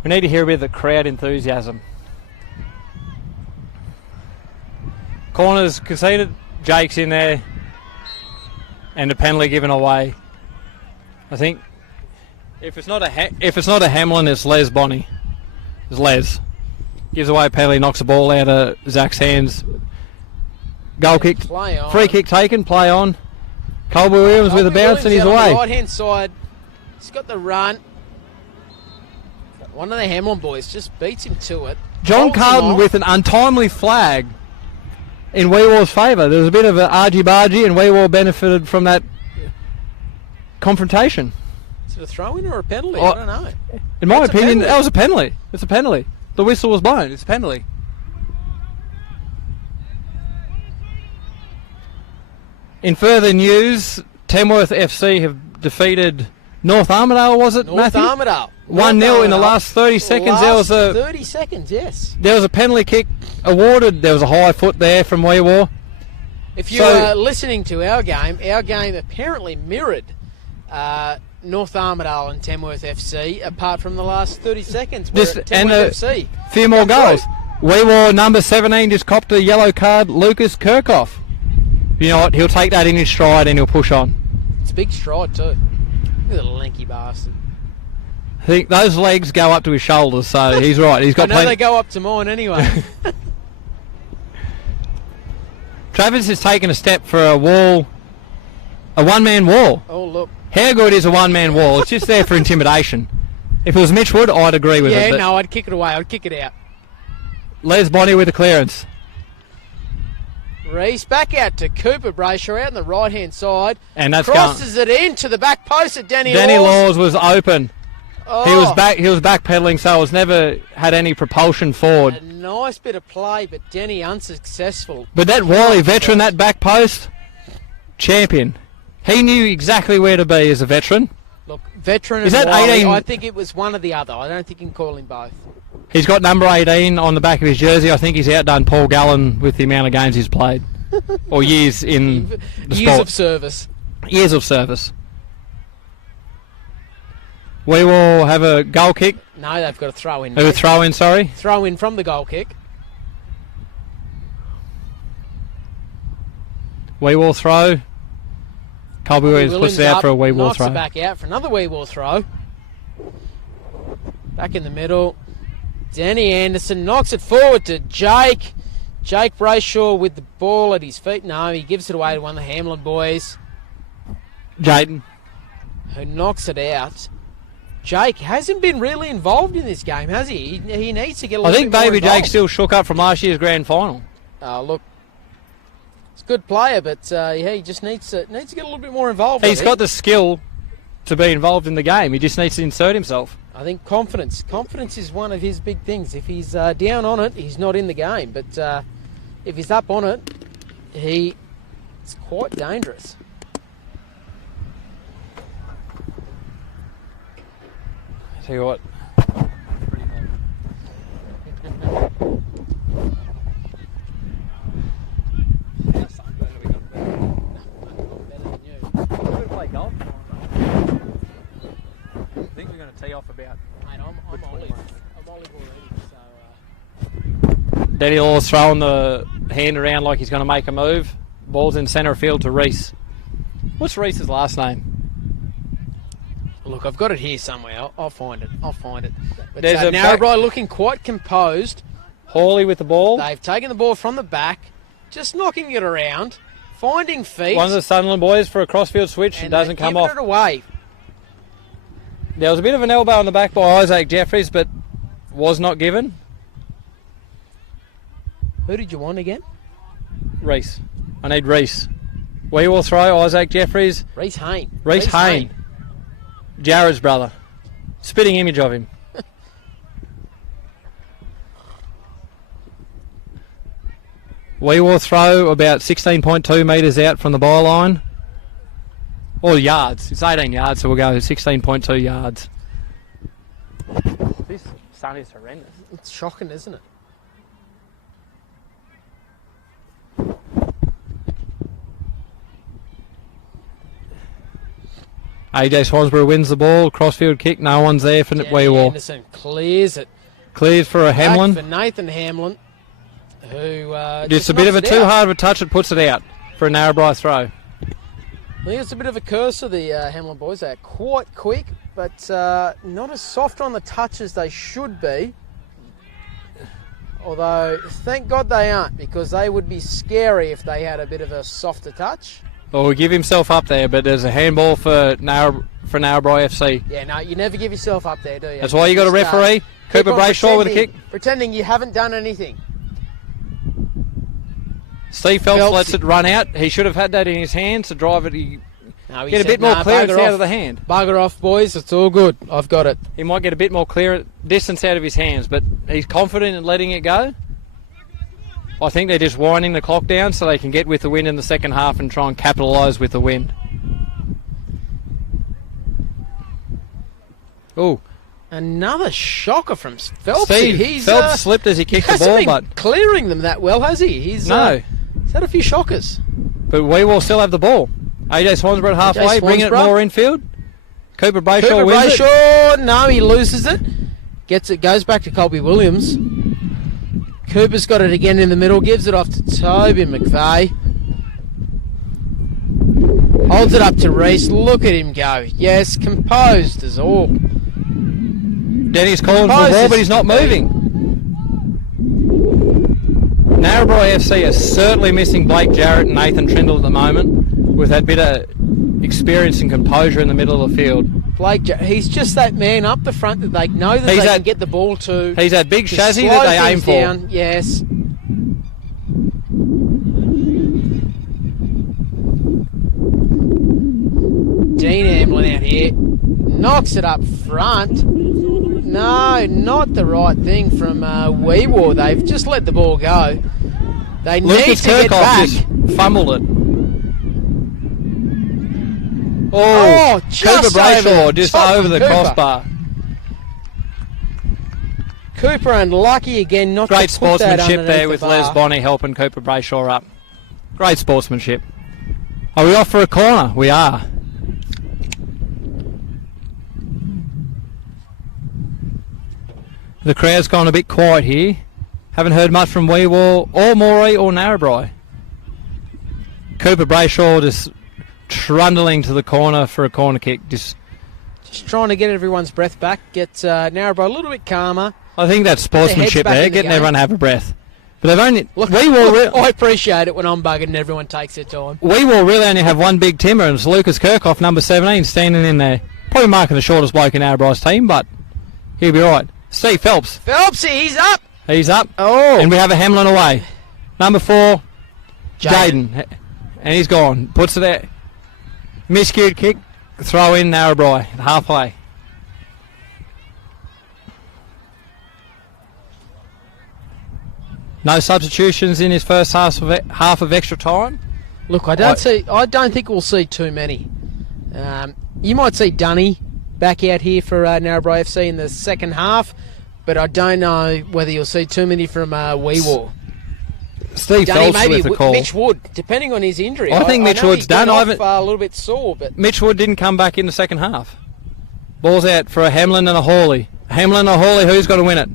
We need to hear a bit of the crowd enthusiasm. Corners conceded, Jake's in there, and a penalty given away. I think if it's not a Hamlin, it's Les Bonnie. It's Les. Gives away a penalty, knocks the ball out of Zach's hands. Goal kick, Play on. free kick taken, play on. Colby Williams with a bounce and he's away. Right hand side. He's got the run. One of the Hamlin boys just beats him to it. John Holds him Carlton off. with an untimely flag in Weewar's favour. There was a bit of an argy-bargy, and Weewar benefited from that confrontation. Is it a throw-in or a penalty? Oh, I don't know. In my That's a opinion, penalty. that was a penalty. It's a penalty. The whistle was blown. It's a penalty. In further news, Tamworth FC have defeated North Armidale, was it, North Matthew? Armidale. 1-0 in the last 30 seconds. There was a 30 seconds, yes. There was a penalty kick awarded. There was a high foot there from Weewar. If you are listening to our game apparently mirrored North Armidale and Tamworth FC, apart from the last 30 seconds. And a FC. few more goals. Weewar, number 17, just copped a yellow card, Lucas Kirchhoff. You know what? He'll take that in his stride and he'll push on. It's a big stride too. Look at the lanky bastard. I think those legs go up to his shoulders, so he's right. He's got I know they go up to mine anyway. Travis has taken a step for a wall, a one-man wall. Oh, look. How good is a one-man wall? It's just there for intimidation. If it was Mitch Wood, I'd agree with it. Yeah, no, I'd kick it away. I'd kick it out. Les Bonnie with the clearance. Reese back out to Cooper Brayshaw out on the right-hand side. And that's crosses it into the back post at Danny Laws. Laws Was open. Oh. He was backpedaling, so it's never had any propulsion forward. A nice bit of play, but Denny unsuccessful. But that Wally veteran, that back post, champion. He knew exactly where to be as a veteran. Look, veteran is and that Wally, 18? I think it was one or the other. I don't think you can call him both. He's got number 18 on the back of his jersey. I think he's outdone Paul Gallen with the amount of games he's played. Or years in the years sport. Of service. Years of service. We will have a goal kick. No, they've got a throw in. A throw in, sorry. Throw in from the goal kick. We will throw. Colby Williams puts it out for a wee wall throw. Knocks it back out for another wee wall throw. Back in the middle. Danny Anderson knocks it forward to Jake. Jake Brayshaw with the ball at his feet. No, he gives it away to one of the Hamlin boys. Jayden. Who knocks it out. Jake hasn't been really involved in this game, has he? He needs to get a little bit more Baby involved. Jake's still shook up from last year's grand final. Look, he's a good player, but he just needs to get a little bit more involved. He's got the skill to be involved in the game. He just needs to insert himself. I think confidence. Confidence is one of his big things. If he's down on it, he's not in the game. But if he's up on it, it's quite dangerous. Tell you what. Play golf. I think we're going to tee off about. Mate, I'm olive already. So, Danny Law's throwing the hand around like he's going to make a move. Ball's in centre field to Reese. What's Reese's last name? look, I've got it here somewhere. I'll find it. But There's a Narrabri looking quite composed. Hawley with the ball. They've taken the ball from the back, just knocking it around, finding feet. One of the Sunderland boys for a crossfield switch. It doesn't come off. It away. There was a bit of an elbow on the back by Isaac Jeffries, but was not given. Who did you want again? Reese. I need Reese. We will throw Isaac Jeffries. Reese Hayne. Reese Hayne. Jared's brother. Spitting image of him. We will throw about 16.2 metres out from the byline. Or yards. It's 18 yards, so we'll go 16.2 yards. This sun is horrendous. It's shocking, isn't it? AJ Swansbury wins the ball. Crossfield kick. No one's there for Weewar. Anderson clears it. Clears for a Hamlin. Back for Nathan Hamlin, who just a bit of a too hard of a touch. It puts it out for a Narrabri throw. I think it's a bit of a curse of the Hamlin boys. They're quite quick, but not as soft on the touch as they should be. Although, thank God they aren't, because they would be scary if they had a bit of a softer touch. Well, we'll give himself up there, but there's a handball for Narrabri FC. Yeah, no, you never give yourself up there, do you? That's why you got a referee. Cooper Brayshaw with a kick. Pretending you haven't done anything. Steve Phelps lets it run out. He should have had that in his hands to drive it. Get a bit more clearance out of the hand. Bugger off, boys. It's all good. I've got it. He might get a bit more clear distance out of his hands, but he's confident in letting it go. I think they're just winding the clock down so they can get with the wind in the second half and try and capitalise with the wind. Oh, Another shocker from Phelps. Steve Phelps slipped as he kicked the hasn't ball, been but clearing them that well, has he? He's no. He's had a few shockers. But we will still have the ball. AJ Swansborough halfway, bringing it more infield. Cooper Brayshaw wins it. No, he loses it. Gets it, goes back to Colby Williams. Cooper's got it again in the middle, gives it off to Toby McVeigh. Holds it up to Reese. Look at him go. Yes, composed as all. Denny's calling for the ball, but he's not moving. Narrabri FC are certainly missing Blake Jarrett and Nathan Trindle at the moment, with that bit of experience and composure in the middle of the field. Blake, he's just that man up the front that they know that they can get the ball to. He's that big chassis slow that they aim things for. down. Yes. Dean Amlin out here. Knocks it up front. No, not the right thing from Weewar. They've just let the ball go. They Lucas need to get Kirkhoff back. just fumbled it. Oh, Cooper Brayshaw just over the crossbar. Cooper unlucky again not Great to put that sportsmanship underneath there with the Les bar. Bonney helping Cooper Brayshaw up. Great sportsmanship. Are we off for a corner? We are. The crowd's gone a bit quiet here. Haven't heard much from Weewar or Moree or Narrabri. Cooper Brayshaw just trundling to the corner for a corner kick. Just trying to get everyone's breath back. Get Narrabri a little bit calmer. I think that's sportsmanship back there, in the getting game. everyone to have a breath. But they've only I appreciate it when I'm bugging and everyone takes their time. We will really only have one big timber, and it's Lucas Kirkhoff, number 17, standing in there. Probably marking the shortest bloke in Narrabri's team, but he'll be right. Steve Phelps. He's up. He's up. Oh. And we have a Hamlin away. Number 4, Jaden. And he's gone. Puts it there. Miscued kick. Throw in Narrabri. Halfway. No substitutions in his first half of extra time. Look, I don't think we'll see too many. You might see Dunny back out here for Narrabri FC in the second half, but I don't know whether you'll see too many from Weewar. Steve Dunny, Phelps maybe with the call. Mitch Wood, depending on his injury. I think Mitch Wood's done. I haven't a little bit sore, but Mitch Wood didn't come back in the second half. Ball's out for a Hamlin and a Hawley. Hamlin and a Hawley, who's got to win it?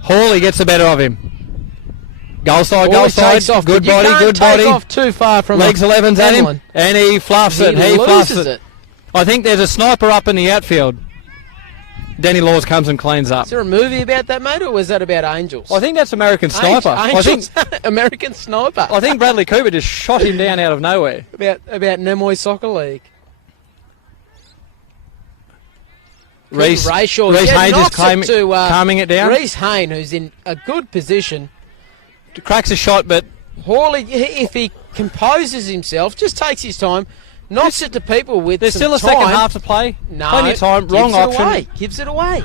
Hawley gets the better of him. Goal side, off, good body, good take body. Off too far from legs 11's at him, Hamlin. and he fluffs it. He fluffs it. I think there's a sniper up in the outfield. Danny Laws comes and cleans up. Is there a movie about that, mate, or was that about Angels? I think that's American Sniper. Angels, American Sniper. I think Bradley Cooper just shot him down out of nowhere. About Namoi Soccer League. Reese Haynes is calming it down. Reese Haynes, who's in a good position. Cracks a shot, but Hawley, if he composes himself, just takes his time, knocks it to people with there's some still a time. second half to play. No, plenty of time. Wrong option. Gives it away.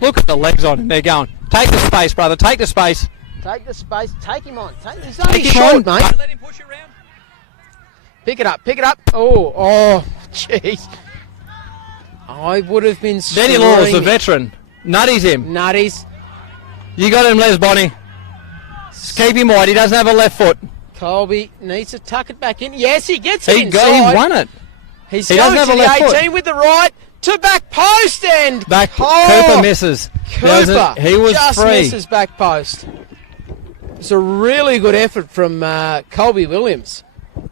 Look at the legs on him. They're going. Take the space, brother. Take the space. Take the space. Take him on. He's only Take him short, on, mate. Don't let him push it around. Pick it up. Pick it up. Oh, jeez. I would have been Danny Laws, the veteran. Nutties him. Nutties. You got him, Les Bonney. Keep him wide. He doesn't have a left foot. Colby needs to tuck it back in. Yes, he gets it inside. He won it. He doesn't have a left the 18 foot. with the right to back post and Cooper misses. Cooper he was just free. misses back post. It's a really good effort from Colby Williams. Only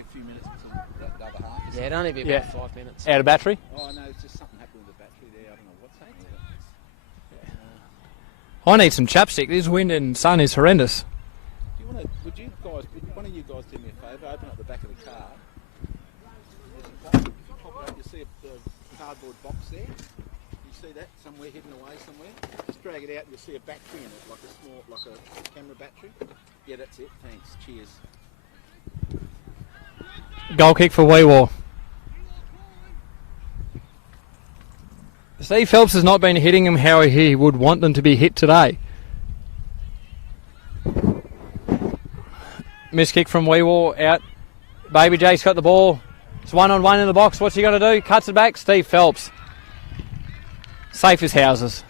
a few minutes until the other half. Yeah, it'd only be about 5 minutes. Out of battery. Oh, no, it's just something happened with the battery there. I don't know what's happened. I need some chapstick. This wind and sun is horrendous. Do you want to? Would one of you guys do me a favour? Open up the back of the car. Pop it up. You see a cardboard box there. You see that somewhere hidden away somewhere. Just drag it out, and you'll see a battery in it, like a camera battery. Yeah, that's it. Thanks. Cheers. Goal kick for Weewar. Steve Phelps has not been hitting them how he would want them to be hit today. Miss kick from Weewar out. Baby Jake's got the ball. It's 1-on-1 in the box. What's he going to do? Cuts it back. Steve Phelps. Safe as houses.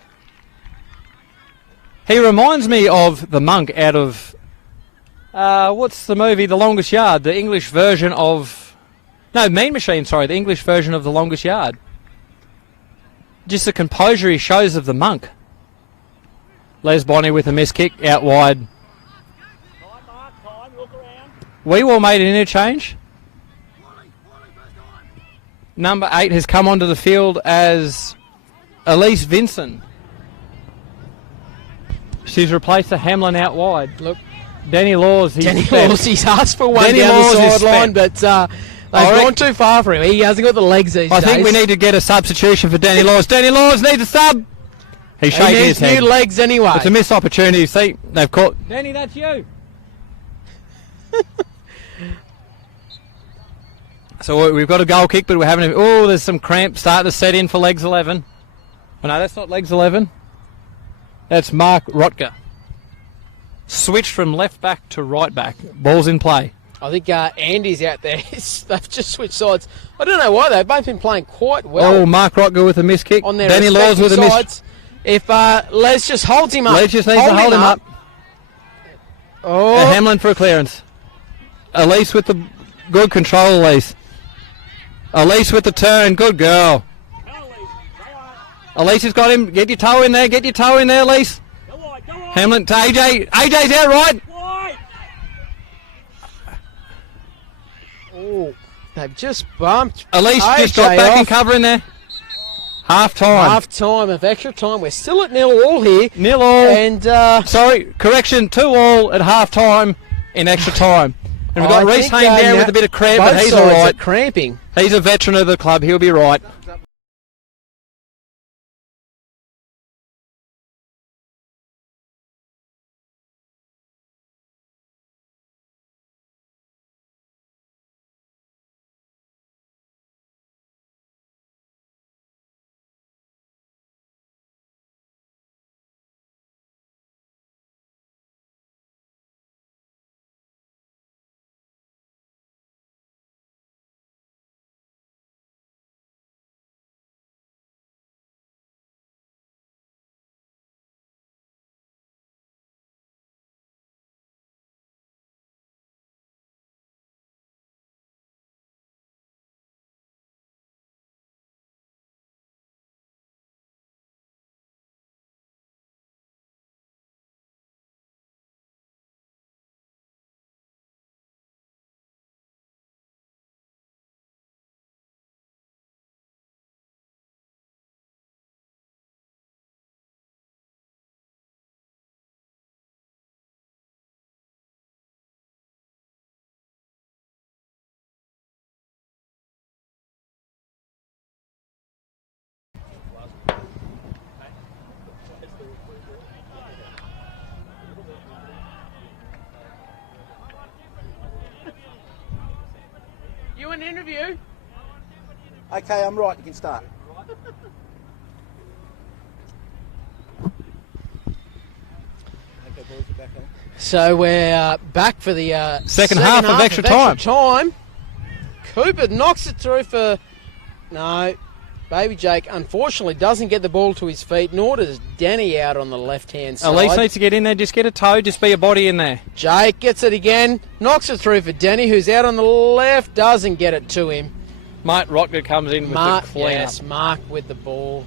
He reminds me of the monk out of... what's the movie? The Longest Yard. The English version of... No, Mean Machine, sorry. The English version of The Longest Yard. Just the composure he shows of the monk. Les Bonnie with a miss kick out wide. Weewar made an interchange. Number 8 has come onto the field as Elise Vinson. She's replaced the Hamlin out wide. Look, Danny Laws. He's asked for one down the sideline, but they've gone too far for him. He hasn't got the legs these days. I think we need to get a substitution for Danny Laws. Danny Laws needs a sub. He's shaking his head. New legs anyway. It's a missed opportunity. See, they've caught. Danny, that's you. So we've got a goal kick, but we're having. Oh, there's some cramp starting to set in for legs 11. Oh, no, that's not legs 11. That's Mark Rotker. Switched from left back to right back. Ball's in play. I think Andy's out there. They've just switched sides. I don't know why. They've both been playing quite well. Oh, Mark Rotker with a miss kick. On their Danny Laws with a miss. Sides. If Les just holds him up. Les just needs to hold him up. Oh. Hamlin for a clearance. Elise with the good control, Elise. Elise with the turn. Good girl. Elise has got him. Get your toe in there. Get your toe in there, Elise. Go on. Hamlin to AJ. AJ's out right. Oh, they've just bumped. Elise AJ just got back off. in cover in there. Half time. Half time of extra time. We're still at 0-0 here. 0-0. And sorry, correction. 2-2 at half time in extra time. And we've got Reece Hayne down with a bit of cramp, but he's all right. Cramping. He's a veteran of the club. He'll be right. You an interview? Okay, I'm right. You can start. Okay, boys, we're back on. So we're back for the second half of extra time. Cooper knocks it through for... No. Baby Jake, unfortunately, doesn't get the ball to his feet, nor does Danny out on the left-hand side. Elise needs to get in there. Just get a toe. Just be a body in there. Jake gets it again. Knocks it through for Danny, who's out on the left. Doesn't get it to him. Mike Rotker comes in with the clean Yes, up. Mark with the ball.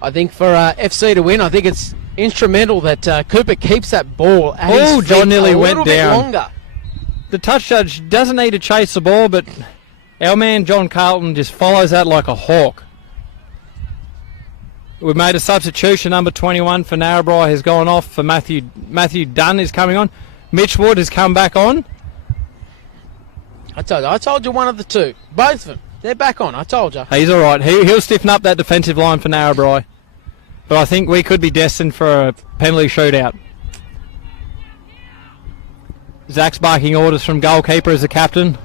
I think for FC to win, I think it's instrumental that Cooper keeps that ball at his feet John nearly a went little bit down. longer. The touch judge doesn't need to chase the ball, but our man John Carlton just follows that like a hawk. We've made a substitution. Number 21 for Narrabri has gone off for Matthew. Matthew Dunn is coming on. Mitch Wood has come back on. I told you one of the two. Both of them. They're back on. I told you. He's all right. He'll stiffen up that defensive line for Narrabri. But I think we could be destined for a penalty shootout. Zach's barking orders from goalkeeper as the captain.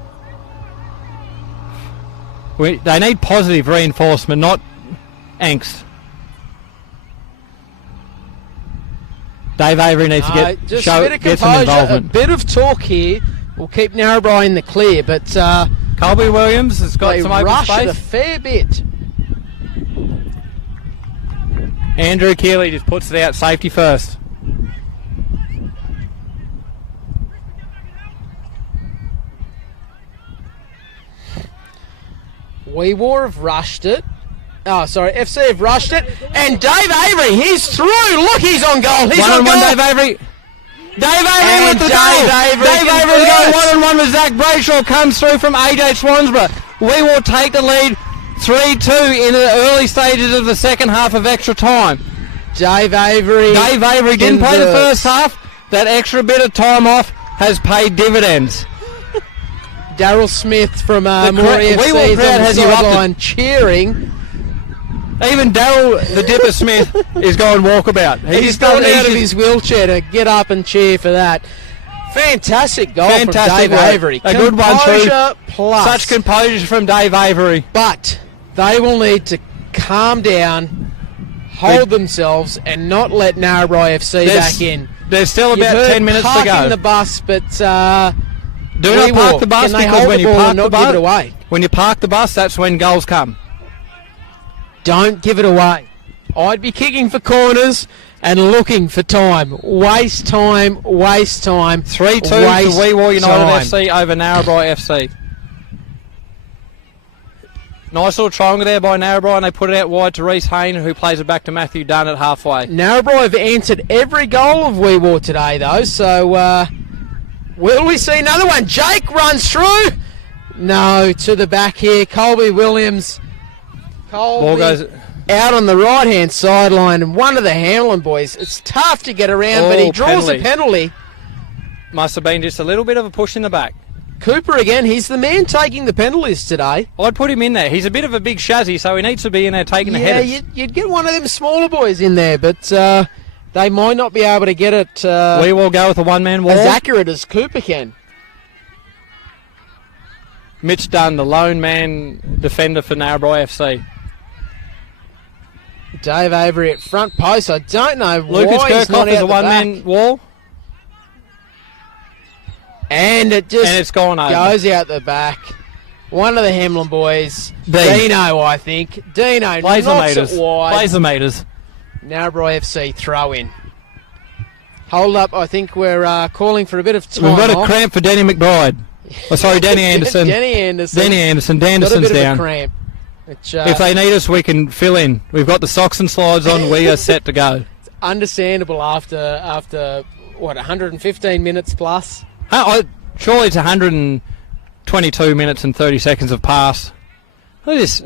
They need positive reinforcement, not angst. Dave Avery needs to get just a bit of get some composure, a involvement. bit of talk here will keep Narrabri in the clear, but Colby Williams has got they some open rush it a space. fair bit. Andrew Keeley just puts it out, safety first. We War have rushed it. Oh, sorry, FC have rushed it. And Dave Avery, he's through. Look, he's on goal. He's on goal. Dave Avery. Dave Avery And with the Dave goal. Avery Dave Avery's converts. going 1-on-1 with Zach Brayshaw. Comes through from AJ Swansborough. We will take the lead 3-2 in the early stages of the second half of extra time. Dave Avery. Dave Avery didn't play the converts. first half. That extra bit of time off has paid dividends. Daryl Smith from Namoi We Will FC is crowd on the has erupted. sideline cheering. Even Daryl, the Dipper Smith, is going walkabout. He's gone out of his wheelchair to get up and cheer for that. Fantastic goal from Dave Avery. A good one too. Composure plus. Such composure from Dave Avery. But they will need to calm down, hold themselves, and not let Narrabri FC back in. There's still You've about heard 10 minutes to parking go. the bus, but Do not park the bus, can they because hold when the you ball park and the not give it bus, away? when you park the bus, that's when goals come. Don't give it away. I'd be kicking for corners and looking for time. Waste time, waste time. 3-2 to Wee War United time. FC over Narrabri FC. Nice little triangle there by Narrabri, and they put it out wide to Reece Hayne, who plays it back to Matthew Dunn at halfway. Narrabri have answered every goal of Wee War today, though, so will we see another one? Jake runs through. No, to the back here. Colby Williams. Ball goes out on the right-hand sideline, and one of the Hamlin boys. It's tough to get around, but he draws a penalty. Must have been just a little bit of a push in the back. Cooper again, he's the man taking the penalties today. I'd put him in there. He's a bit of a big shazzy, so he needs to be in there taking the headers. Yeah, you'd get one of them smaller boys in there, but they might not be able to get it We will go with a one-man wall. as accurate as Cooper can. Mitch Dunn, the lone man defender for Narrabri FC. Dave Avery at front post. I don't know Lucas why he's not Kirkhoff is out a the one-man back. wall. And it just And it's gone over. goes out the back. One of the Hamlin boys, Dean. Dino, I think. Dino Plays the knocks meters. it wide. Plays the meters. Narrabri FC throw in. Hold up, I think we're calling for a bit of time. We've got a off. cramp for Danny McBride. Oh, sorry, Danny Anderson. Danny Anderson. Danny Anderson. Got a Danderson's bit of a down. cramp. Which, If they need us, we can fill in. We've got the socks and slides on. We are set to go. understandable after what, 115 minutes plus. Surely it's 122 minutes and 30 seconds have passed. Look at this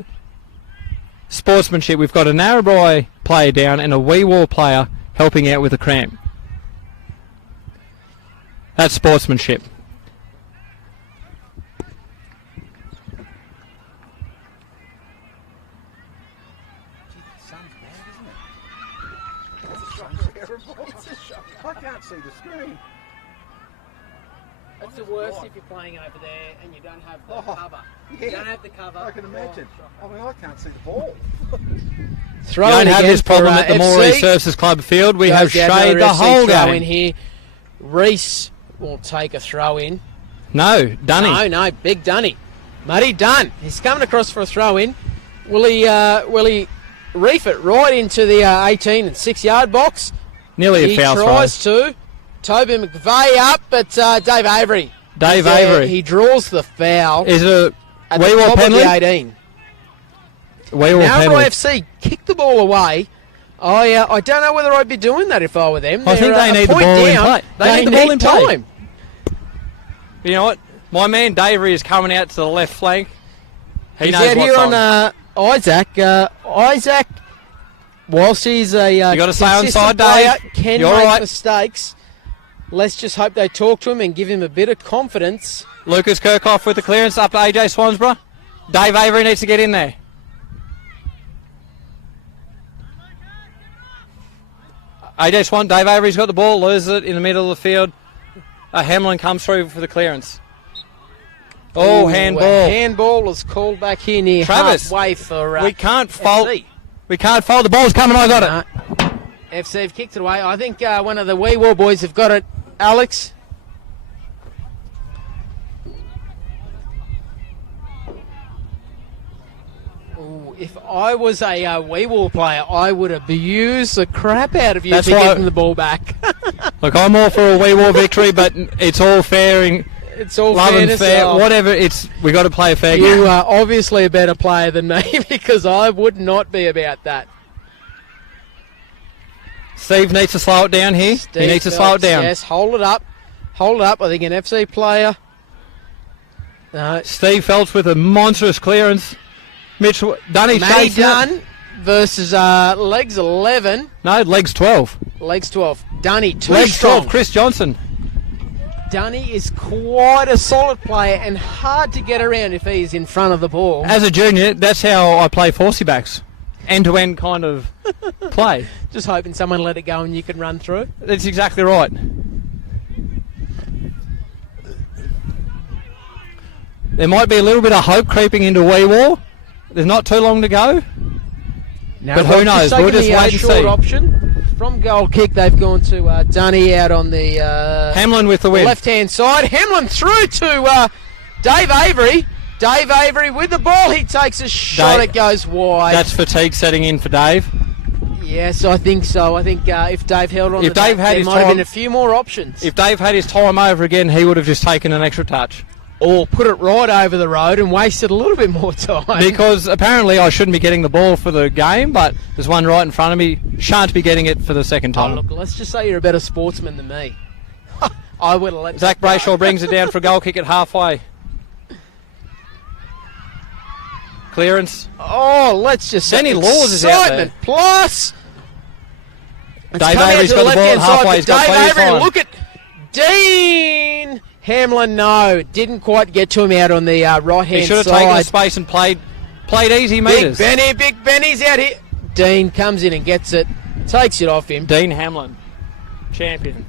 sportsmanship. We've got a Narrabri player down and a Wee War player helping out with a cramp. That's sportsmanship. I can't see the screen. That's the worst if you're playing over there and you don't have the cover. Yeah, You don't have the cover. I can imagine. I mean, I can't see the ball. Throw We don't in have again this problem for, at the FC. Moree Services Club field. We have Goes down shade to the FC whole throw in game. here. Reese will take a throw in. No, Dunny. No, big Dunny. Muddy Dunn. He's coming across for a throw in. Will he reef it right into the 18 and 6 yard box? Nearly a He foul throw. tries to. Toby McVeigh up, but Dave Avery. Dave is there. Avery. He draws the foul Is it a at Wee the War top of penalty? the 18. Wee War Now penalty. FC kicked the ball away. I don't know whether I'd be doing that if I were them. I think They're, they need the point ball in down. play. They need the need ball in play. time. You know what? My man Davery is coming out to the left flank. He He's knows out what's here on. on Isaac. Isaac, whilst he's a You gotta stay on consistent side, player, Dave. can You're make right. mistakes. Let's just hope they talk to him and give him a bit of confidence. Lucas Kirkhoff with the clearance up to AJ Swansborough. Dave Avery needs to get in there. Dave Avery's got the ball, loses it in the middle of the field. Hamlin comes through for the clearance. Oh, handball. Handball is called back here near Travis, halfway for we can't fold. FC. We can't fold. The ball's coming. I got it. FC have kicked it away. I think one of the Wee War boys have got it, Alex. Ooh, if I was a Wee War player, I would abuse the crap out of you That's for why- getting the ball back. Look, I'm all for a Wee War victory, but it's all fair. It's all Love and fairness. fair. Oh, Whatever, we got to play a fair game. you are obviously a better player than me because I would not be about that. Steve needs to slow it down here. He needs to slow it down. Yes, hold it up. Hold it up. I think an FC player. No, Steve Phelps with a monstrous clearance. Mitch Dunny Matty chasing it. Dunn versus legs 11, No, legs 12. legs 12. Dunny, too Legs strong. 12, Chris Johnson. Dunny is quite a solid player and hard to get around if he is in front of the ball. As a junior, that's how I play Forsey backs. End-to-end kind of play. Just hoping someone let it go and you can run through. That's exactly right. There might be a little bit of hope creeping into Wee War. There's not too long to go. Now, But who knows? We'll just wait and short see. option. From goal kick, they've gone to Dunny out on the Hamlin with the win. left-hand side. Hamlin through to Dave Avery. Dave Avery with the ball. He takes a shot. Dave- It goes wide. That's fatigue setting in for Dave. Yes, I think so. I think if Dave held on If to that, Dave had there his might have time- been a few more options. If Dave had his time over again, he would have just taken an extra touch. Or put it right over the road and wasted a little bit more time. Because apparently I shouldn't be getting the ball for the game, but there's one right in front of me. Shan't be getting it for the second Oh, time. look, let's just say you're a better sportsman than me. I would have let Zach that go. Brayshaw brings it down for a goal kick at halfway. Clearance. Oh, let's just say Danny Laws is out there. excitement plus. It's Dave come out Avery's to the got the ball left-hand side, halfway. but He's got Dave plenty of Avery, time. look at Dean Hamlin. No, didn't quite get to him out on the right-hand He should have side. taken the space and played easy meters. Big Benny's out here. Dean comes in and gets it, takes it off him. Dean Hamlin, champion.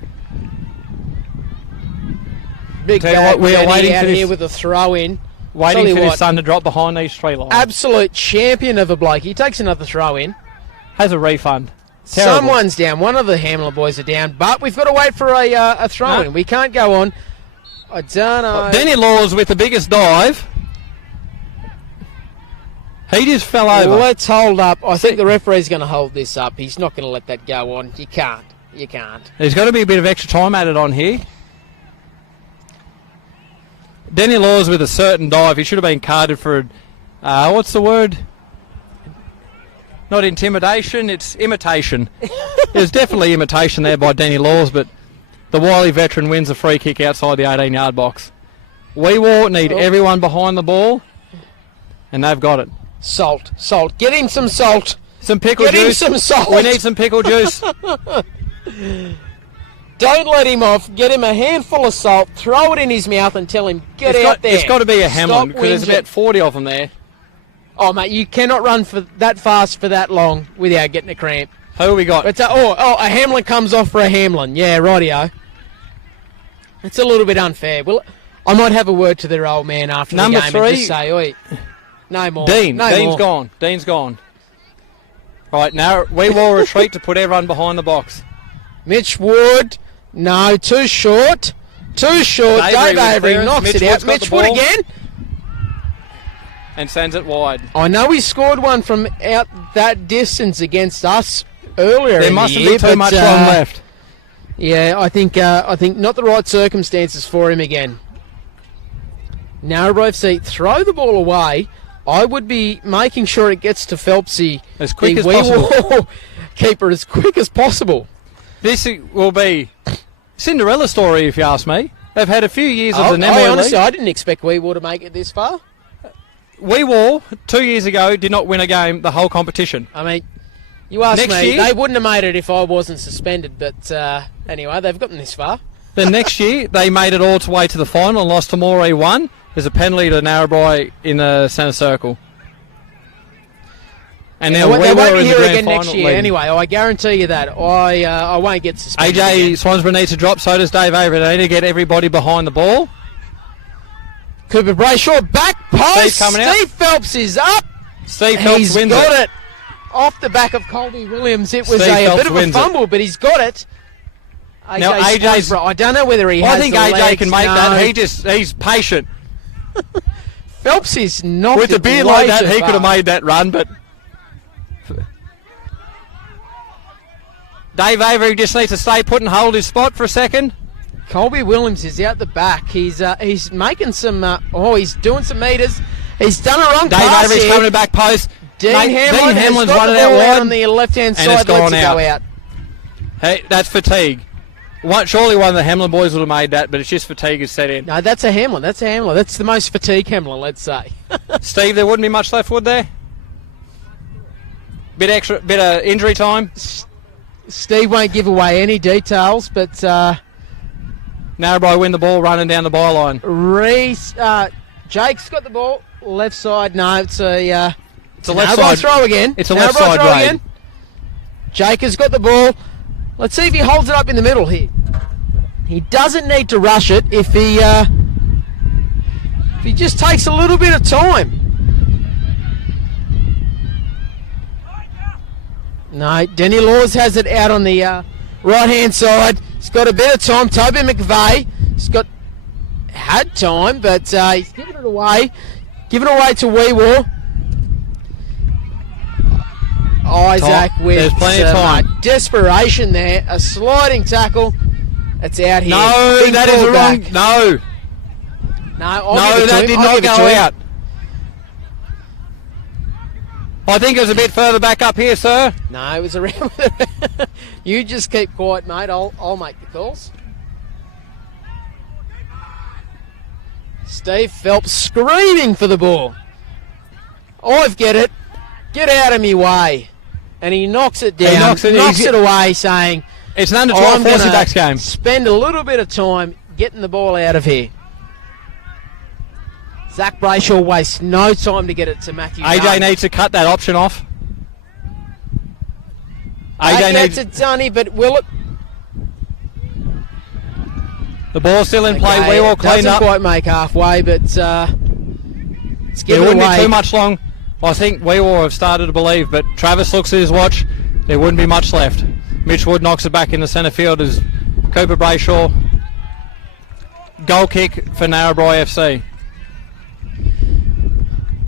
Big Tell you bad what, we are Benny waiting out for this- here with a throw in. Waiting Tell you for his what, son to drop behind these three lines. absolute champion of a bloke. He takes another throw in. Has a refund. Terrible. Someone's down. One of the Hamlin boys are down, but we've got to wait for a throw in. No. We can't go on. I don't know. Danny Laws with the biggest dive. He just fell over. Let's hold up. I think the referee's going to hold this up. He's not going to let that go on. You can't. You can't. There's got to be a bit of extra time added on here. Danny Laws with a certain dive. He should have been carded for, what's the word? Not intimidation, it's imitation. There's definitely imitation there by Danny Laws, but the wily veteran wins a free kick outside the 18-yard box. Wee War need everyone behind the ball, and they've got it. Salt. Get him some salt. Some pickle Get him juice. some salt. We need some pickle juice. Don't let him off. Get him a handful of salt. Throw it in his mouth and tell him, get out there. It's got to be a Hamlin, Stop because there's whinging. about 40 of them there. Oh, mate, you cannot run for that fast for that long without getting a cramp. Who we got? But a Hamlin comes off for a Hamlin. Yeah, rightio. It's a little bit unfair. Well, I might have a word to their old man after Number the game 3. and just say, oi, no more. Dean. No Dean's more. gone. Dean's gone. Right, now we will retreat to put everyone behind the box. Mitch Wood, no, too short. Too short. Avery Dave with Avery clearance. knocks Mitch it Wood's out. got Mitch the Wood ball. again. And sends it wide. I know he scored one from out that distance against us earlier. There in mustn't the year, be too but, much time left. Yeah, I think not the right circumstances for him again. Narrabri FC throw the ball away. I would be making sure it gets to Phelpsy As quick the as wee possible. wall keeper as quick as possible. This will be Cinderella story, if you ask me. They've had a few years of the I Namoi honestly, League. I didn't expect Wee War to make it this far. Wee War, 2 years ago, did not win a game the whole competition. I mean, you ask Next me, year- they wouldn't have made it if I wasn't suspended. But anyway, they've gotten this far. The next year, they made it all the way to the final and lost to Moree 1. There's a penalty to Narrabri in the centre circle. And now They Wee won't War be in the here grand again final next year. leading. Anyway, I guarantee you that. I won't get suspended. AJ again. Swansbury needs to drop, so does Dave Avery. They need to get everybody behind the ball. Cooper Brayshaw back post. Steve coming out. Steve Phelps is up. Steve Phelps He's wins got it. it. off the back of Colby Williams. It was Steve a Phelps bit of a wins it. fumble, but he's got it. Now, AJ's I don't know whether he Well, has I think the AJ legs. can make No. that. He's patient. Phelps is not With a beard like that, he could have made that run, but Dave Avery just needs to stay put and hold his spot for a second. Colby Williams is out the back. He's making some. He's doing some meters. He's done a wrong Dave pass Avery's here. coming back post. Dean Hamlin's Hamlin's running the out ball wide on the left-hand and side. it's gone Lets it go out. out. Hey, that's fatigue. Surely one of the Hamlin boys would have made that, but it's just fatigue has set in. No, that's a Hamlin. That's a Hamlin. That's the most fatigue Hamlin, let's say. Steve, there wouldn't be much left, would there? Bit of injury time. Steve won't give away any details, but Narrabri win the ball running down the byline. Reese, Jake's got the ball. Left side, no, it's a left Narrabri side throw again. It's a left Narrabri side throw raid. again. Jake has got the ball. Let's see if he holds it up in the middle here. He doesn't need to rush it if he just takes a little bit of time. No, Denny Laws has it out on the right-hand side. He's got a bit of time. Toby McVeigh had time, but he's given it away. Given it away to Weewar. Isaac with There's plenty of time. Desperation there. A sliding tackle. It's out here. No, Big that is a wrong. pullback. No, No, that did not go out. I think it was a bit further back up here, sir. No, it was around. You just keep quiet, mate. I'll make the calls. Steve Phelps screaming for the ball. I've get it. Get out of me way. And he knocks it down. He knocks it away, saying, It's an under I'm 12 gonna 40 backs game. spend a little bit of time getting the ball out of here. Zach Brayshaw wastes no time to get it to Matthew AJ Dunn. needs to cut that option off. That AJ gets needs it done, but will it? the ball still in play. Okay, We all it cleaned doesn't up. quite make halfway, but it's There given wouldn't away. be too much long. I think we all have started to believe, but Travis looks at his watch. There wouldn't be much left. Mitch Wood knocks it back in the centre field as Cooper Brayshaw. Goal kick for Narrabri FC.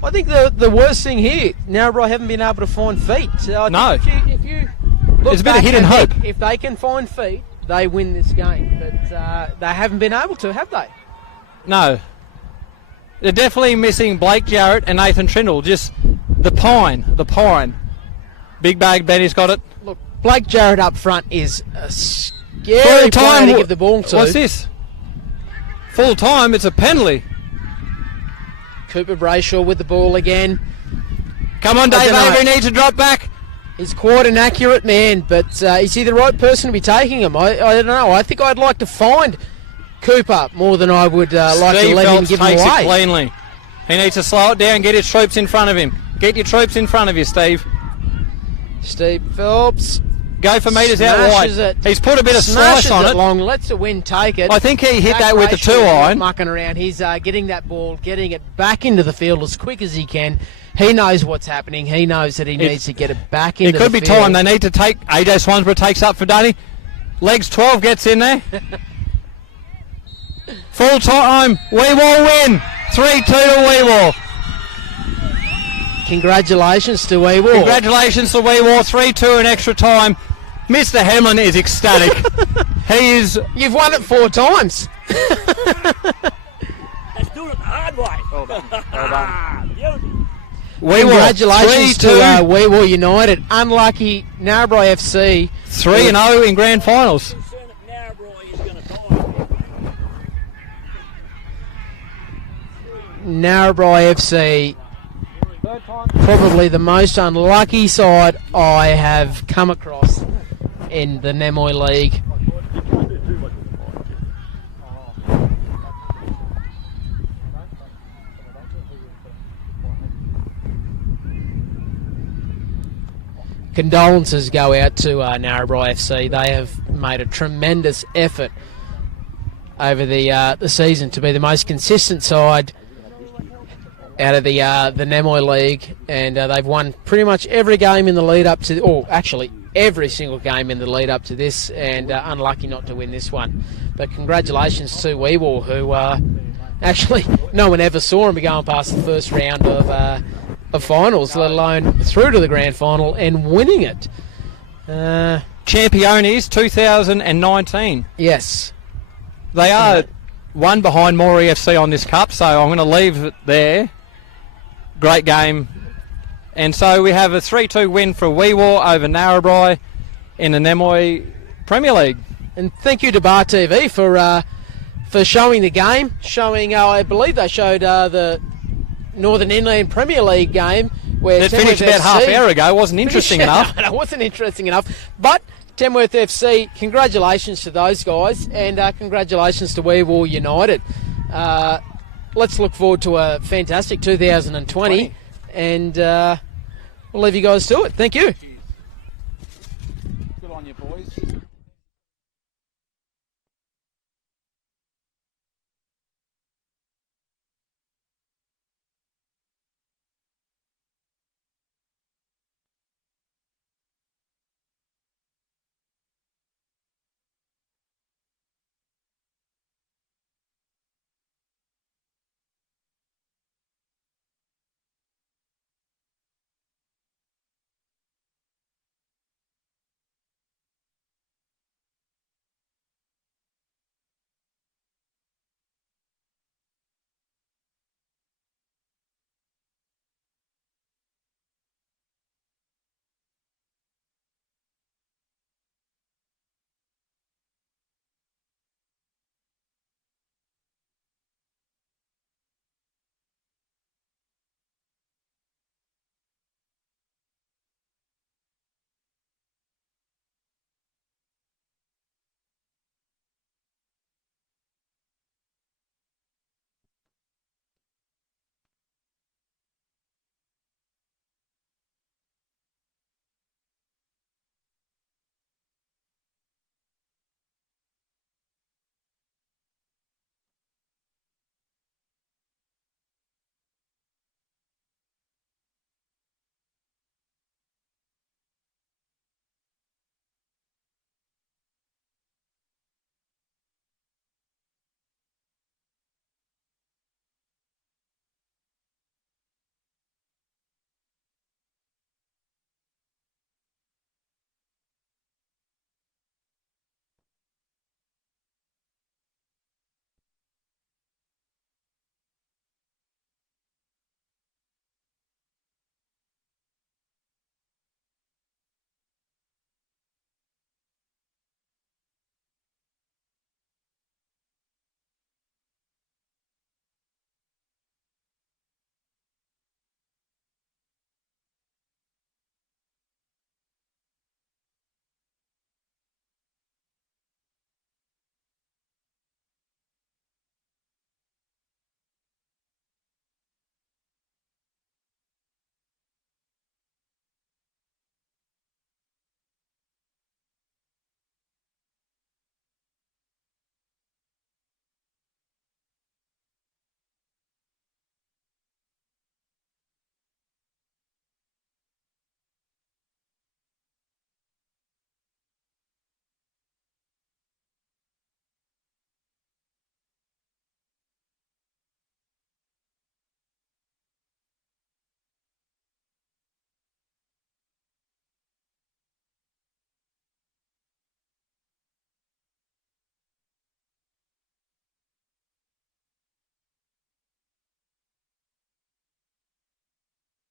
I think the worst thing here, Narrabri haven't been able to find feet. So I think if you look There's a bit of back hidden and hope. think if they can find feet, they win this game. But they haven't been able to, have they? No. They're definitely missing Blake Jarrett and Nathan Trindle. Just the pine. Big bag, Benny's got it. Look, Blake Jarrett up front is a scary player to give the ball to. What's this? Full time, it's a penalty. Cooper Brayshaw with the ball again. Come on, I Dave dunno. Avery needs to drop back. He's quite an accurate man, but is he the right person to be taking him? I don't know. I think I'd like to find Cooper more than I would like Steve to let him Phelps give him takes away. it cleanly. He needs to slow it down, get his troops in front of him. Get your troops in front of you, Steve. Steve Phelps Go for metres out smashes wide. it. He's put a bit of Smashes slice on it. long, lets the wind take it. I think he hit Zach that with the Brayshaw two is not iron. mucking around. He's getting that ball, getting it back into the field as quick as he can. He knows what's happening. He knows that he needs to get it back into It could the be field. time. They need to take. AJ Swansborough takes up for Dunny. Legs 12 gets in there. Full time. We will win. 3-2 to Weewar. Congratulations to Weewar. Congratulations to Weewar. 3-2 in extra time. Mr. Hamlin is ecstatic. He is. You've won it 4 times. Let's do it the hard way. Well done. Beauty. Weewar. Congratulations to 3-2. Weewar United. Unlucky Narrabri FC. 3-0 in grand finals. Concerned that Narrabri is going to die. Narrabri FC, probably the most unlucky side I have come across in the Namoi League. Condolences go out to Narrabri FC. They have made a tremendous effort over the season to be the most consistent side out of the Namoi League, and they've won pretty much every game in the lead up to, or actually every single game in the lead up to this, and unlucky not to win this one. But congratulations to Weewar, who actually no one ever saw him going past the first round of finals, let alone through to the grand final and winning it. Championes 2019. Yes. They are one behind Moree FC on this cup, so I'm going to leave it there. Great game. And so we have a 3-2 win for Weewar over Narrabri in the Namoi Premier League. And thank you to Bar TV for showing the game. I believe they showed the Northern Inland Premier League game where It finished about half hour ago. It wasn't interesting enough. No, it wasn't interesting enough. But Tamworth FC, congratulations to those guys, and congratulations to Weewar United. Let's look forward to a fantastic 2020, and we'll leave you guys to it. Thank you. Good on you, boys.